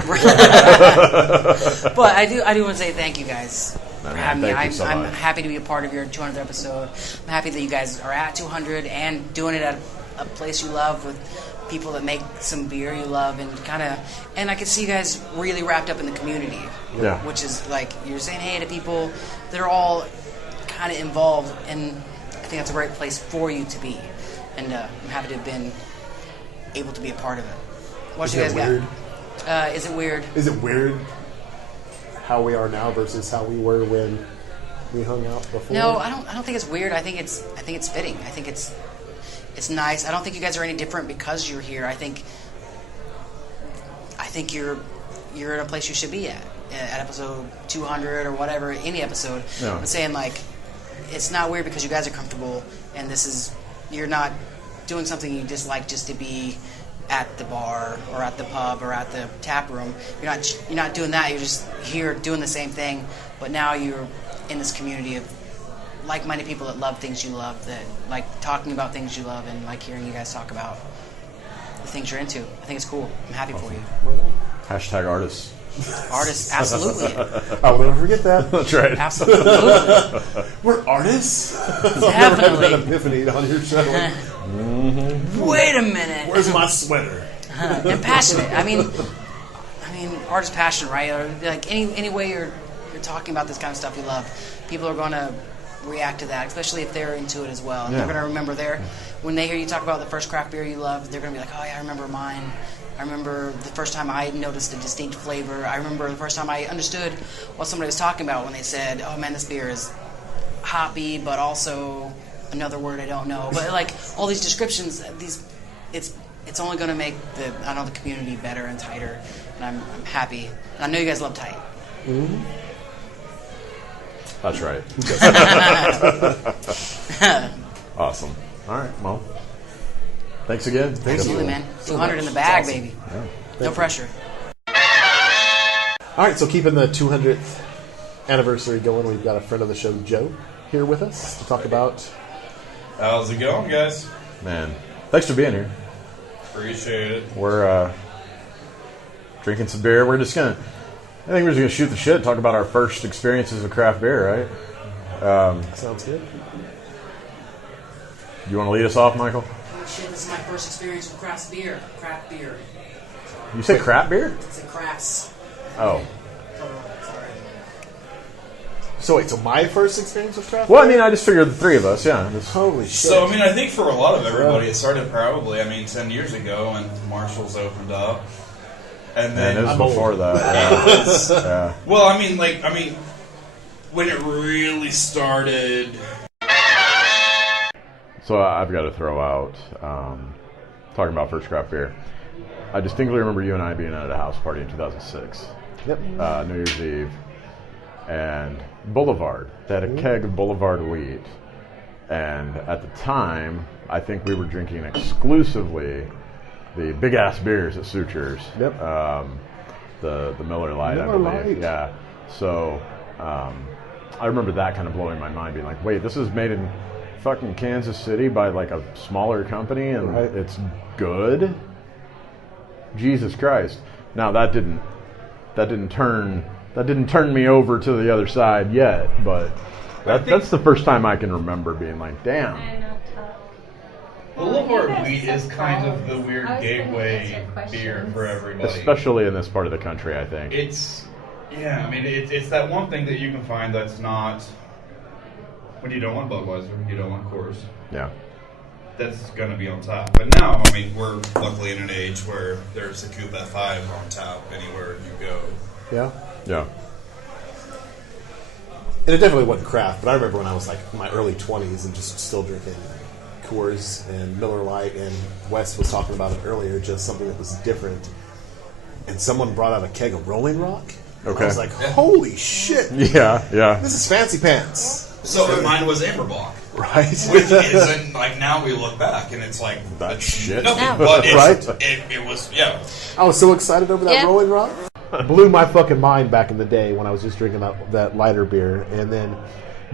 But I do want to say thank you guys for Man, having me. thank you so I'm much. happy to be a part of your 200th episode. I'm happy that you guys are at 200 and doing it at a place you love with people that make some beer you love and I can see you guys really wrapped up in the community. Yeah. Which is like you're saying hey to people that are all kind of involved, and I think that's a great place for you to be. And I'm happy to have been able to be a part of it. What you guys weird? got? Is it weird? Is it weird how we are now versus how we were when we hung out before? No, I don't think it's weird. I think it's fitting. I think it's nice. I don't think you guys are any different because you're here. I think you're in a place you should be at episode 200 or whatever, any episode. Yeah. I'm saying like it's not weird because you guys are comfortable and you're not doing something you dislike just to be at the bar or at the pub or at the tap room. You're not doing that. You're just here doing the same thing, but now you're in this community of like-minded people that love things you love, that like talking about things you love, and like hearing you guys talk about the things you're into. I think it's cool. I'm happy for you. Hashtag artists. Artists, absolutely. I will never forget that. That's right. Absolutely. We're artists? Definitely. That epiphany on your show. Wait a minute. Where's my sweater? And passionate. I mean, art is passion, right? Or like any way you're talking about this kind of stuff you love, people are going to react to that, especially if they're into it as well. And Yeah. they're going to remember when they hear you talk about the first craft beer you loved, they're going to be like, oh yeah, I remember mine. I remember the first time I noticed a distinct flavor. I remember the first time I understood what somebody was talking about when they said, oh man, this beer is hoppy, but also another word I don't know. But like all these descriptions, it's only going to make the community better and tighter. And I'm happy. And I know you guys love tight. Mm-hmm. That's right. Awesome. All right. Well, thanks again. Absolutely, man. 200 in the bag, baby. Yeah. No pressure. All right, so keeping the 200th anniversary going, we've got a friend of the show, Joe, here with us to talk about... How's it going, guys? Man, thanks for being here. Appreciate it. We're drinking some beer. I think we're just gonna shoot the shit, talk about our first experiences with craft beer, right? Sounds good. You want to lead us off, Michael? Oh shit, this is my first experience with craft beer. Craft beer. You say crap beer? It's a crafts. Oh. Sorry. So wait, so my first experience with craft Well, I beer? mean, I just figured the three of us, yeah. Just, Holy shit. So, I mean, I think for a lot of everybody, it started probably, 10 years ago when Marshall's opened up. And then, and it was I'm before old. that. it was, Yeah. well, when it really started, So I've got to throw out, talking about first craft beer. I distinctly remember you and I being at a house party in 2006. Yep. New Year's Eve. And Boulevard. They had a keg of Boulevard wheat. And at the time, I think we were drinking exclusively the big-ass beers at Sutures. Yep. The Miller Lite, I Miller believe. Lite. Yeah. So I remember that kind of blowing my mind, being like, wait, this is made in fucking Kansas City by like a smaller company, and Right. it's good. Jesus Christ! Now that didn't turn me over to the other side yet, but that's the first time I can remember being like, damn. Boulevard Wheat is kind of the weird gateway beer for everybody. Especially in this part of the country, I think. It's that one thing that you can find that's not when you don't want Budweiser, you don't want Coors. Yeah. That's going to be on tap. But now, I mean, we're luckily in an age where there's a Coupe F5 on tap anywhere you go. Yeah. Yeah. And it definitely wasn't craft, but I remember when I was like in my early 20s and just still drinking Coors and Miller Lite, and Wes was talking about it earlier, just something that was different. And someone brought out a keg of Rolling Rock. Okay. I was like, holy shit. Yeah. Yeah. This is fancy pants. So mine was Amberbach. Right. Which isn't, like, now we look back and it's like, That's shit. nothing, No. but Right? it was, yeah. I was so excited over that Yeah. Rolling Rock. Blew my fucking mind back in the day when I was just drinking that lighter beer. And then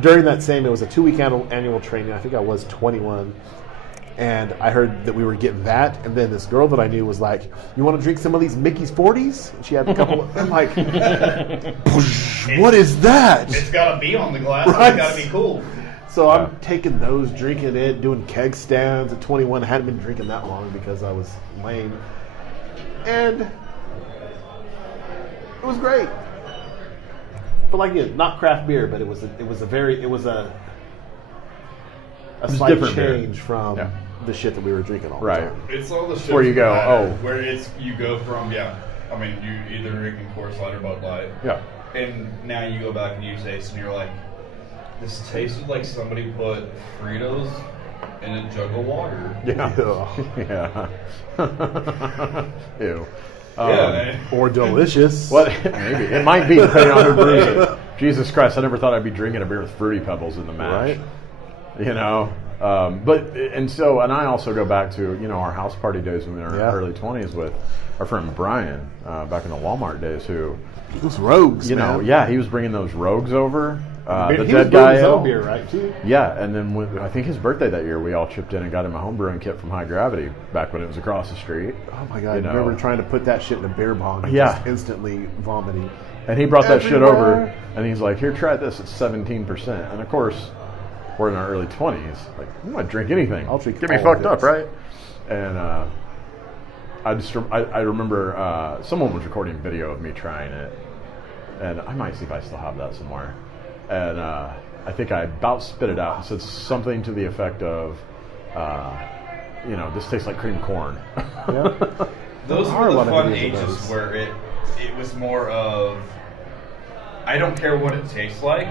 during that same, it was a 2-week annual training. I think I was 21. And I heard that we were getting that. And then this girl that I knew was like, you want to drink some of these Mickey's 40s? She had a couple. I'm like, what is that? It's got to be on the glass. Right. It's got to be cool. So I'm taking those, drinking it, doing keg stands at 21. I hadn't been drinking that long because I was lame. And it was great. But like, yeah, not craft beer, but it was a slight different beer. change from Yeah. the shit that we were drinking all the Right. time. It's all the shit Where you go, that oh. matter, where you go from, I mean, you either drinking Coors Light or Bud Light. Yeah. And now you go back and you taste and you're like, this tasted like somebody put Fritos in a jug of water. Yeah. Yeah. Ew. Yeah. Or delicious. What? Maybe. It might be, depending on who brews it. Jesus Christ, I never thought I'd be drinking a beer with Fruity Pebbles in the mash. Right? You know? And I also go back to, our house party days when we were in our early 20s with our friend Brian, back in the Walmart days, who, Those rogues, he was bringing those rogues over. The he Dead was Guy his Ale. own beer, right? Too. Yeah, and then I think his birthday that year, we all chipped in and got him a home brewing kit from High Gravity back when it was across the street. Oh my god! I remember trying to put that shit in a beer bong. And Yeah. just instantly vomiting. And he brought that shit over, Everywhere. and he's like, "Here, try this. It's 17%." And of course, we're in our early 20s. Like, I'm not drink anything. I'll drink Get me all fucked of up, it. right? And I remember someone was recording video of me trying it, and I might see if I still have that somewhere. And I think I about spit it out and said something to the effect of, this tastes like cream corn. Yeah. Those There are were a the lot of fun videos of ages those. where it was more of, I don't care what it tastes like,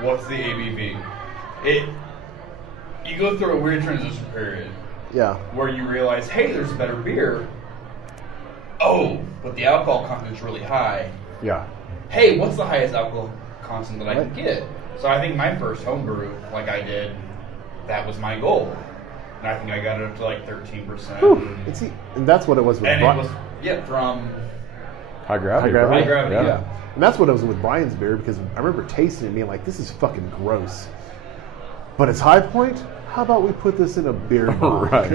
what's the ABV? You go through a weird transition period Yeah. where you realize, hey, there's better beer. Oh, but the alcohol content's really high. Yeah. Hey, what's the highest alcohol content that I can Right. get? So I think my first homebrew, like I did, that was my goal. And I think I got it up to like 13%. And that's what it was with And Brian. it was, from High gravity. High gravity? High Gravity, yeah. And that's what it was with Brian's beer, because I remember tasting it and being like, this is fucking gross. But it's High Point? How about we put this in a beer bong? Right.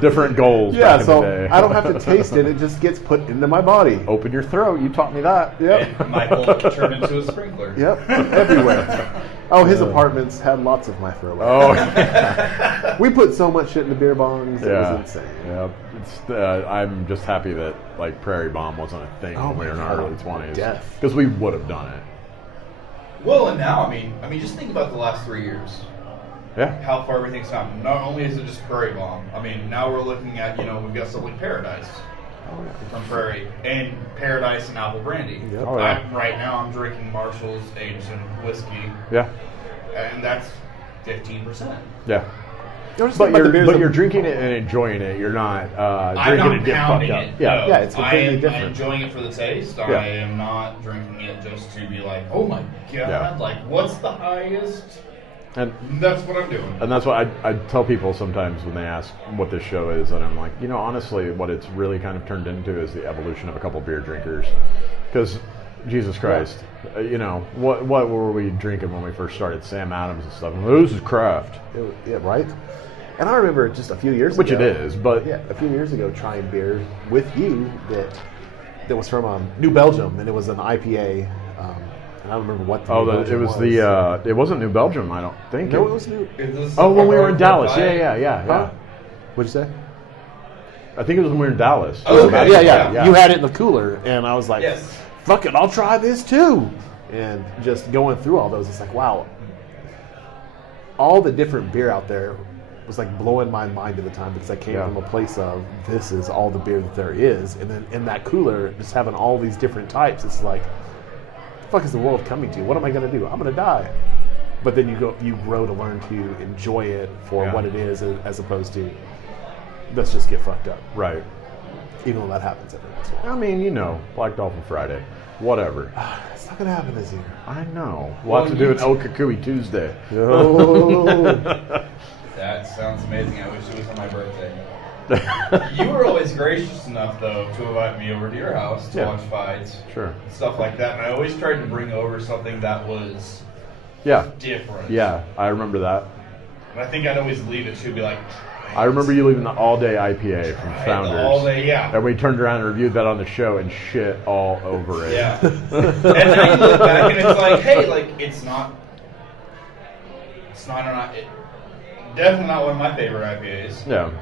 Different goals. Yeah, back so in the day. I don't have to taste it. It just gets put into my body. Open your throat. You taught me that. Yep. And Michael turned into a sprinkler. Yep. Everywhere. Oh, his apartments had lots of my throw. Oh, We put so much shit in the beer bongs. It yeah. was insane. Yeah. I'm just happy that Prairie Bomb wasn't a thing when we were in our early 20s. Death. Because we would have done it. Well, and now, I mean, just think about the last 3 years. Yeah. How far everything's come. Not only is it just Prairie Bomb. I mean, now we're looking at, we've got stuff like Paradise from Prairie, and Paradise and Apple Brandy. Yep. Oh, yeah. Right now, I'm drinking Marshall's aged in whiskey, Yeah. and that's 15%. Yeah. Just But think about the beers you're that- drinking it and enjoying it. You're not I'm drinking not it and get fucked pounding up. it. Yeah. No. Yeah, it's completely I'm different. enjoying it for the taste. Yeah. I am not drinking it just to be like, oh my god, Yeah. like what's the highest? And That's what I'm doing. And that's what I tell people sometimes when they ask what this show is, and I'm like, honestly, what it's really kind of turned into is the evolution of a couple beer drinkers. Because Jesus Christ. You know, what were we drinking when we first started? Sam Adams and stuff. Well, this is craft. Yeah, right? And I remember just a few years Which ago. it is, but... Yeah, a few years ago trying beer with you that was from New Belgium, and it was an IPA. And I don't remember what the New Belgium was. It wasn't New Belgium, I don't think. No, it was New... When we were in Dallas. Yeah. Huh? What'd you say? I think it was when we were in Dallas. Oh, okay. Yeah. You had it in the cooler, and I was like, Yes. fuck it, I'll try this too. And just going through all those, it's like, wow. All the different beer out there was like blowing my mind at the time because I came from a place of this is all the beer that there is. And then in that cooler, just having all these different types, it's like, the fuck is the world coming to? What am I going to do? I'm going to die. But then you grow to learn to enjoy it for what it is as opposed to let's just get fucked up. Right. Even though that happens every once in a while. I mean, you know, Black Dolphin Friday. Whatever. It's not going to happen this year. I know. We'll have to do an El Kukui Tuesday. That sounds amazing. I wish it was on my birthday. You were always gracious enough, though, to invite me over to your house to watch fights. Sure. Stuff like that. And I always tried to bring over something that was different. Yeah, I remember that. And I think I'd always leave it to be like, I remember you leaving the all-day IPA from Founders. All day, yeah. And we turned around and reviewed that on the show and shit all over it. Yeah. And now you look back and it's like, hey, like, definitely not one of my favorite IPAs. Yeah.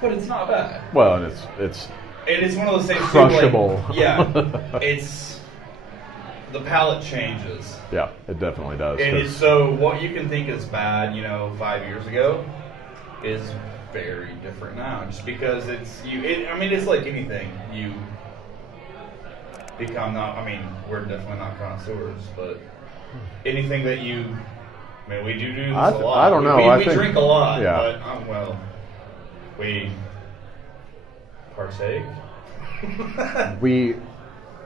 But it's not bad. Well, and it's It is one of those things. crushable. Too, like, it's the palate changes. Yeah, it definitely does. It is, so what you can think is bad, 5 years ago, is very different now. Just because it's like anything. You become we're definitely not connoisseurs, but anything that we do this a lot. I don't know. We think, drink a lot, yeah. but we partake. We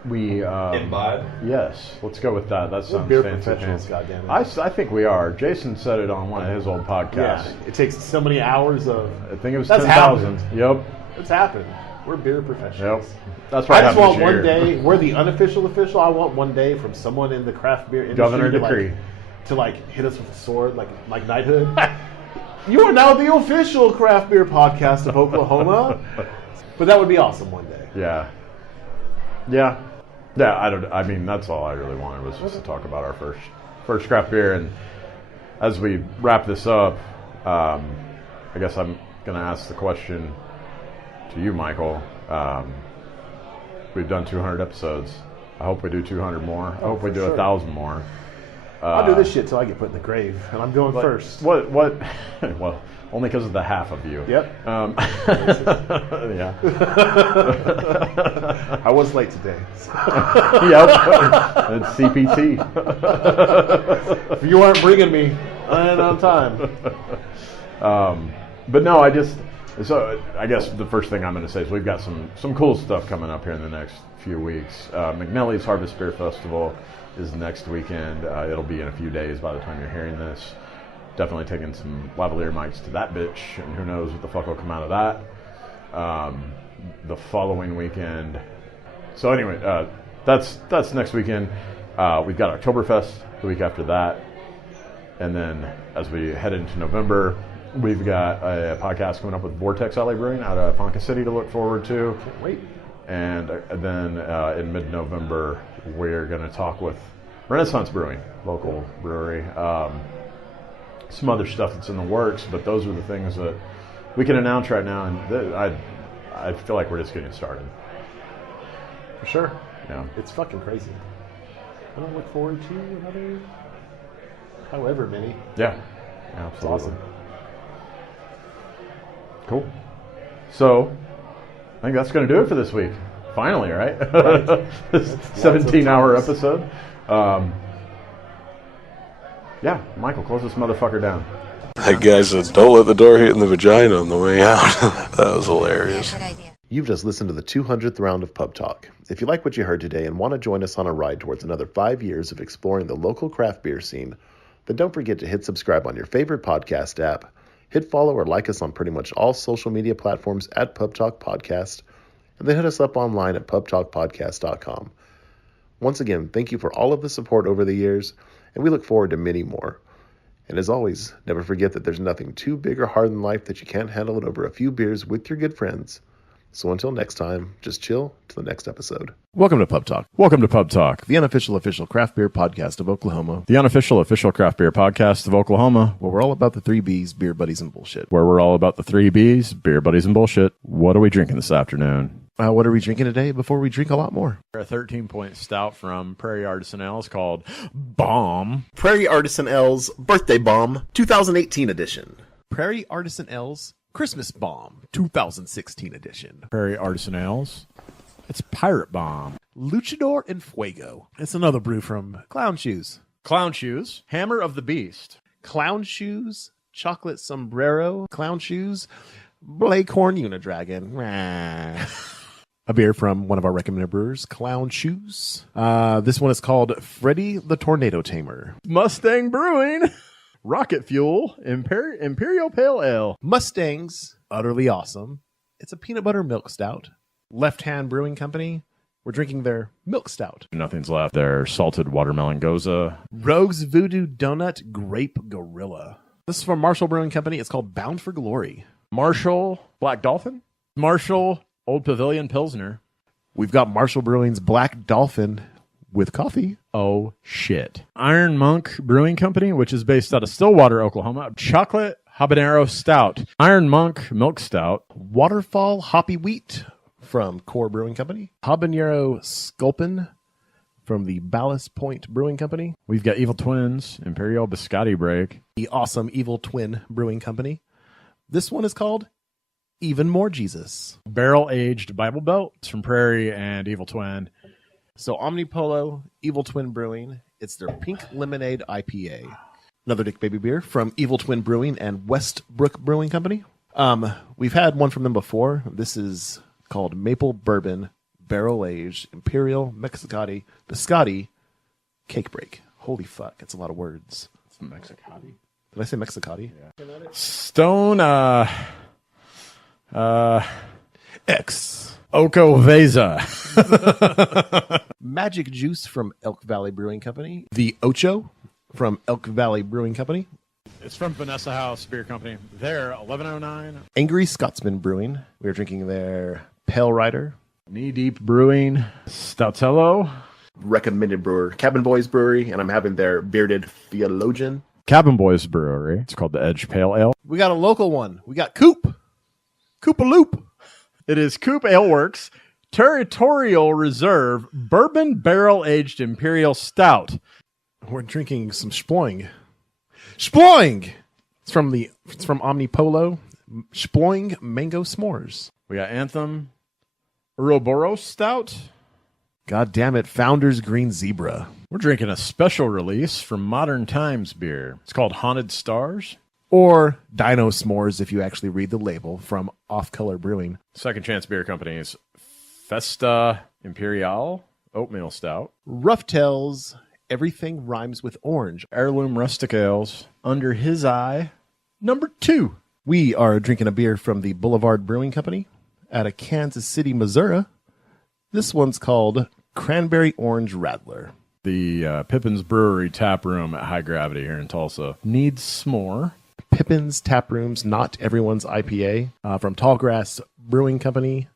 imbibe. Yes, let's go with that. That sounds beer fancy. professionals, goddammit. I think we are. Jason said it on one of his old podcasts. Yeah, it takes so many hours of... I think it was That's 10,000. Yep. It's happened. We're beer professionals. Yep. That's right. I just want one day, we're the unofficial official, I want one day from someone in the craft beer industry Governor decree. To hit us with a sword like knighthood. You are now the official craft beer podcast of Oklahoma. But that would be awesome one day. Yeah. That's all I really wanted was just to talk about our first craft beer. And as we wrap this up, I guess I'm going to ask the question to you, Michael. We've done 200 episodes. I hope we do 200 more. I hope we do 1,000 more. I'll do this shit till I get put in the grave, and I'm going first. What? Well, only because of the half of you. Yep. Yeah. I was late today. Yep. It's CPT. If you aren't bringing me, I ain't on time. But no, I guess the first thing I'm going to say is we've got some cool stuff coming up here in the next few weeks. McNally's Harvest Beer Festival is next weekend. It'll be in a few days by the time you're hearing this. Definitely taking some lavalier mics to that bitch, and who knows what the fuck will come out of that. The following weekend. So anyway, that's next weekend. We've got Oktoberfest the week after that, and then as we head into November, we've got a podcast coming up with Vortex LA Brewing out of Ponca City to look forward to. Can't wait. And then in mid-November, we're going to talk with Renaissance Brewing, local brewery. Some other stuff that's in the works, but those are the things that we can announce right now, and I feel like we're just getting started. For sure. Yeah. It's fucking crazy. I don't look forward to another however many. Yeah. It's Absolutely. awesome. Cool. So, I think that's going to do it for this week. Finally, right? 17-hour episode. Yeah, Michael, close this motherfucker down. That guy said, don't let the door hit in the vagina on the way out. That was hilarious. You've just listened to the 200th round of Pub Talk. If you like what you heard today and want to join us on a ride towards another 5 years of exploring the local craft beer scene, then don't forget to hit subscribe on your favorite podcast app, hit follow or like us on pretty much all social media platforms at Pub Talk Podcast, and then hit us up online at pubtalkpodcast.com. Once again, thank you for all of the support over the years, and we look forward to many more. And as always, never forget that there's nothing too big or hard in life that you can't handle it over a few beers with your good friends. So until next time, just chill to the next episode. Welcome to Pub Talk, Welcome to Pub Talk, the unofficial craft beer podcast of Oklahoma, the unofficial official craft beer podcast of Oklahoma, where we're all about the 3 Bs, beer buddies, and bullshit. where we're all about the 3 Bs, beer buddies and bullshit. What are we drinking this afternoon? What are we drinking today before we drink a lot more? A 13-point stout from Prairie Artisan Ales called Bomb. Prairie Artisan Ales Birthday Bomb 2018 edition. Prairie Artisan Ales Christmas Bomb 2016 edition. Prairie Artisan Ales. It's Pirate Bomb. Luchador and Fuego. It's another brew from Clown Shoes. Clown Shoes. Hammer of the Beast. Clown Shoes, Chocolate Sombrero, Clown Shoes, Blakehorn Unidragon. A beer from one of our recommended brewers, Clown Shoes. This one is called Freddy the Tornado Tamer. Mustang Brewing. Rocket Fuel. Imperial Pale Ale. Mustangs, utterly awesome. It's a peanut butter milk stout. Left Hand Brewing Company. We're drinking their milk stout. Nothing's left. Their salted watermelon goza. Rogue's Voodoo Donut Grape Gorilla. This is from Marshall Brewing Company. It's called Bound for Glory. Marshall Black Dolphin. Marshall Old Pavilion Pilsner. We've got Marshall Brewing's Black Dolphin with coffee. Oh, shit. Iron Monk Brewing Company, which is based out of Stillwater, Oklahoma. Chocolate Habanero Stout. Iron Monk Milk Stout. Waterfall Hoppy Wheat from Core Brewing Company. Habanero Sculpin from the Ballast Point Brewing Company. We've got Evil Twins Imperial Biscotti Break. The awesome Evil Twin Brewing Company. This one is called Even More Jesus. Barrel-aged Bible Belts from Prairie and Evil Twin. So Omnipolo, Evil Twin Brewing. It's their Pink Lemonade IPA. Another Dick Baby beer from Evil Twin Brewing and Westbrook Brewing Company. We've had one from them before. This is called Maple Bourbon Barrel-aged Imperial Biscotti Cake Break. Holy fuck, it's a lot of words. It's Mexicati. Did I say Mexicati? Yeah. Stone X. Ocoveza. Magic Juice from Elk Valley Brewing Company. The Ocho from Elk Valley Brewing Company. It's from Vanessa House Beer Company. They're 1109. Angry Scotsman Brewing. We're drinking their Pale Rider. Knee Deep Brewing. Stoutello. Recommended brewer, Cabin Boys Brewery, and I'm having their Bearded Theologian. Cabin Boys Brewery. It's called the Edge Pale Ale. We got a local one. We got Coop. Koopaloop. It is Coop Ale Works Territorial Reserve Bourbon Barrel Aged Imperial Stout. We're drinking some Sploing. Sploing! It's from Omnipolo. Sploing Mango S'mores. We got Anthem Ouroboros Stout. God damn it, Founders Green Zebra. We're drinking a special release from Modern Times Beer. It's called Haunted Stars. Or Dino S'mores if you actually read the label from Off Color Brewing. Second Chance Beer Company's Festa Imperial Oatmeal Stout. Rough Tales, Everything Rhymes with Orange. Heirloom Rustic Ales, Under His Eye, number 2. We are drinking a beer from the Boulevard Brewing Company out of Kansas City, Missouri. This one's called Cranberry Orange Radler. The Pippin's Brewery Tap Room at High Gravity here in Tulsa needs s'more. Pippin's Tap Room's Not Everyone's IPA from Tallgrass Brewing Company.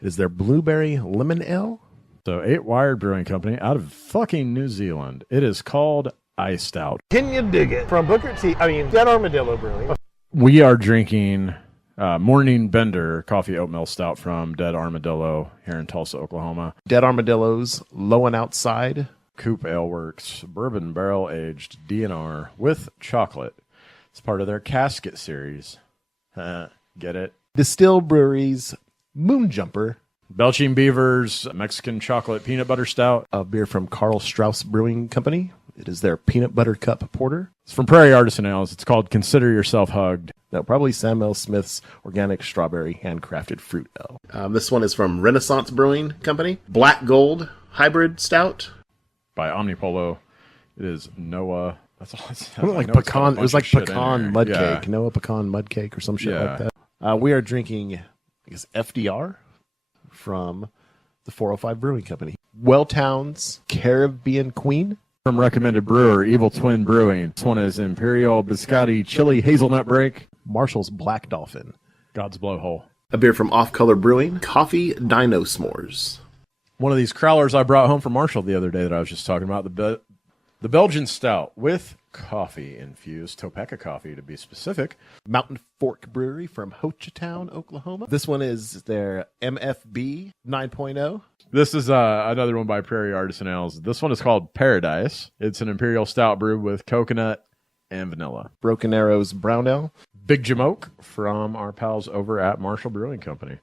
It is their Blueberry Lemon Ale. So 8 Wired Brewing Company out of fucking New Zealand. It is called Iced Out. Can you dig it? From Dead Armadillo Brewing. We are drinking Morning Bender Coffee Oatmeal Stout from Dead Armadillo here in Tulsa, Oklahoma. Dead Armadillo's Low and Outside. Coop Ale Works Bourbon Barrel Aged DNR with chocolate. It's part of their Casket series. Get it? Distill Brewery's Moon Jumper. Belching Beavers Mexican Chocolate Peanut Butter Stout. A beer from Carl Strauss Brewing Company. It is their Peanut Butter Cup Porter. It's from Prairie Artisan Ales. It's called Consider Yourself Hugged. No, probably Sam L. Smith's Organic Strawberry Handcrafted Fruit Ale. This one is from Renaissance Brewing Company. Black Gold Hybrid Stout. By Omnipolo. It is Noah. That's all it says. Like pecan. It was like pecan mud cake. Noah pecan mud cake or some shit like that. We are drinking, I guess, FDR from the 405 Brewing Company. Welltown's Caribbean Queen. From recommended brewer, Evil Twin Brewing. This one is Imperial Biscotti Chili Hazelnut Break. Marshall's Black Dolphin. God's Blowhole. A beer from Off Color Brewing, Coffee Dino S'mores. One of these crowlers I brought home from Marshall the other day that I was just talking about, the Belgian Stout with coffee infused, Topeka coffee to be specific. Mountain Fork Brewery from Hochatown, Oklahoma. This one is their MFB 9.0. This is another one by Prairie Artisan Ales. This one is called Paradise. It's an imperial stout brewed with coconut and vanilla. Broken Arrows Brown Ale. Big Jamoke from our pals over at Marshall Brewing Company.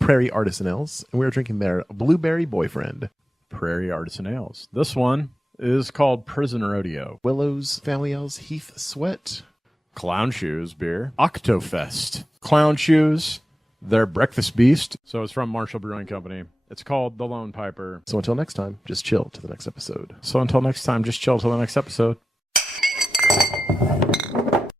Prairie Artisan Ales. And we're drinking their Blueberry Boyfriend. Prairie Artisan Ales. This one is called Prison Rodeo. Willow's Family Ales Heath Sweat. Clown Shoes beer. Octofest. Clown Shoes. Their Breakfast Beast. So it's from Marshall Brewing Company. It's called The Lone Piper. So until next time, just chill to the next episode. So until next time, just chill till the next episode.